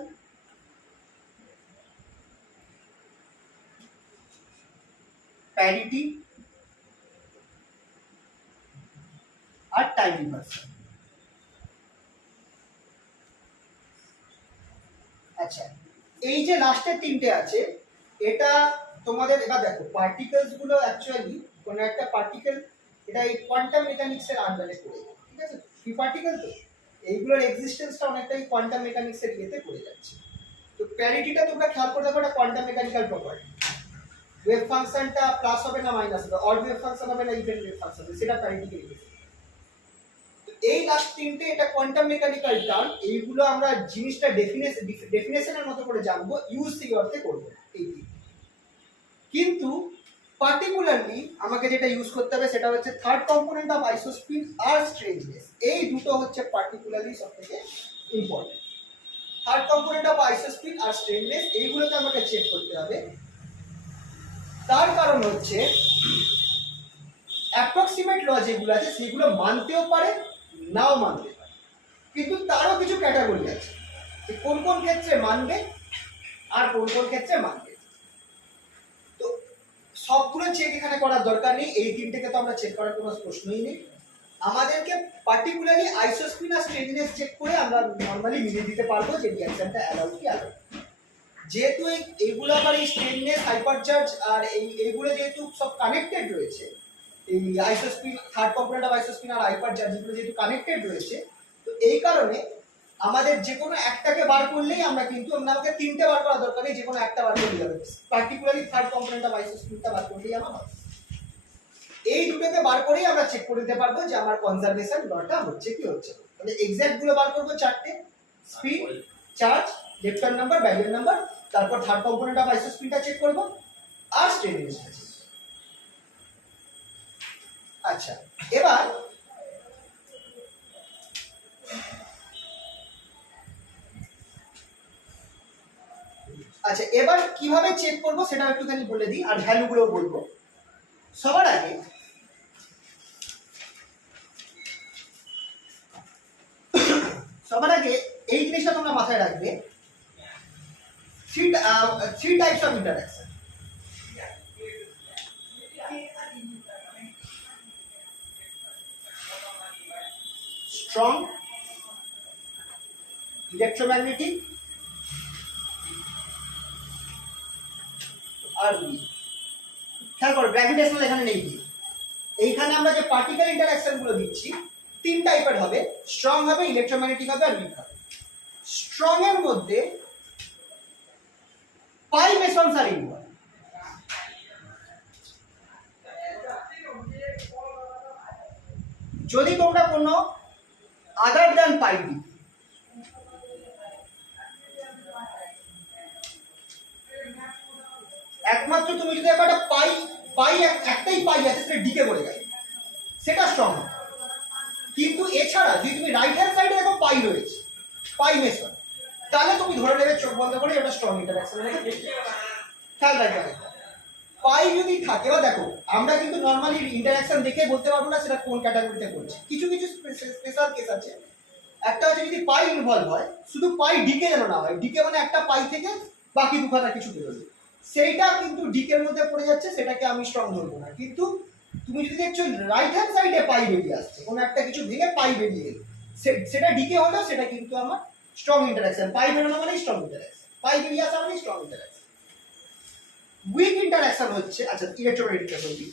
প্যারিটি আর টাইম ইনভার্সন। আচ্ছা এই যে লাস্টের তিনটে আছে এটা তোমাদের এবার দেখো পার্টিকেলস গুলো অ্যাকচুয়ালি কোনো একটা পার্টিকেল এটা এই কোয়ান্টাম মেকানিক্সের আন্ডারে পড়ে যায়, ঠিক আছে? ফ্রি পার্টিকেল তো এইগুলোর এক্সিস্টেন্সটা অনেকটাই কোয়ান্টাম মেকানিক্সের ইয়েতে পড়ে যাচ্ছে। তো প্যারিটিটা তোমরা খেয়াল করে দেখো এটা কোয়ান্টাম মেকানিক্যাল প্রপার্টি। ওয়েভ ফাংশনটা প্লাস হবে না মাইনাস হবে, অড ওয়েভ ফাংশন হবে না ইভেন ওয়েভ ফাংশন হবে, সেটা প্যারিটিকে রিপ্রেজেন্ট। এই লাস্ট তিনটে এটা কোয়ান্টাম মেকানিক্যাল টার্ম, এইগুলো আমরা জিনিসটা ডেফিনেশনের মতো করে জানবো, ইউজ সেই অর্থে করবো এই তিনটে। কিন্তু পার্টিকুলারলি আমাকে যেটা ইউজ করতে হবে সেটা হচ্ছে থার্ড কম্পোনেন্ট অফ আইসোস্পিড আর স্ট্রেঞ্জনেস। এই দুটো হচ্ছে পার্টিকুলারলি সবথেকে important. Third component of isospin আর স্ট্রেঞ্জনেস এইগুলোকে আমাকে চেক করতে হবে। তার কারণ হচ্ছে অ্যাপ্রক্সিমেট ল যেগুলো আছে সেগুলো মানতেও পারে নাও মানতে পারে, কিন্তু তারও কিছু ক্যাটাগরি আছে যে কোন কোন ক্ষেত্রে মানবে আর কোন কোন ক্ষেত্রে মানবে। তো সবগুলো চেক এখানে করার দরকার নেই, এই তিনটেকে তো আমরা চেক করার কোনো প্রশ্নই নেই। আমাদেরকে পার্টিকুলারলি আইসোস্পিড আর স্ট্রেঞ্জনেস চেক করে আমরা নর্মালি মিলিয়ে দিতে পারবো যে রিঅ্যাকশনটা অ্যালাউ কি অ্যালাউ। যেহেতু এইগুলো আবার এই স্ট্রেঞ্জনেস হাইপারচার্জ আর এইগুলো যেহেতু সব কানেক্টেড রয়েছে, এই আইসোস্পিন থার্ড কম্পোনেন্ট অফ আইসোস্পিন আর হাইপারচার্জ যেগুলো যেহেতু কানেক্টেড রয়েছে, তো এই কারণে আমাদের যে কোনো একটাকে বার করলেই আমরা কিন্তু আমাকে তিনটে বার করা দরকার নেই, যে কোনো একটা বার করলেই হবে। পার্টিকুলারলি থার্ড কম্পোনেন্ট অফ আইসোস্পিনটা বার করলেই আমার হবে। এই দুটোকে বার করেই আমরা চেক করে দিতে পারবো যে আমার কনজারভেশন লটা হচ্ছে কি হচ্ছে। মানে এক্সাক্ট গুলো বার করবো চারটে, spin, charge, lepton number, baryon number, তারপর থার্ড কম্পোনেন্ট অফ আইসোস্পিনটা চেক করবো আর স্ট্রেঞ্জনেসটা চেক। আচ্ছা এবার কিভাবে চেক করবো সেটা একটুখানি বলে দিই, আর ভ্যালুগুলো বলবো। সবার আগে এই জিনিসটা তোমরা মাথায় রাখবে, three types of interaction. Strong, electromagnetic আর উইক। খেয়াল করো গ্র্যাভিটেশনাল এখানে নেই কি, এইখানে আমরা যে পার্টিকেল ইন্টারাকশন গুলো দিচ্ছি তিন টাইপের হবে, স্ট্রং হবে, ইলেকট্রোম্যাগনেটিক হবে আর উইক হবে। স্ট্রং এর মধ্যে পাই মেসন্স আর ইনভলভ। যদি তোমরা কোনো আদার দ্যান পাই দি, একমাত্র তুমি যদি একটা একটাই পাই আছে সেটা ডিকে করে গেছে, সেটা স্ট্রং। কিন্তু এছাড়া যদি তুমি রাইট হ্যান্ড সাইডে দেখো পাই রয়েছে, পাই মেসন, তাহলে তুমি ধরে নেবে চোখ বন্ধ করে এটা স্ট্রং ইন্টারাকশন। খেয়াল রাখবে, পাই যদি থাকে, বা দেখো আমরা কিন্তু নর্মালি ইন্টারাকশন দেখে বলতে পারবো না সেটা কোন ক্যাটাগরিতে পড়ছে। কিছু কিছু স্পেশাল কেস আছে। একটা হচ্ছে যদি পাই ইনভলভ হয়, শুধু পাই ডিকে যেন না হয়, ডিকে মানে একটা পাই থেকে বাকি দুখানা কিছু বেরোবে, সেইটা কিন্তু ডিকের মধ্যে পড়ে যাচ্ছে, সেটাকে আমি স্ট্রং ধরবো না। কিন্তু তুমি যদি দেখছো রাইট হ্যান্ড সাইডে পাই বেরিয়ে আসছে, কোনো একটা কিছু ভেঙে পাই বেরিয়ে গেল, সেটা ডিকে হলেও সেটা কিন্তু আমার স্ট্রং ইন্টারাকশন। পাই বেরোনো মানে স্ট্রং ইন্টারাকশন, পাই বেরিয়ে আসা মানে স্ট্রং ইন্টারাকশন। উইক ইন্টারাকশন হচ্ছে, আচ্ছা ইলেকট্রোম্যাগনেটিক বলি।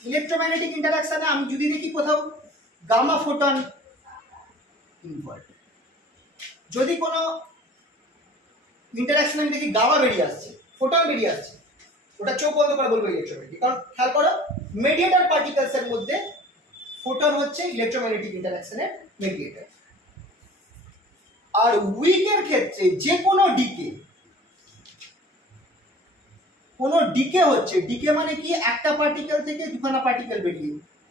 ইলেকট্রোম্যাগনেটিক ইন্টারাকশনে আমি যদি দেখি কোথাও গামা ফোটন ইনভলভ, যদি কোনো ইন্টারাকশন আমি দেখি গামা বেরিয়ে আসছে, ফোটন বেরিয়ে আসছে, ওটা চোখ বন্ধ করে বলবো ইলেকট্রোম্যাগনেটিক। কারণ খেয়াল করো মেডিয়েটর পার্টিকেলস এর মধ্যে ফোটন হচ্ছে ইলেকট্রোম্যাগনেটিক ইন্টারাকশনের মেডিয়েটর। আর উইকের ক্ষেত্রে যে কোনো ডিকে হচ্ছে, ডিকে মানে কি একটা পার্টিকেল থেকে দুখানা পার্টিকেল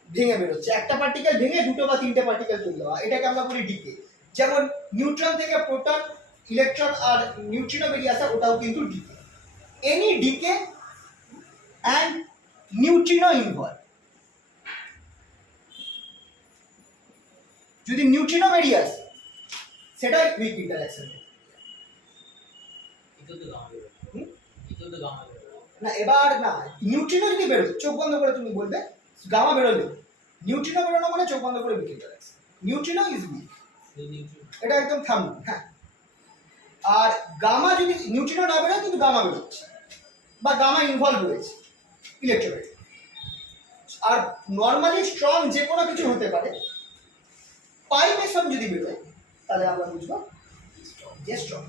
ভেঙে বেরোচ্ছে, একটা পার্টিকেল ভেঙে দুটো বা তিনটে পার্টিকেল তৈরি হওয়া, এটাকে আমরা বলি ডিকে। যেমন নিউট্রন থেকে প্রোটন, ইলেকট্রন আর নিউট্রিনো বেরিয়ে আসা, ওটাও কিন্তু decay. Any decay and neutrino involve. যদি নিউট্রিনো বেরিয়ে আসে সেটা উইক ইন্টারাকশন। না এবার না, নিউট্রিনো যদি বেরোয় চোখ বন্ধ করে তুমি বলবে গামা বেরোলে, নিউট্রিনো বেরোনো মানে চোখ বন্ধ করে weak interaction. Neutrino is weak, এটা একদম থামবে। হ্যাঁ, আর গামা যদি নিউট্রিনো না বেরোয় কিন্তু গামা বেরোচ্ছে বা গামা ইনভলভ রয়েছে ইলেকট্রোম্যাগনেটিক। আর নর্মালি স্ট্রং যে কোনো কিছু হতে পারে, পাই মেসন যদি বেরোয় তাহলে আমরা বুঝবো যে স্ট্রং।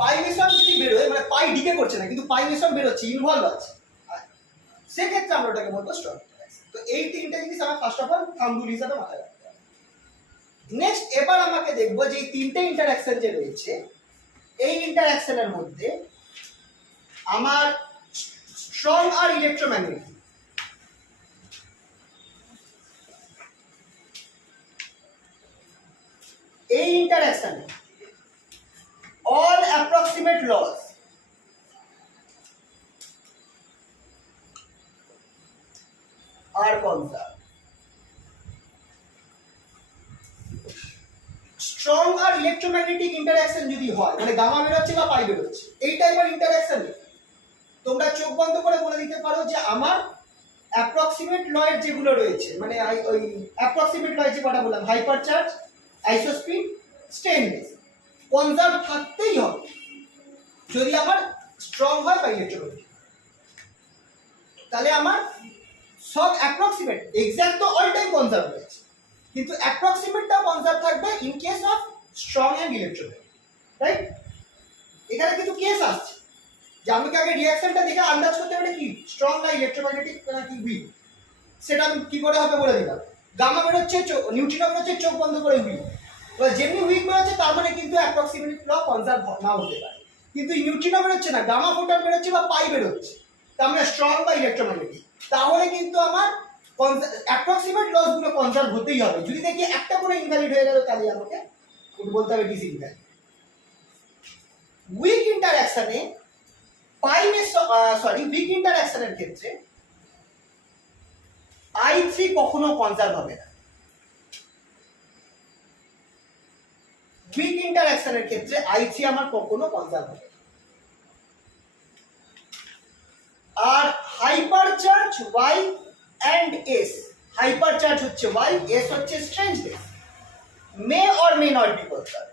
পাই মেসন যদি বেরোয় মানে পাই ডিকে করছে না কিন্তু পাই মেসন বেরোচ্ছে, ইনভলভ আছে, সেক্ষেত্রে আমরা ওটাকে বলবো স্ট্রং। তো এই তিনটা জিনিস আমার ফার্স্ট অফ অল থাম্বরুল হিসাবে মাথায় রাখতে হবে। নেক্সট এবার আমাকে দেখবো যে এই তিনটে ইন্টারাকশন যে রয়েছে, এই ইন্টারাকশনের মধ্যে আমার স্ট্রং আর ইলেকট্রোম্যাগনেটিক, এই ইন্টারাকশনে all approximate laws are conserved. Strong আর ইলেকট্রোম্যাগনেটিক ইন্টারাকশন যদি হয়, মানে গামা বেরোচ্ছে বা পাই বেরোচ্ছে, এই টাইপের ইন্টারাকশনে তোমরা চোখ বন্ধ করে বলে দিতে পারো যে আমার অ্যাপ্রক্সিমেট লয়ের যেগুলো রয়েছে, মানে ওই অ্যাপ্রক্সিমেট লয় যে কটা বললাম, হাইপার চার্জ, আইসোস্পিন, স্টেইনলেস, কনজার্ভ থাকতেই হবে যদি আমার স্ট্রং হয় বা ইলেকট্রোম্যাগনেটিক। তাহলে আমার সব অ্যাপ্রক্সিমেট, এক্সাক্ট তো অল টাইম কনজার্ভ রয়েছে, কিন্তু অ্যাপ্রক্সিমেটটাও কনজার্ভ থাকবে in case of strong and electromagnetic, right? এখানে কিন্তু কেস আসছে যে আমি আগে রিঅ্যাকশনটা দেখে আন্দাজ করতে পারি কি স্ট্রং না ইলেকট্রোম্যাগনেটিক না কি উইক, সেটা আমি কি করে হবে বলে দিলাম। গামা বেরোচ্ছে, নিউট্রিনো বেরোচ্ছে, চোখ বন্ধ করে উইক। এবার যেমনি উইক বেরোচ্ছে তার মানে কিন্তু অ্যাপ্রক্সিমেট ল কনজার্ভ নাও হতে পারে, কিন্তু নিউট্রিনো বেরোচ্ছে না, গামা ফোটন বেরোচ্ছে বা পাই বেরোচ্ছে, তার মানে স্ট্রং বা ইলেকট্রোম্যাগনেটিক, তাহলে কিন্তু আমার অ্যাপ্রক্সিমেট লস গুলো কনজার্ভ হতেই হবে। যদি দেখি একটা করে ইনভ্যালিড হয়ে গেল তাহলে আমাকে বলতে হবে ডিসি ভ্যালু। উইক ইন্টারঅ্যাকশনে উইক ইন্টারঅ্যাকশনের ক্ষেত্রে I3 কখনো কনজার্ভ হবে না। উইক ইন্টারঅ্যাকশনের ক্ষেত্রে I3 আমার কখনো কনজার্ভ হবে না। আর হাইপারচার্জ Y and S, হাইপারচার্জ হচ্ছে Y, S হচ্ছে strangeness, may or may not be conserve.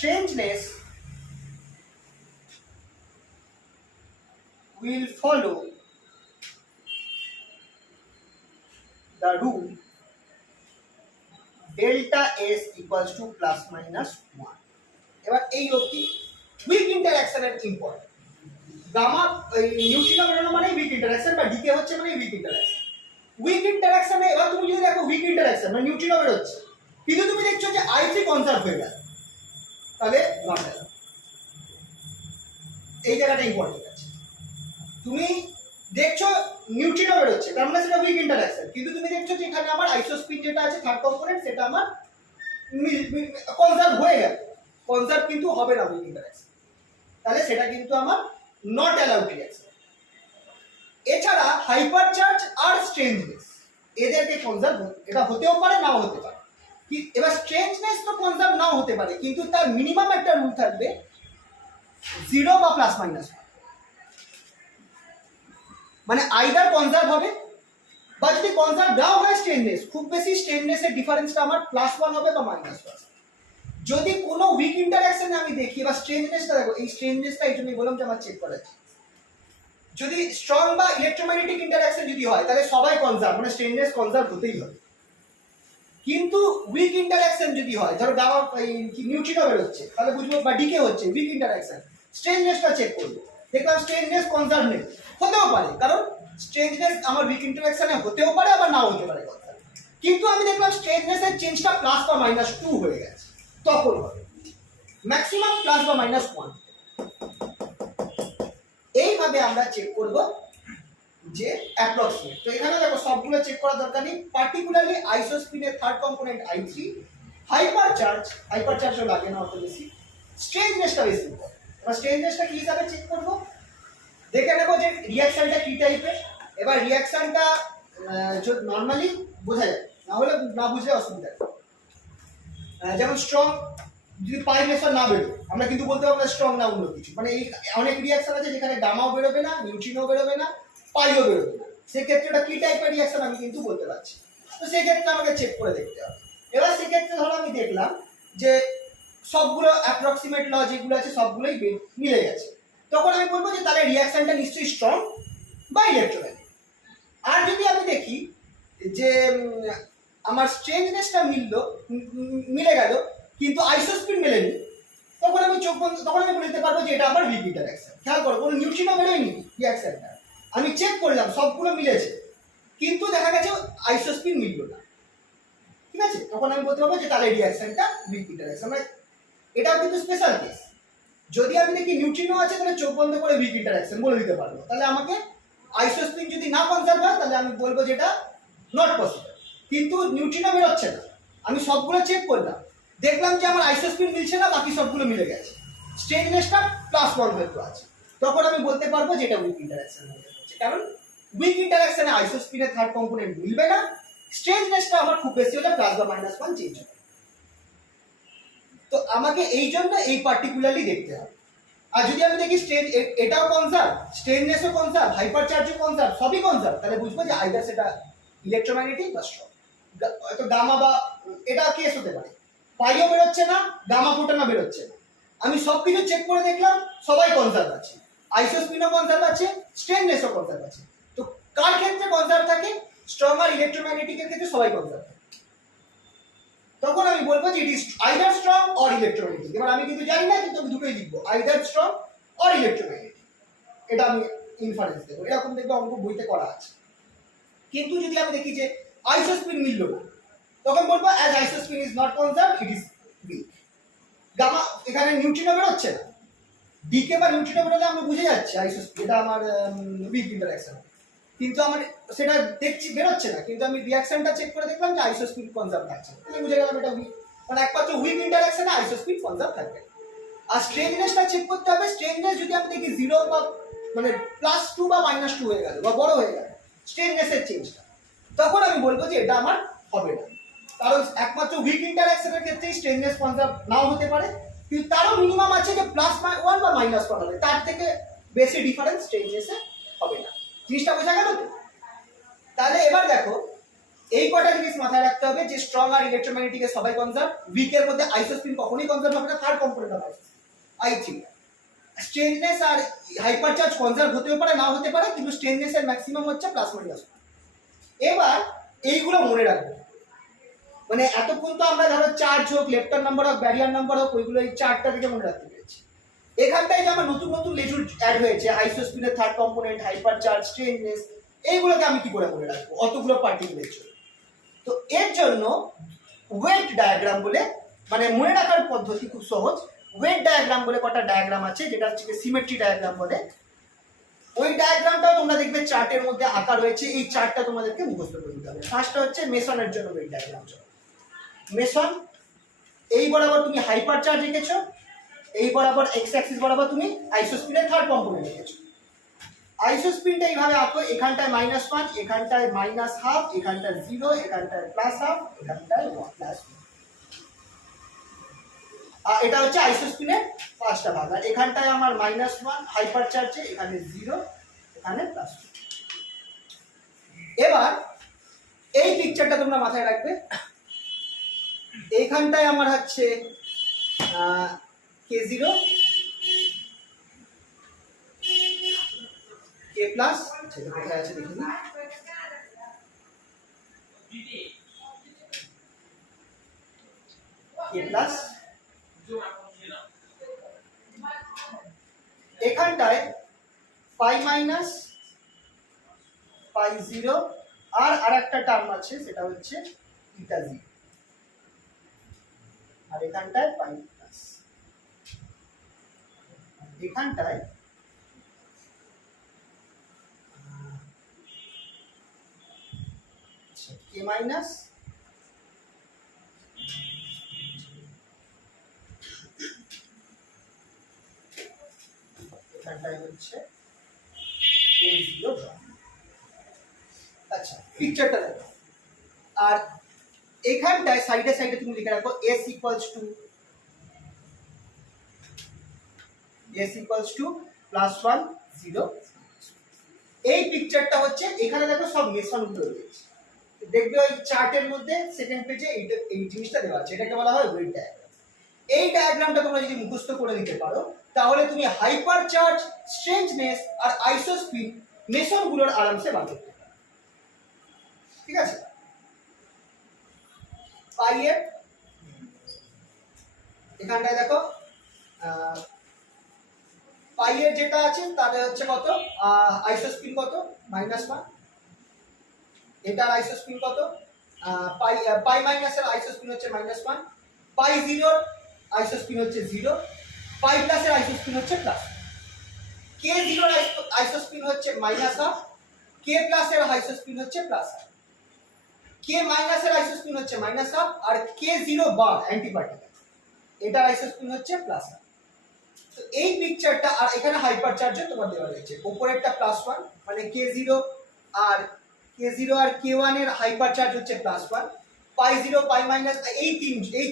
Strangeness will follow the rule delta S equals to plus minus 1. এবার এই অবধি উইক ইন্টারঅ্যাকশনের ইম্পর্টেন্ট। গামা নিউট্রিনো বেরোনো মানে উইক ইন্টারঅ্যাকশন, বা ডিকে হচ্ছে মানে উইক ইন্টারঅ্যাকশন। উইক ইন্টারঅ্যাকশনে এবার তুমি যদি দেখো উইক ইন্টারঅ্যাকশন মানে নিউট্রিনো বেরোচ্ছে, কিন্তু তুমি দেখছো যে I3 কনজার্ভ হয়ে গেল, তাহলে নট অ্যালাউ। এই জায়গাটা ইম্পর্টেন্ট আছে। তুমি দেখছো নিউট্রিনো বেরোচ্ছে, তার মানে সেটা উইক ইন্টারঅ্যাকশন, কিন্তু তুমি দেখছো যে এখানে আমার আইসোস্পিন যেটা আছে থার্ড কম্পোনেন্ট, সেটা আমার কনজার্ভ হয়ে গেল। কনজার্ভ কিন্তু হবে না উইক ইন্টারঅ্যাকশন, তাহলে সেটা কিন্তু আমার নট অ্যালাউড রিঅ্যাকশন। এছাড়া হাইপারচার্জ আর স্ট্রেঞ্জনেস এদেরকে কনজার্ভ এটা হতেও পারে, নাও হতে পারে। এবার স্ট্রেঞ্জনেস তো কনজার্ভ নাও হতে পারে, কিন্তু তার মিনিমাম একটা রুল থাকবে 0 বা প্লাস মাইনাস, মানে আইদার কনজার্ভ হবে, বা যদি কনজার্ভ নাও হয় স্ট্রেঞ্জনেস, খুব বেশি স্ট্রেঞ্জনেসের ডিফারেন্সটা আমার +1 হবে বা -1। যদি কোনো উইক ইন্টারঅ্যাকশনে আমি দেখি বা স্ট্রেঞ্জনেসটা দেখো, এই স্ট্রেঞ্জনেসটা এই জন্যই বললাম যে আমার চেক করা আছে। যদি স্ট্রং বা ইলেকট্রোম্যাগনেটিক ইন্টারঅ্যাকশন যদি হয়, তাহলে সবাই কনজার্ভ, মানে স্ট্রেঞ্জনেস কনজার্ভ হতেই হবে। কিন্তু উইক ইন্টারঅ্যাকশন যদি হয়, ধরো গামা নিউট্রিনো বেরোচ্ছে, তাহলে বুঝবো, বা ডিকে হচ্ছে উইক ইন্টারঅ্যাকশন, স্ট্রেঞ্জনেসটা চেক করবো, দেখলাম স্ট্রেঞ্জনেস কনজার্ভ নেই, হতেও পারে, কারণ স্ট্রেঞ্জনেস আমার উইক ইন্টারঅ্যাকশনে হতেও পারে আবার নাও হতে পারে কনজার্ভ, কিন্তু আমি দেখলাম স্ট্রেঞ্জনেসের চেঞ্জটা প্লাস বা -2 হয়ে গেছে, তখন হবে। ম্যাক্সিমাম প্লাস বা -1। এইভাবে আমরা চেক করব যে অ্যাপ্রক্সিমেট। তো এখানে দেখো সবগুলো চেক করার দরকার নেই, পার্টিকুলারলি আইসোস্পিনের থার্ড কম্পোনেন্ট I3, হাইপারচার্জও লাগে না অত বেশি, স্ট্রেঞ্জনেসটা বেশি ইম্পর্টেন্ট। এবার স্ট্রেঞ্জনেসটা কি হিসাবে চেক করব, দেখে নেবো যে রিঅ্যাকশনটা কি টাইপের। এবার রিঅ্যাকশনটা নর্মালি বোঝা যায়, না হলে না বুঝলে অসুবিধা। যেমন স্ট্রং যদি পাই মেশার না বেরো, আমরা কিন্তু বলতে পারবো না স্ট্রং না অন্য কিছু, মানে এই অনেক রিঅ্যাকশন আছে যেখানে গামাও বেরোবে না, নিউট্রিনো বেরোবে না, পাইও বেরোবে না, সেক্ষেত্রে ওটা কি টাইপের রিঅ্যাকশন আমি কিন্তু বলতে পারছি। তো সেক্ষেত্রে আমাকে চেক করে দেখতে হবে। এবার সেক্ষেত্রে ধরো আমি দেখলাম যে সবগুলো অ্যাপ্রক্সিমেট ল যেগুলো আছে সবগুলোই মিলে গেছে, তখন আমি বলবো যে তাহলে রিঅ্যাকশনটা নিশ্চয়ই স্ট্রং বা ইলেকট্রোম্যাগনেটিক। আর যদি আমি দেখি যে আমার স্ট্রেঞ্জনেসটা মিলে গেল কিন্তু আইসোস্পিন মেলেনি, তখন আমি তখন আমি বলতে পারবো যে এটা আমার উইক ইন্টারঅ্যাকশন। খেয়াল করো, কোনো নিউট্রিনো বেরোয়নি রিঅ্যাকশনটা, আমি চেক করলাম সবগুলো মিলেছে, কিন্তু দেখা গেছে আইসোস্পিন মিলল না, ঠিক আছে, তখন আমি বলতে পারবো যে তাহলে রিঅ্যাকশনটা উইক ইন্টারঅ্যাকশন। মানে এটাও কিন্তু স্পেশাল কেস। যদি আমি দেখি নিউট্রিনো আছে, তাহলে চোখ বন্ধ করে উইক ইন্টারঅ্যাকশন বলে দিতে পারবো, তাহলে আমাকে আইসোস্পিন যদি না কনজার্ভ হয়, তাহলে আমি বলবো যে এটা নট পসিবল। কিন্তু নিউট্রিনো বেরোচ্ছে না, আমি সবগুলো চেক করলাম, দেখলাম যে আমার আইসোস্পিন মিলছে না, বাকি সবগুলো মিলে গেছে, স্ট্রেঞ্জনেসটা +1 ভ্যালু আছে, তখন আমি বলতে পারবো যে এটা উইক ইন্টারঅ্যাকশন হতে হচ্ছে, কারণ উইক ইন্টারঅ্যাকশনে আইসোস্পিনের থার্ড কম্পোনেন্ট মিলবে না, স্ট্রেঞ্জনেসটা আমার খুব বেশি হলে প্লাস বা -1 চেঞ্জ হবে। তো আমাকে এই জন্য এই পার্টিকুলারলি দেখতে হবে। আর যদি আমি দেখি এটাও কনজার্ভ, স্ট্রেঞ্জনেসও কনজার্ভ, হাইপারচার্জও কনজার্ভ, সবই কনজার্ভ, তাহলে বুঝবো যে আইদার সেটা ইলেকট্রোম্যাগনেটিক বা স্ট্রং। হয়তো গামা বা এটা কেস হতে পারে, পাইও বেরোচ্ছে না, গামা ফোটনা বেরোচ্ছে না, আমি সবকিছু চেক করে দেখলাম সবাই কনজার্ভ আছে, আইসোস্পিনও কনজার্ভ আছে, স্ট্রেঞ্জনেসও কনজার্ভ আছে। তো কার ক্ষেত্রে কনজার্ভ থাকে, স্ট্রং আর ইলেকট্রোম্যাগনেটিকের ক্ষেত্রে সবাই কনজার্ভ থাকে, তখন আমি বলবো যে it is either strong or electromagnetic. এবার আমি কিন্তু জানি না, কিন্তু আমি দুটোই লিখবো, আইদার স্ট্রং অর ইলেকট্রোম্যাগনেটিক, এটা আমি ইনফারেন্স দেবো, এরকম দেখবো অঙ্ক বইতে করা আছে। কিন্তু যদি আমি দেখি যে আইসোস্পিন মিলল না, তখন বলবো as isospin is not conserve, it is weak. Gamma এখানে নিউট্রিনো বেরোচ্ছে না, ডিকে বা নিউট্রিনো বেরোলে আমরা বুঝে যাচ্ছি আইসোস্পিন এটা আমার উইক ইন্টারঅ্যাকশন, কিন্তু আমার সেটা দেখছি বেরোচ্ছে না, কিন্তু আমি রিঅ্যাকশনটা চেক করে দেখলাম যে আইসোস্পিন কনজার্ভ থাকছে, তাহলে বুঝে গেলাম এটা উইক, মানে একমাত্র উইক ইন্টারঅ্যাকশনে আইসোস্পিন কনজার্ভ থাকবে। আর স্ট্রেননেসটা চেক করতে হবে, স্ট্রেননেস যদি আমি দেখি 0 বা মানে +2 বা -2 হয়ে গেল বা বড় হয়ে গেল স্ট্রেননেসের চেঞ্জটা, তখন আমি বলবো যে এটা আমার হবে না, কারণ একমাত্র উইক ইন্টারঅ্যাকশনের ক্ষেত্রেই স্ট্রেননেস কনজার্ভ নাও হতে পারে, কিন্তু তারও মিনিমাম আছে যে +1 বা -1 হবে, তার থেকে বেশি ডিফারেন্স স্ট্রেননেসে হবে না। জিনিসটা বোঝা গেল তো? তাহলে এবার দেখো এই কটা জিনিস মাথায় রাখতে হবে যে স্ট্রং আর ইলেকট্রোম্যাগনেটিকে সবাই কনজার্ভ, উইকের মধ্যে আইসোস্পিন কখনোই কনজার্ভ হবে না, third component of isospin I3। Strangeness আর হাইপারচার্জ কনজার্ভ হতেও পারে নাও হতে পারে, কিন্তু স্ট্রেননেসের ম্যাক্সিমাম হচ্ছে +1। এবার এইগুলো মনে রাখবো, মানে এতক্ষণ তো আমরা ধরো চার্জ হোক, লেপ্টন নাম্বার হোক, ব্যারিয়ার নাম্বার হোক, ওইগুলো এই চারটা থেকে মনে রাখতে পেরেছি। এখানটায় যে আমার নতুন নতুন লেজুর অ্যাড হয়েছে, আইসোস্পিনের থার্ড কম্পোনেন্ট, হাইপারচার্জ, স্ট্রেননেস, এইগুলোকে আমি কি করে মনে রাখবো অতগুলো পার্টিকুলের জন্য? তো এর জন্য ওয়েট ডায়াগ্রাম বলে, মানে মনে রাখার পদ্ধতি খুব সহজ, ওয়েট ডায়াগ্রাম বলে কটা ডায়াগ্রাম আছে, যেটা হচ্ছে সিমেট্রি ডায়াগ্রাম বলে। ওই ডায়াগ্রামটাও তোমরা দেখবে চার্টের মধ্যে আঁকা রয়েছে, এই চার্টটা তোমাদেরকে মুখস্থ করে দিতে হবে। ফার্স্টটা হচ্ছে মেসনের জন্য ওয়েট ডায়াগ্রাম। মেসন এই বরাবর তুমি হাইপার চার্জ রেখেছো, এই বরাবর এক্স অ্যাক্সিস বরাবর তুমি আইসোস্পিনের থার্ড কম্পোনেন্ট রেখেছো। আইসোস্পিনটা এইভাবে আঁকো, এখানটায় -1, এখানটায় -1/2, এখানটায় 0, এখানটায় +1/2, এখানটায় 1+1। আর এটা হচ্ছে আইসোস্পিনের পাঁচটা ভাগ, আর এখানটায় আমার -1 হাইপার চার্জে, এখানে 0, এখানে +2। এবার এই পিকচারটা তোমরা মাথায় রাখবে, এইখানটায় আমার হচ্ছে K0 K+, সেটা কোথায় আছে দেখি, K+, এখানটায় π- π0, আর আরেকটা টার্ম আছে সেটা হচ্ছে η0, আর এখানটায় π+, এখানটায় K-, এখানটায় হচ্ছে K0। আচ্ছা পিকচারটা দেখো, আর এখানটায় সাইডে সাইডে তুমি লিখে রাখো S = +1 0। এই পিকচারটা হচ্ছে, এখানে দেখো সব মেসন গুলো রয়েছে, দেখবে ওই চার্টের মধ্যে সেকেন্ড পেজে এই জিনিসটা দেওয়া আছে, এটাকে বলা হয় ওয়েট ডায়াগ্রাম। এই ডায়াগ্রামটা তোমরা যদি মুখস্থ করে নিতে পারো, তাহলে তুমি হাইপার চার্জ, স্ট্রেঞ্জনেস আর আইসোস্পিন মেসন গুলোর আরামসে বার করতে পারো। ঠিক আছে? পাইয়ের এখানটায় দেখো পাইয়ের যেটা আছে তাদের হচ্ছে কত, আইসোস্পিন কত, -1, এটার আইসোস্পিন কত, পাই মাইনাসের আইসোস্পিন হচ্ছে -1, π0 আইসোস্পিন হচ্ছে 0, π প্লাসের আইসোস্পিন হচ্ছে প্লাস, K0 এর আইসোস্পিন হচ্ছে -1/2, K প্লাসের আইসোস্পিন হচ্ছে প্লাস, K মাইনাসের আইসোস্পিন হচ্ছে -1/2, আর K0 বার অ্যান্টিপার্টিকেল, এটার আইসোস্পিন হচ্ছে প্লাস। তো এই পিকচারটা, আর এখানে হাইপার চার্জে তোমার দেওয়া রয়েছে, উপরেরটা +1 মানে K0 আর K1 এর হাইপার চার্জ হচ্ছে +1, π0 π মাইনাস এই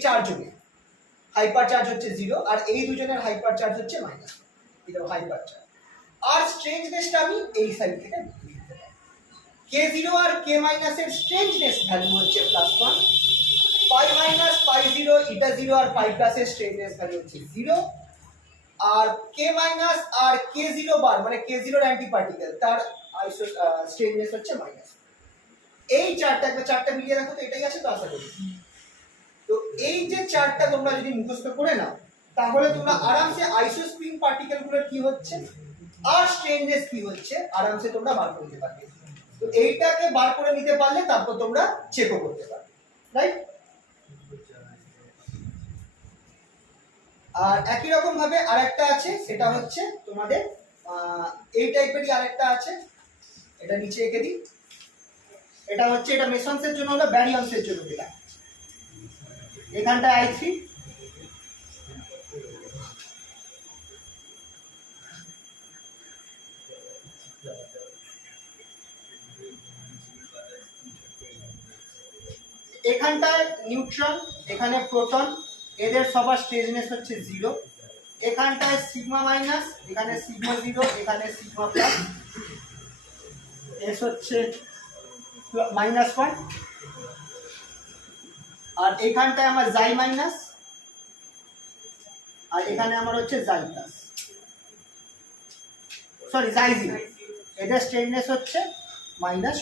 চারজনের হাইপার চার্জ হচ্ছে 0, আর এই দুজনের হাইপার চার্জ হচ্ছে -1, এটা হাইপার চার্জ। আর স্ট্রেঞ্জনেসটা আমি এই সাইড থেকে লিখতে পারি, K0 আর K মাইনাসের স্ট্রেঞ্জনেস ভ্যালু হচ্ছে +1, π মাইনাস π0 η0 আর π প্লাসের স্ট্রেঞ্জনেস ভ্যালু হচ্ছে 0, আর K মাইনাস আর K0 বার মানে K0 এর অ্যান্টিপার্টিকেল তার স্ট্রেঞ্জনেস হচ্ছে -। এই চারটা মিলিয়ে দেখো তো এটাই আছে তো আশা করি। তো এই যে চারটা তোমরা যদি মুখস্থ করে নাও, তাহলে তোমরা আরামসে আইসোস্পিন পার্টিকেল গুলোর কি হচ্ছে আর স্ট্রেননেস কি হচ্ছে আরামসে তোমরা বার করে নিতে পারবে। তো এইটাকে বার করে নিতে পারলে তারপর তোমরা চেকও করতে পারবে, রাইট? আর একই রকম ভাবে আরেকটা আছে, সেটা হচ্ছে তোমাদের এই টাইপেরই আরেকটা আছে, এটা নিচে এঁকে দিই। এটা হচ্ছে, এটা মেসন্সের জন্য হলো, ব্যারিয়ন্সের জন্য এটা এখানটায় I3, এখানটায় নিউট্রন, এখানে প্রোটন, এদের সবার স্টেজনেস হচ্ছে 0। এখানটায় সিগমা মাইনাস, এখানে সিগমা 0, এখানে সিগমা প্লাস, এস হচ্ছে -1। আর এখানটায় আমার জাই মাইনাস, আর এখানে আমার হচ্ছে জাই প্লাস, সরি জাই 0, এদের স্টেজনেস হচ্ছে -2।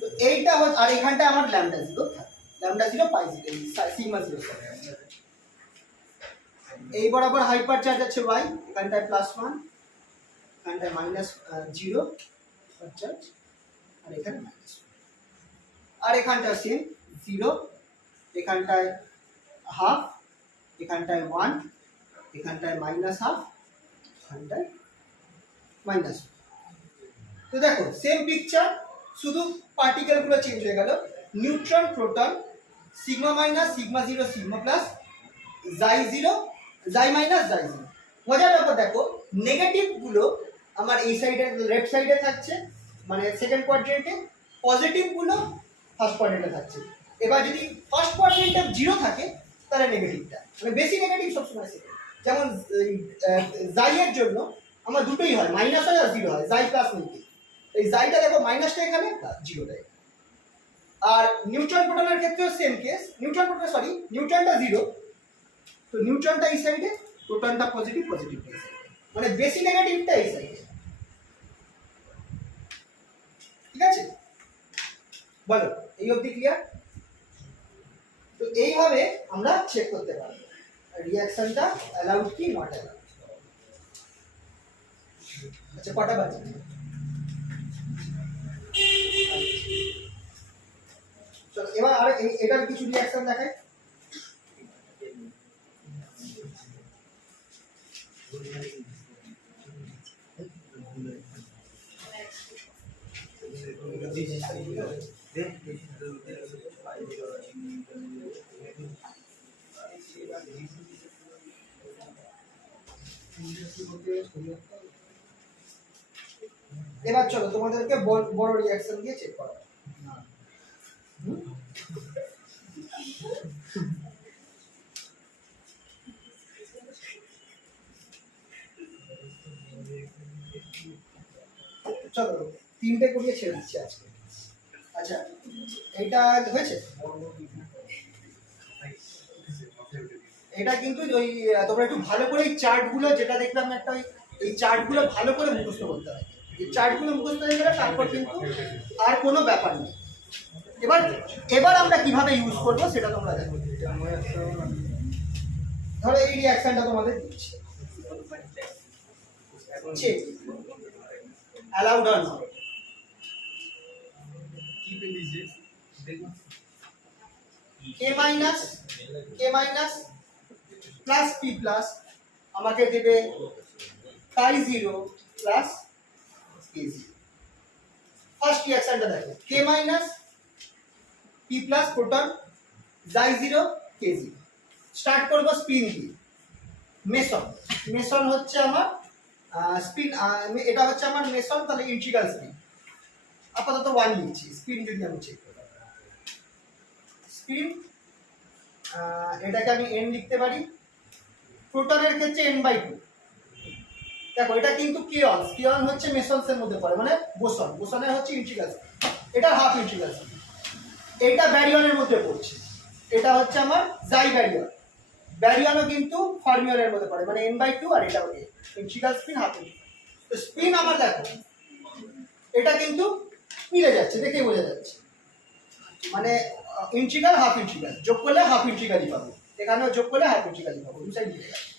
তো এইটা হচ্ছে, আর এখানটায় আমার ল্যামডা 0 থাকে, ল্যামডা 0 পাই 0 সিগমা 0। এই বরাবর হাইপার চার্জ আছে y, এখানটায় +1, এখানটায় -0 চার্জ, আর এখানে -1, আর এখানটায় সেম 0, এখানটায় হাফ, এখানটায় 1, এখানটায় -1/2, এখানটায় -1। তো দেখো সেম পিকচার, শুধু পার্টিকেল গুলো চেঞ্জ হয়ে গেল। Neutron, proton, sigma minus, sigma 0, sigma plus, জাই 0, জাই মাইনাস, জাই 0। মজার ব্যাপার দেখো, নেগেটিভ গুলো আমার এই সাইডে লেফট সাইডে থাকছে, মানে সেকেন্ড কোয়াড্রেন্টে, পজিটিভ গুলো ফার্স্ট কোয়াড্রেন্টে থাকছে। এবার যদি ফার্স্ট কোয়াড্রেন্টে 0 থাকে তাহলে নেগেটিভটা, মানে বেশি নেগেটিভ সবসময় সেকেন্ড। যেমন জাইয়ের জন্য আমার দুটোই হয়, মাইনাস হয় আর 0 হয়, জাই প্লাস নেগেটিভ। এই জাইটা দেখো মাইনাসটা এখানে, 0টা এখানে। আর নিউট্রন প্রোটনের ক্ষেত্রেও সেম কেস, নিউট্রনটা 0, তো নিউট্রনটা এই সাইডে, প্রোটনটা পজিটিভ, পজিটিভটা এই সাইডে, মানে বেশি নেগেটিভটা এই সাইডে। ঠিক আছে, বলো এই অবধি ক্লিয়ার? তো এইভাবে আমরা চেক করতে পারবো রিঅ্যাকশনটা অ্যালাউড কি নট অ্যালাউড। আচ্ছা, কটা বাজে? চলো এবার আর এটার কিছু রিঅ্যাকশন দেখাই। এবার চলো তোমাদেরকে বড় রিঅ্যাকশন দিয়ে চেক করা। চলো 3টে করিয়ে ছেড়ে দিচ্ছি আজকে। আচ্ছা, এইটা হয়েছে, এটা কিন্তু ওই তোমরা একটু ভালো করে এই চার্টগুলো, যেটা দেখলাম একটা, এই চার্টগুলো ভালো করে মুখস্থ করতে হবে। এই চার্টগুলো মুখস্থ হয়ে গেলে তারপর কিন্তু আর কোনো ব্যাপার নেই। এবার আমরা কিভাবে ইউজ করবো সেটা তোমরা দেখো। ধরো এই রিঅ্যাকশনটা তোমাদের দিচ্ছি, check allowed or not. K minus plus P plus আমাকে দেবে তাই 0 প্লাস কে 0। ফার্স্ট রিঅ্যাকশনটা দেখো, কে মাইনাস পি প্লাস প্রোটন, জাই 0, কে 0। স্টার্ট করবো স্পিন দিয়ে। মেসন হচ্ছে আমার স্পিন, এটা হচ্ছে আমার মেসন, তাহলে ইন্টিগ্রাল স্পিন আপাতত 1 নিচ্ছি। স্পিন যদি আমি চেক করি, স্পিন এটাকে আমি n লিখতে পারি। প্রোটনের ক্ষেত্রে n/2। দেখো এটা কিন্তু কিয়ন হচ্ছে মেসন্সের মধ্যে পড়ে, মানে বোসনের হচ্ছে ইন্টিগ্রাল, এটা হাফ ইন্টিগ্রাল। এটা ব্যারিয়নের মধ্যে পড়ছে, এটা হচ্ছে আমার জাই ব্যারিয়নও কিন্তু ফার্মিয়নের মধ্যে পড়ে, মানে n/2, আর এটা ইন্টিগ্রাল স্পিন হাফ ইন্টিগ্রাল। তো স্পিন আমার দেখো এটা কিন্তু মিলে যাচ্ছে, দেখেই বোঝা যাচ্ছে, মানে ইন্টিগ্রাল হাফ ইন্টিগ্রাল, যোগ করলে হাফ ইন্টিগ্রালই পাবো, এখানেও যোগ করলে হাফ ইন্টিগ্রালই পাবো, দু সাইড মিলে যাচ্ছে।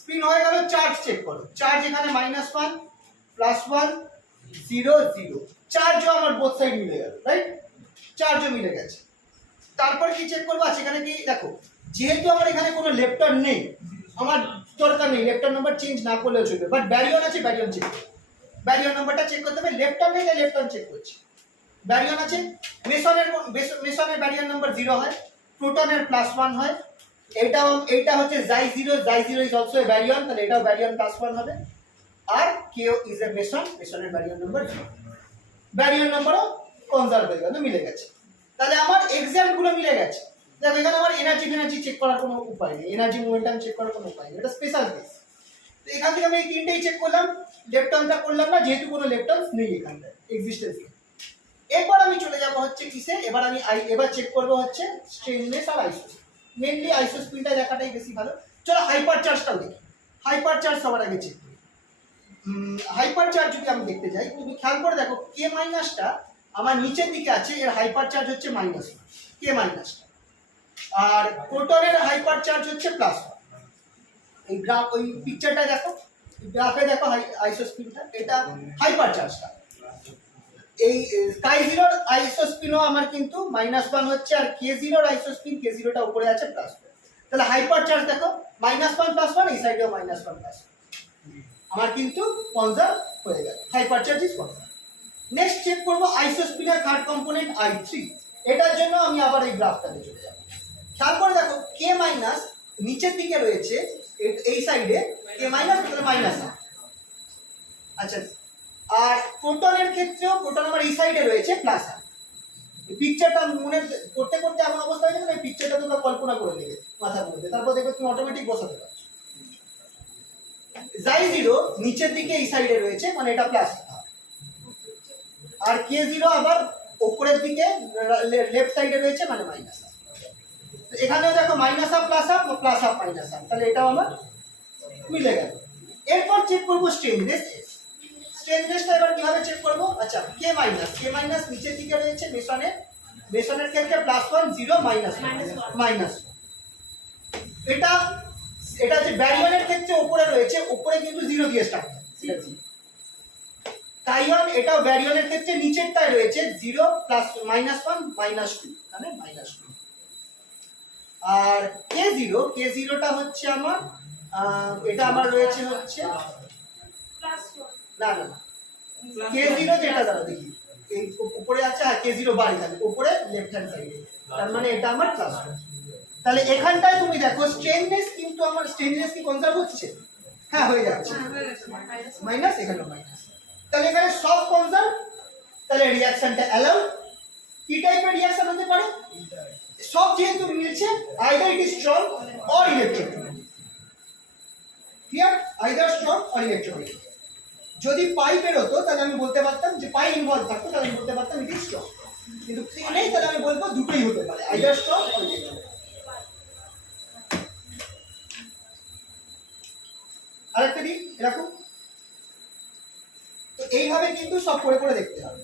স্পিন হয়ে গেল। চার্জ চেক করো, চার্জ এখানে -1, +1, 0, 0, চার্জও আমার বোথ সাইড মিলে গেল, রাইট? চার্জও মিলে গেছে। তারপর কি চেক করবো, আছে এখানে কি দেখো যেহেতু আমার এখানে কোনো লেপটন নেই, আমার দরকার নেই, লেপটন নাম্বার চেঞ্জ না করলেও চলবে, বাট ব্যারিয়ন আছে, ব্যারিয়ন চেক করবে, ব্যারিয়ন নাম্বারটা চেক করতে হবে। লেপটন নেই, লেপটন চেক করছি। ব্যারিয়ন আছে, মেসনের ব্যারিয়ন নাম্বার 0 হয়, প্রোটনের +1 হয়, এইটা হচ্ছে জাই 0 ইজ অলসো এ ব্যারিয়ন, তাহলে এটাও ব্যারিয়ন +1 হবে। আর কেও ইজ এ মেসনের ব্যারিয়ন নাম্বার 0, ব্যারিয়ন নাম্বারও কনজার্ভ হয়ে গেল, মিলে গেছে। তাহলে আমার এক্সাম্পল গুলো মিলে গেছে। দেখো এখানে আমার এনার্জি চেক করার কোনো উপায় নেই, এনার্জি মোমেন্টাম চেক করার কোনো উপায় নেই, এটা স্পেশাল কেস। তো এখান থেকে আমি এই তিনটেই চেক করলাম, লেপটনটা করলাম না যেহেতু কোনো লেপটন নেই এখানটায় এক্সিস্টেন্স। এরপর আমি চলে যাব হচ্ছে কিসে, এবার চেক করব হচ্ছে স্ট্রেনলেস আর আইসো। মেইনলি আইসো স্পিনটা দেখাটাই বেশি ভালো। চলো হাইপার চার্জটাও দেখি। হাইপার চার্জ সবার আগে চেক করি। হাইপার চার্জ যদি আমি দেখতে যাই, তুমি খেয়াল করে দেখো কে মাইনাসটা আমার নিচের দিকে আছে, এর হাইপার চার্জ হচ্ছে -1, কে মাইনাসটা। আর প্রোটনের হাইপার চার্জ হচ্ছে +1। এই গ্রাফ, ওই পিকচারটা দেখো, গ্রাফে দেখো আইসো স্পিনটা, এটা হাইপার চার্জটা। এই Chi0 এর আইসোস্পিনও আমার কিন্তু -1 হচ্ছে, আর K0 এর আইসোস্পিন, K0টা উপরে আছে +1। তাহলে হাইপার চার্জ দেখো -1 +1, এই সাইডেও -1 +1, আমার কিন্তু কনজার্ভ হয়ে গেল, hyper charge is conserve. Next check করব আইসোস্পিনের থার্ড কম্পোনেন্ট I3। এটার জন্য আমি আবার এই গ্রাফটাতে চলে যাব। খেয়াল করে দেখো K মাইনাস নিচের দিকে রয়েছে, এই সাইডে K মাইনাস, তাহলে -1। আচ্ছা, আর প্রোটনের ক্ষেত্রেও প্রোটন আমার এই সাইডে রয়েছে +1। পিকচারটা মনে করতে করতে এমন অবস্থা হয়ে যাবে, পিকচারটা তোমরা কল্পনা করে নেবে মাথার মধ্যে, তারপর দেখবে তুমি অটোমেটিক বসাতে পারছো। জাই 0 নিচের দিকে এই সাইডে রয়েছে, মানে এটা প্লাস, আর K0 আবার উপরের দিকে লেফট সাইডে রয়েছে, মানে মাইনাস। এখানেও দেখো -1 +1 +1 -1, তাহলে এটাও আমার মিলে গেল। এরপর চেক করব স্ট্রেনলেস। স্ট্রেনলেসটা এবার কিভাবে চেক করব? আচ্ছা, K মাইনাস নিচের দিকে রয়েছে মেসনের ক্ষেত্রে +1 0 -1। এটা যে ব্যারিয়নের ক্ষেত্রে উপরে রয়েছে, উপরে কিন্তু 0 দিয়ে স্টার্ট হয়, তাইওয়ান এটাও ব্যারিয়নের ক্ষেত্রে নিচেরটায় রয়েছে 0 +1 -2, মানে -2। আর K0টা হচ্ছে আমার এটা আমার রয়েছে হচ্ছে না K0 যেটা দ্বারা দেখি এই উপরে আছে, আর K0 বাড়ি থাকে উপরে লেফট হ্যান্ড সাইডে, তার মানে এটা আমার +1। তাহলে এখানটায় তুমি দেখো স্ট্রেনলেস, কিন্তু আমার স্ট্রেনলেস কি কনজার্ভ হচ্ছে? হ্যাঁ, হয়ে যাচ্ছে, মাইনাস, এখানেও মাইনাস, তাহলে এখানে সব কনজার্ভ। তাহলে রিঅ্যাকশনটা অ্যালাউড। কি টাইপের রিঅ্যাকশন হতে পারে? সব যেহেতু মিলছে, either it is strong or electronegative. Clear? Either strong or electronegative. যদি পাই বেরোতো তাহলে আমি বলতে পারতাম যে পাই ইনভলভ থাকতো, তাহলে আমি বলতে পারতাম ইট ইজ স্ট্রং। কিন্তু নেই, তাহলে আমি বলবো দুটোই হতে পারে, আইদার স্ট্রং অর ইলেকট্রোনেগেটিভ। আরেকটা দিই এরকম। তো এইভাবে কিন্তু সব করে দেখতে হবে।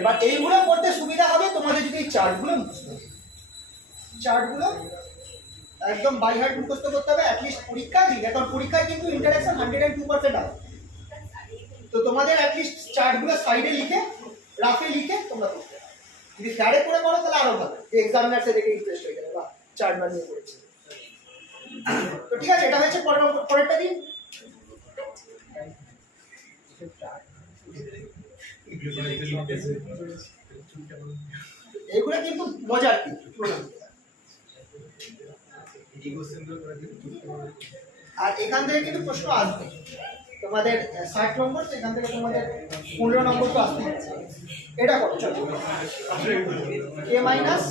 এবার এইগুলো করতে সুবিধা হবে তোমাদের যদি এই চার্টগুলো মুখস্থ হবে। চার্টগুলো একদম বাই হার্ট মুখস্থ করতে হবে, অ্যাটলিস্ট পরীক্ষা দিলে, কারণ পরীক্ষায় কিন্তু ইন্টারেকশন 102% হবে। তো তোমাদের অ্যাটলিস্ট চার্টগুলো সাইডে লিখে, রাফে লিখে তোমরা করতে হবে। যদি স্যারে করে করো তাহলে আরো ভালো, এক্সামিনার সে দেখে ইন্টারেস্ট হয়ে যাবে, বা চার্ট বানিয়ে করেছে। তো ঠিক আছে, এটা হচ্ছে পরেরটা দিন। এগুলো কিন্তু মজার কিন্তু, আর এখান থেকে কিন্তু প্রশ্ন আসবে তোমাদের 60 নম্বর, সেখান থেকে তোমাদের 15 নম্বর তো আসবে। এটা করো, চলো। K minus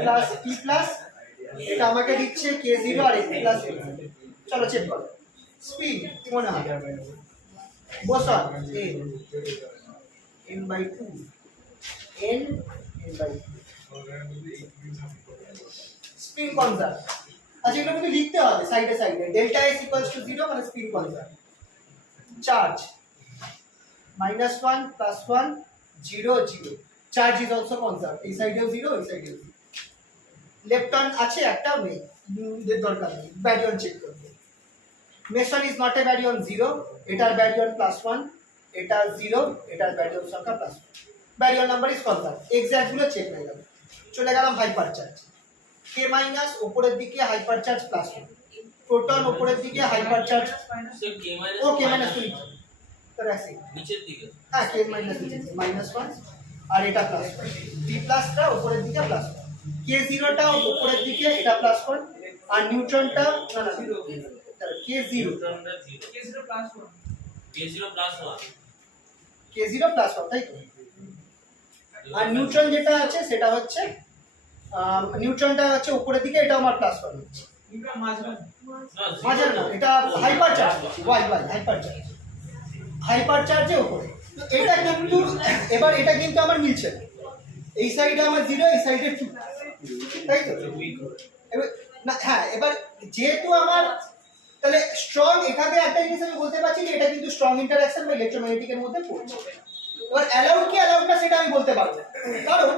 plus P plus, এটা আমাকে দিচ্ছে K0 আর F প্লাস। চলো চেক করো। স্পিড কি মনে হয়? বসন n/2 n/2 স্পিন কনজার্ভ। আচ্ছা, এগুলো কিন্তু লিখতে হবে সাইডে সাইডে। ডেল্টা S = 0 মানে spin conserve. Charge -1 +1 0 0, charge is also conserve. এই সাইডেও 0, এই সাইডেও 0। লেপটন আছে, একটাও নেই, দরকার নেই, ব্যারিয়ন চেক করবে। Mason is not a baryon 0, এটার ব্যারিয়ন +1, এটা 0, এটার ব্যারিয়ন সংখ্যা +1, baryon number is conserve. Exact গুলো চেক হয়ে যাবে। চলে গেলাম হাইপার চার্জ, কে মাইনাস ওপরের দিকে hyper charge plus one, proton ওপরের দিকে হাইপার চার্জ সে কে মাইনাস ও কে মাইনাস তুই তোর আছে নিচের দিকে হ্যাঁ কে মাইনাস মাইনাস ওয়ান আর এটা প্লাস ওয়ান, পি প্লাসটা ওপরের দিকে প্লাস ওয়ান, কে জিরোটা ওপরের দিকে এটা প্লাস ওয়ান আর নিউট্রনটা না না কে জিরো নিউট্রনটা 0 K0 plus 1. K0 plus 1 K zero plus one তাই তো, আর নিউট্রন যেটা আছে সেটা হচ্ছে নিউট্রনটা হচ্ছে উপরের দিকে এটা আমার প্লাস ওয়ান হচ্ছে, Neutron মাঝখানে। মাঝার না এটা hyper charge Y Y hyper চার্জে উপরে। তো এটা কিন্তু এবার এটা কিন্তু আমার মিলছে না, এই সাইডে আমার জিরো এই সাইডে টু তাই তো, এবার না হ্যাঁ এবার যেহেতু আমার তাহলে স্ট্রং এখানে একটা জিনিস আমি বলতে পারছি যে এটা কিন্তু স্ট্রং ইন্টারঅ্যাকশন বা ইলেকট্রোম্যাগনেটিকের মধ্যে পড়ছে। এবার অ্যালাউড কি অ্যালাউড না সেটা আমি বলতে পারবো না, কারণ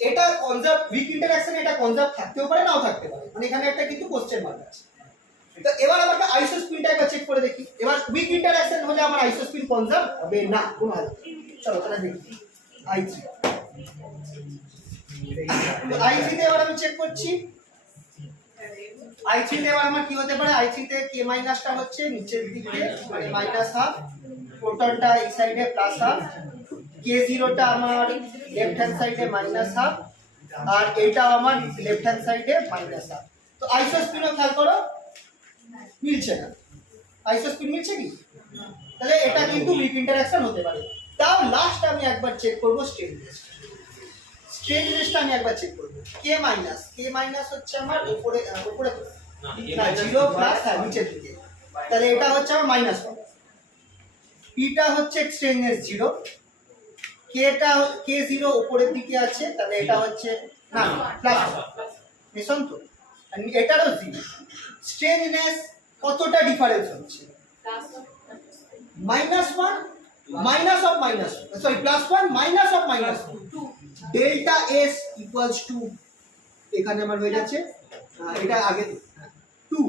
এটা কনজার্ভ উইক ইন্টারঅ্যাকশন এটা কনজার্ভ থাকতেও পারে নাও থাকতে পারে, মানে এখানে একটা কিন্তু কোশ্চেন মার্ক আছে। তো এবার আমাকে আইসোস্পিনটা একবার চেক করে দেখি, এবার উইক ইন্টারঅ্যাকশন হলে আমার আইসোস্পিন কনজার্ভ হবে না কোনো হালে। চলো তাহলে দেখি I3 I3 তে এবার আমি চেক করছি, I3 তে এবার আমার কি হতে পারে, I3 তে কে মাইনাসটা হচ্ছে নিচের দিকে মানে মাইনাস হাফ, প্রোটনটা এই সাইডে প্লাস হাফ, কে জিরোটা আমার লেফট হ্যান্ড সাইডে মাইনাস হাফ আর এটা আমার লেফট হ্যান্ড সাইডে মাইনাস হাফ। তো আইসোস্পিনও খেয়াল করো মিলছে না, আইসোস্পিন মিলছে কি, তাহলে এটা কিন্তু উইক ইন্টারঅ্যাকশন হতে পারে। তাও লাস্ট আমি একবার চেক করব স্ট্রেননেসটা আমি একবার চেক করব, কে মাইনাস হচ্ছে আমার উপরে উপরে না জিরো প্লাস হ্যাঁ নিচের দিকে, তাহলে এটা হচ্ছে আমার মাইনাস ওয়ান, পিটা হচ্ছে স্ট্রেননেস জিরো, কেটা কে জিরো উপরের দিকে আছে তাহলে এটা হচ্ছে না প্লাস নিশন তো, আর এটারও জিরো, স্ট্রেননেস কতটা ডিফারেন্স হচ্ছে minus one minus of minus sorry plus one minus of minus delta S equals to এখানে আমার হয়ে যাচ্ছে এটা আগে 2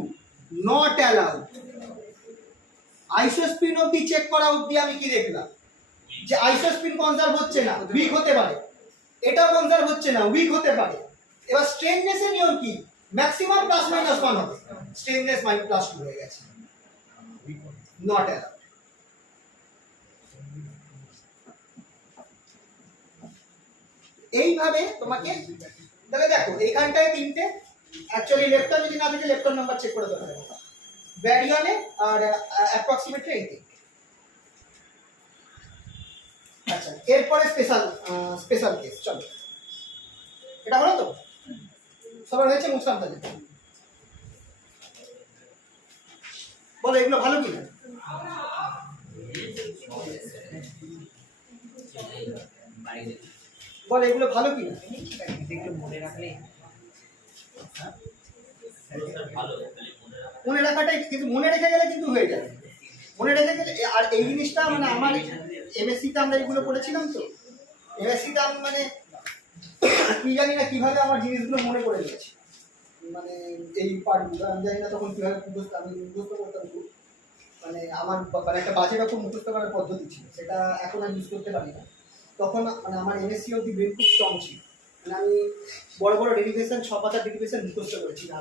নট অ্যালাউড। আইসোস্পিন অবধি চেক করা অবধি আমি কি দেখলাম যে আইসোস্পিন কনজার্ভ হচ্ছে না, উইক হতে পারে, এটাও কনজার্ভ হচ্ছে না, উইক হতে পারে। এবার স্ট্রেননেসের নিয়ম কি, ম্যাক্সিমাম প্লাস মাইনাস 1 হবে, স্ট্রেননেস মাইনাস প্লাস 2 হয়ে গেছে, নট অ্যালাউড। এইভাবে তোমাকে তাহলে দেখো এইখানটায় তিনটে অ্যাকচুয়ালি লেফটার যদি না থাকে লেফটার নাম্বার চেক করে দেওয়া হবে ব্যারিয়ানে আর অ্যাপ্রক্সিমেটলি এই তিনটে। আচ্ছা এরপরে স্পেশাল কেস, চলো এটা হলো তো সবার হয়েছে মুসলাম তাহলে বলো এগুলো ভালো কি না, বল এগুলো ভালো কি না, একটু মনে রাখলে ভালো মনে রাখাটাই কিন্তু মনে রেখে গেলে কিন্তু হয়ে যাবে, মনে রেখে গেলে। আর এই জিনিসটা মানে আমার এমএসসিতে আমরা এগুলো করেছিলাম তো, এমএসসিতে আমি মানে কি জানি না কিভাবে আমার জিনিসগুলো মনে করে নিয়েছি, মানে এই পার্টগুলো আমি জানি না তখন কিভাবে আমি মুখস্থ করতাম, মানে আমার মানে একটা বাজে রকম মুখস্থ করার পদ্ধতি ছিল, সেটা এখন আমি ইউজ করতে পারি না। তখন মানে আমার এমএসসি অব্দি ব্রেন খুব স্ট্রং ছিল, মানে আমি বড় বড় ডেরিভেশন 6 পাতার ডেরিভেশন মুখস্থ করেছি না।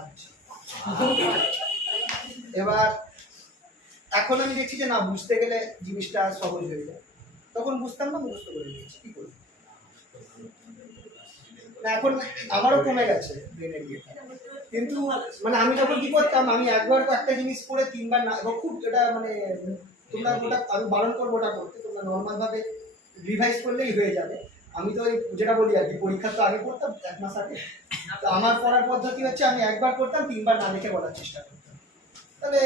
এবার এখন আমি দেখছি যে না বুঝতে গেলে জিনিসটা সহজ হয়ে যায়, তখন বুঝতাম না মুখস্থ করে নিয়েছি কি করি না, এখন আমারও কমে গেছে ব্রেনের ইয়েটা। কিন্তু মানে আমি যখন কি করতাম আমি একবার একটা জিনিস পড়ে 3 বার না, খুব এটা মানে তোমরা ওটা আমি বারণ করবো ওটা করতে, তোমরা নর্মাল ভাবে রিভাইজ করলেই হয়ে যাবে। আমি তো যেটা বলি আর কি পরীক্ষা তো আগে পড়তাম 1 মাস আগে, তো আমার পড়ার পদ্ধতি হচ্ছে আমি একবার পড়তাম 3 বার না লিখে বলার চেষ্টা করতাম, তাহলে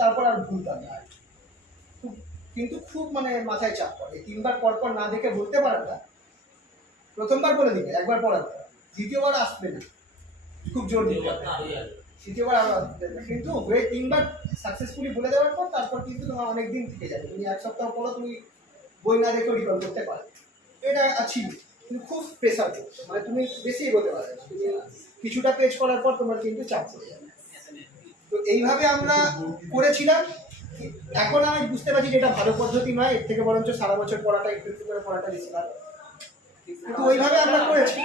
তারপর আর ভুলতাম না। কিন্তু খুব মানে মাথায় চাপ পড়ে 3 বার পর পর না দেখে বলতে পারাটা, প্রথমবার বলে দিবে একবার পড়ার পর, দ্বিতীয়বার আসবে না, খুব জোর দিতে হবে, তৃতীয়বার আরো আসবে না। কিন্তু হয়ে 3 বার সাকসেসফুলি বলে দেওয়ার পর তারপর কিন্তু তোমার অনেক দিন থেকে যাবে, তুমি 1 সপ্তাহ পরও তুমি বই না দেখেও রিকল করতে পারবে, এটা আছে। কিন্তু খুব প্রেসার পড়ছে, মানে তুমি বেশি এগোতে পারবে না, তুমি কিছুটা পেজ করার পর তোমার কিন্তু চাপ পড়ে যাবে। তো এইভাবে আমরা করেছিলাম, এখন আমি বুঝতে পারছি যে এটা ভালো পদ্ধতি নয়, এর থেকে বরঞ্চ সারা বছর পড়াটা একটু একটু করে পড়াটা বেশি ভালো। কিন্তু ওইভাবে আমরা করেছি।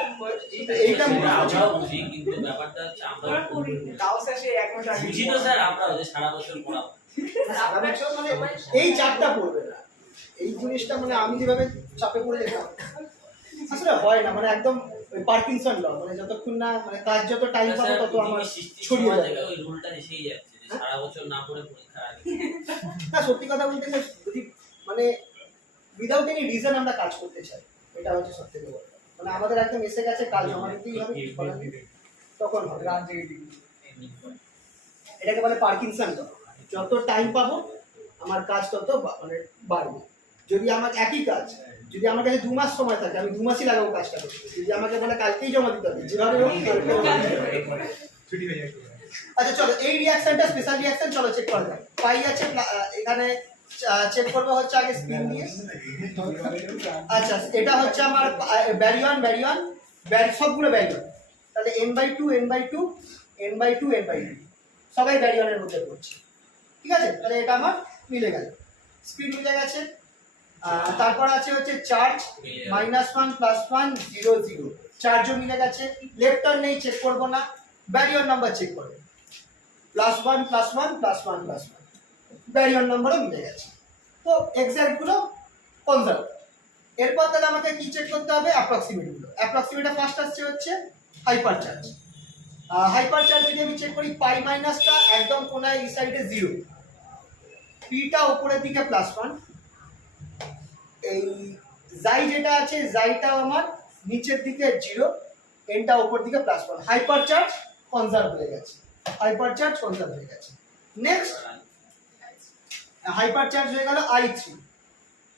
এইটা সেটা আমরাও বুঝি, কিন্তু ব্যাপারটা হচ্ছে আমরা তাও স্যার সেই 1 মাস আগে বুঝি তো স্যার, আমরা যে সারা বছর পড়াবো সারা বছর মানে এই চারটা পড়বে না, এই জিনিসটা মানে আমি যেভাবে চাপে পড়ে যেতাম আসলে হয় না, মানে একদম পার্কিনসন ল, মানে যতক্ষণ না মানে কাজ যত টাইম পাবো তত আমার ছড়িয়ে যাবে। ওই রুলটা এসেই যাচ্ছে যে সারা বছর না পড়ে পরীক্ষার আগে। না সত্যি কথা বলতে গেলে যদি মানে উইদাউট এনি রিজন আমরা কাজ করতে চাই, এটা হচ্ছে সব থেকে বড়। মানে আমাদের একদম এসে গেছে, কাজ জমা দিতেই হবে, কিছু করার নেই, তখন হবে। রাত জেগে দিই। এটাকে বলে পার্কিনসন ল। যত টাইম পাবো আমার কাজ তত মানে বাড়বে। যদি আমার একই কাজ, যদি আমার কাছে 2 মাস সময় থাকে, আমি 2 মাসই লাগাবো কাজটা করতে। যদি আমাকে বলে কালকেই জমা দিতে হবে, যেভাবে হোক ছুটি হয়ে যায়। আচ্ছা চলো, এই রিঅ্যাকশনটা স্পেশাল রিঅ্যাকশন, চলো চেক করা যাক। পাই আছে এখানে, চেক করবো হচ্ছে আগে স্পিন দিয়ে। আচ্ছা এটা হচ্ছে আমার ব্যারিয়ন, সবগুলো ব্যারিয়ন, তাহলে n/2 n/2 n/2 n/2 সবাই ব্যারিয়নের মধ্যে পড়ছে, ঠিক আছে? তাহলে এটা আমার মিলে গেল, স্পিড মিলে গেছে। তারপর আছে হচ্ছে চার্জ -1 +1 0 0, চার্জও মিলে গেছে। লেফটার নেই, চেক করবো না, ব্যারিয়র নাম্বার চেক করবো, +1 +1 +1 +1, ব্যারিয়র নাম্বারও মিলে গেছে। তো এক্সাক্ট গুলো কনজার্ভ। এরপর তাহলে আমাকে কি চেক করতে হবে? অ্যাপ্রক্সিমেট গুলো। অ্যাপ্রক্সিমেটে ফার্স্ট আসছে হচ্ছে হাইপার চার্জ। হাইপার চার্জ যদি আমি চেক করি, পাই মাইনাসটা একদম কোনায় এই সাইডে 0, পিটা উপরের দিকে +1, এই জাই যেটা আছে জাইটাও আমার নিচের দিকে 0, এনটা উপর দিকে +1। হাইপার চার্জ কনজার্ভ হয়ে গেছে, হাইপার চার্জ কনজার্ভ হয়ে গেছে। নেক্সট হাইপার চার্জ হয়ে গেল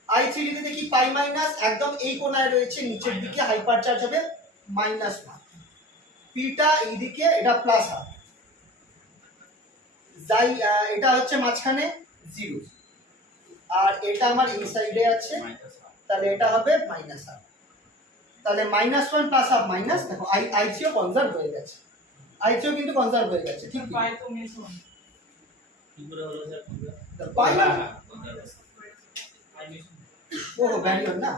I3 যদি দেখি পাই মাইনাস একদম এই কোণায় রয়েছে নিচের দিকে, হাইপার চার্জ হবে -1, পিটা এইদিকে এটা +1, যাই এটা হচ্ছে মাঝখানে 0, আর এটা আমার এই সাইডে আছে, তাহলে এটা হবে -1। তাহলে -1 +1 মাইনাস, দেখো I3 ও কনজার্ভ হয়ে গেছে, I3 ও কিন্তু কনজার্ভ হয়ে গেছে, ঠিক পাই তো মেশন। কি করে হলো স্যার? পাই না, পাই মেশন। ও ব্যারিয়র না,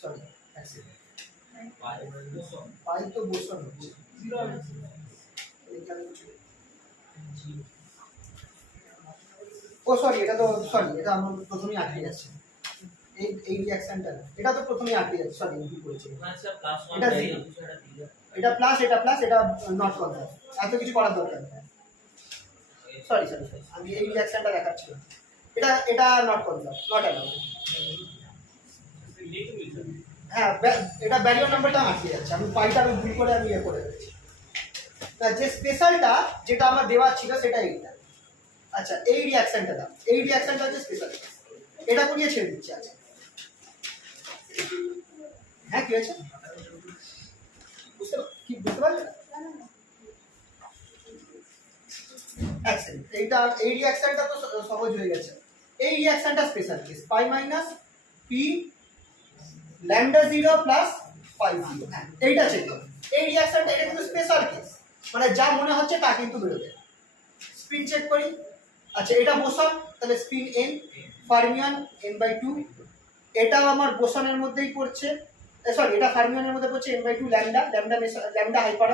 সরি পাই তো বোসন হচ্ছে, 0 আছে। এখানে ও সরি, এটা তো সরি, এটা আমার প্রথমেই আটকে যাচ্ছে, এই রিঅ্যাকশনটা এটা তো প্রথমেই আটকে যাচ্ছে, সরি আমি কি করেছি, আচ্ছা +1 এটা ব্যারিয়ার বিষয়টা দিলে এটা প্লাস এটা প্লাস, এটা নট কনজার্ভ, এত কিছু করার দরকার নেই। সরি আমি এই রিঅ্যাকশনটা দেখাচ্ছি, এটা নট কনজার্ভ, নট অ্যালাউড। হ্যাঁ এটা ব্যারিয়ার নাম্বারটা আটকে যাচ্ছে, আমি পাইটা আমি ভুল করে আমি ইয়ে করে দিচ্ছি। যে স্পেশালটা যেটা আমার দেওয়া ছিল সেটা এইটা। আচ্ছা এই রিঅ্যাকশনটা দাও, এই রিঅ্যাকশনটা হচ্ছে স্পেশাল, এটা করিয়ে ছেড়ে দিচ্ছি। আচ্ছা হ্যাঁ কি হয়েছে বুঝতে পারলে? এইটা এই রিঅ্যাকশনটা তো সহজ হয়ে গেছে। এই রিঅ্যাকশনটা স্পেশাল কেস, পাই মাইনাস পি λ0 প্লাস পাই 0, হ্যাঁ এইটা চেক করো। এই রিঅ্যাকশনটা এটা কিন্তু স্পেশাল কেস, মানে যা মনে হচ্ছে তা কিন্তু বেরোবে। স্পিন চেক করি, আচ্ছা এটা বোসন, তাহলে স্পিন n, ফার্মিয়ন n/2, এটাও আমার বোসনের মধ্যেই পড়ছে, সরি এটা ফার্মিয়নের মধ্যে পড়ছে n/2 ল্যামডা হাইপার,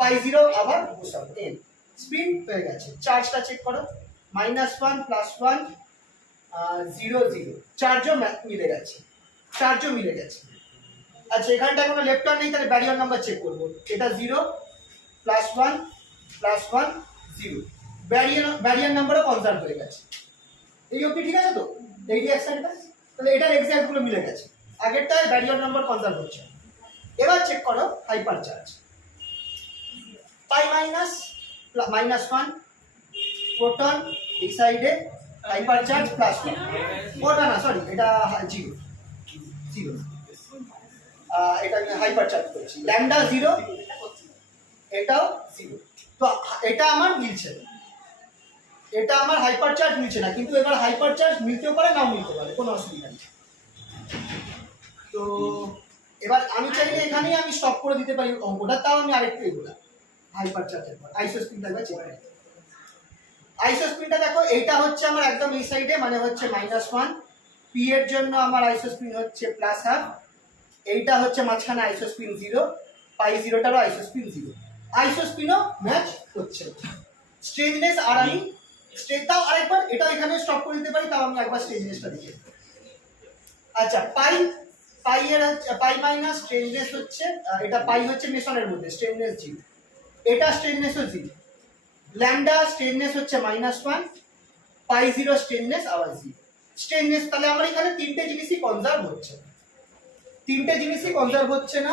পাই 0 আবার বোসন n। স্পিন হয়ে গেছে। চার্জটা চেক করো, -1 +1 0 0, চার্জও মিলে গেছে, আচ্ছা এখানটা কোনো লেফটার নেই, তাহলে ব্যারিয়ার নাম্বার চেক করবো, এটা 0 +1 +1 0, ব্যারিয়ার নাম্বারও কনজার্ভ হয়ে গেছে। এই অবধি ঠিক আছে তো এই রিঅ্যাকশনটা? তাহলে এটার এক্সাক্ট গুলো মিলে গেছে, আগেরটায় ব্যারিয়ার নাম্বার কনজার্ভ হচ্ছে। এবার চেক করো হাইপার চার্জ, পাই মাইনাস -1, প্রোটন এই সাইডে, হাইপার চার্জ +1, ওটা না সরি এটা 0 এটা আমি হাইপার চার্জ করছি, λ0 এটাও 0। তো এটা আমার মিলছে না, এটা আমার হাইপার চার্জ মিলছে না, কিন্তু এবার হাইপার চার্জ মিলতেও পারে নাও মিলতে পারে, কোনো অসুবিধা নেই। তো এবার আমি চাইলে এখানেই আমি স্টপ করে দিতে পারি অঙ্কটা, তাও আমি আরেকটু এগোলাম হাইপার চার্জের পর। আইসো স্পিনটা একবার চেক করি, আইসো স্পিনটা দেখো এইটা হচ্ছে আমার একদম এই সাইডে, মানে হচ্ছে -1, পি এর জন্য আমার আইসো স্পিন হচ্ছে +1/2, এইটা হচ্ছে মাঝখানে আইসোস্পিন 0, পাই 0টারও আইসোস্পিন 0, আইসোস্পিনও ম্যাচ হচ্ছে। স্ট্রেঞ্জনেস আর আমি তাও আরেকবার এটা এখানে স্টপ করে দিতে পারি, তাও আমি একবার স্ট্রেঞ্জনেসটা দেখে। আচ্ছা পাই মাইনাস স্ট্রেঞ্জনেস হচ্ছে এটা পাই হচ্ছে মেসনের মধ্যে স্ট্রেঞ্জনেস 0, এটা স্ট্রেঞ্জনেসও 0, ল্যামডা স্ট্রেঞ্জনেস হচ্ছে -1, পাই 0 স্ট্রেঞ্জনেস আবার 0। স্ট্রেঞ্জনেস তাহলে আমার এখানে তিনটে জিনিসই কনজার্ভ হচ্ছে, তিনটে জিনিসই কনজার্ভ হচ্ছে না,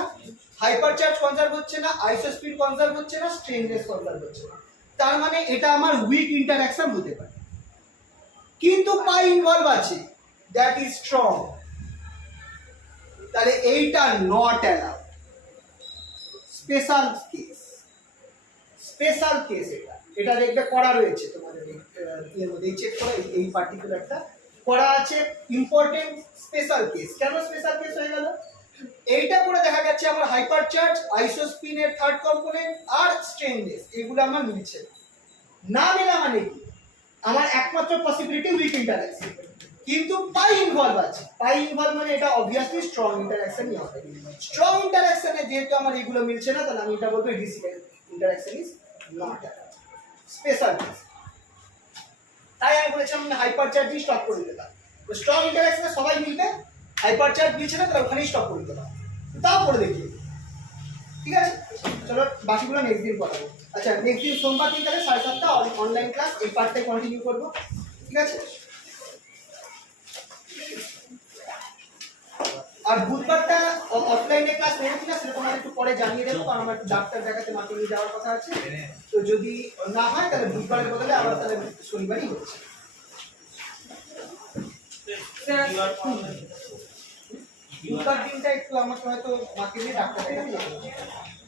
হাইপার চার্জ কনজার্ভ হচ্ছে না, আইসোস্পিন কনজার্ভ হচ্ছে না, স্ট্রেঞ্জনেস কনজার্ভ হচ্ছে না। তার মানে এটা আমার উইক ইন্টারঅ্যাকশন হতে পারে, কিন্তু পাই ইনভলভ আছে, দ্যাট ইজ স্ট্রং। তাহলে এইটা not allowed, special case, special case. এটা দেখবে করা রয়েছে তোমাদের এর মধ্যে চেক করা, এই পার্টিকুলারটা করা আছে ইম্পর্টেন্ট স্পেশাল কেস। কেন স্পেশাল কেস হয়ে গেল? এইটা করে দেখা যাচ্ছে আমার হাইপার চার্জ, আইসোস্পিনের থার্ড কম্পোনেন্ট আর স্ট্রেনলেস এগুলো আমার মিলছে না। মেলা মানে কি, আমার একমাত্র পসিবিলিটি উইক ইন্টারঅ্যাকশন, কিন্তু পাই ইনভলভ আছে। পাই ইনভলভ মানে এটা অবভিয়াসলি স্ট্রং ইন্টারঅ্যাকশনই হবে। স্ট্রং ইন্টারঅ্যাকশনে যেহেতু আমার এগুলো মিলছে না, তাহলে আমি এটা বলবো DC interaction is not special case. তাই আমি বলেছিলাম আমি হাইপার চার্জই স্টপ করে দিতাম। স্ট্রং ইন্টারঅ্যাকশনে সবাই মিলবে, হাইপার চার্জ মিলছে না, তাহলে ওখানেই স্টপ করে দিতাম। তাও করে দেখি, ঠিক আছে? চলো বাকিগুলো নেক্সট দিন করাবো। আচ্ছা নেক্সট দিন সোমবার দিন তাহলে 7:30 অনলাইন ক্লাস, এই পার্টটাই কন্টিনিউ করবো, ঠিক আছে? আর বুধবারটা অফলাইনে ক্লাস নেব কিনা সেটা তোমার একটু পরে জানিয়ে দেবো, কারণ আমার ডাক্তার দেখাতে মাকে নিয়ে যাওয়ার কথা আছে। তো যদি না হয় তাহলে বুধবারের বদলে আবার তাহলে শনিবারই হচ্ছে। বুধবার দিনটা একটু আমাকে হয়তো মাকে নিয়ে ডাক্তার দেখাতে যেতে হবে।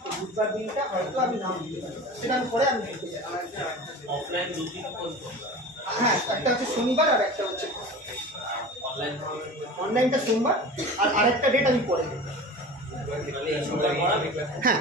তো বুধবার দিনটা হয়তো আমি নাম দিতে পারি, সেটা আমি পরে আমি দিতে যাই। অফলাইন দুদিন করব, হ্যাঁ একটা হচ্ছে শনিবার আর একটা হচ্ছে অনলাইন অনলাইনটা সোমবার, আর আরেকটা ডেট আমি পরে দেবো। তাহলে এই ছুটিটা করাবে। হ্যাঁ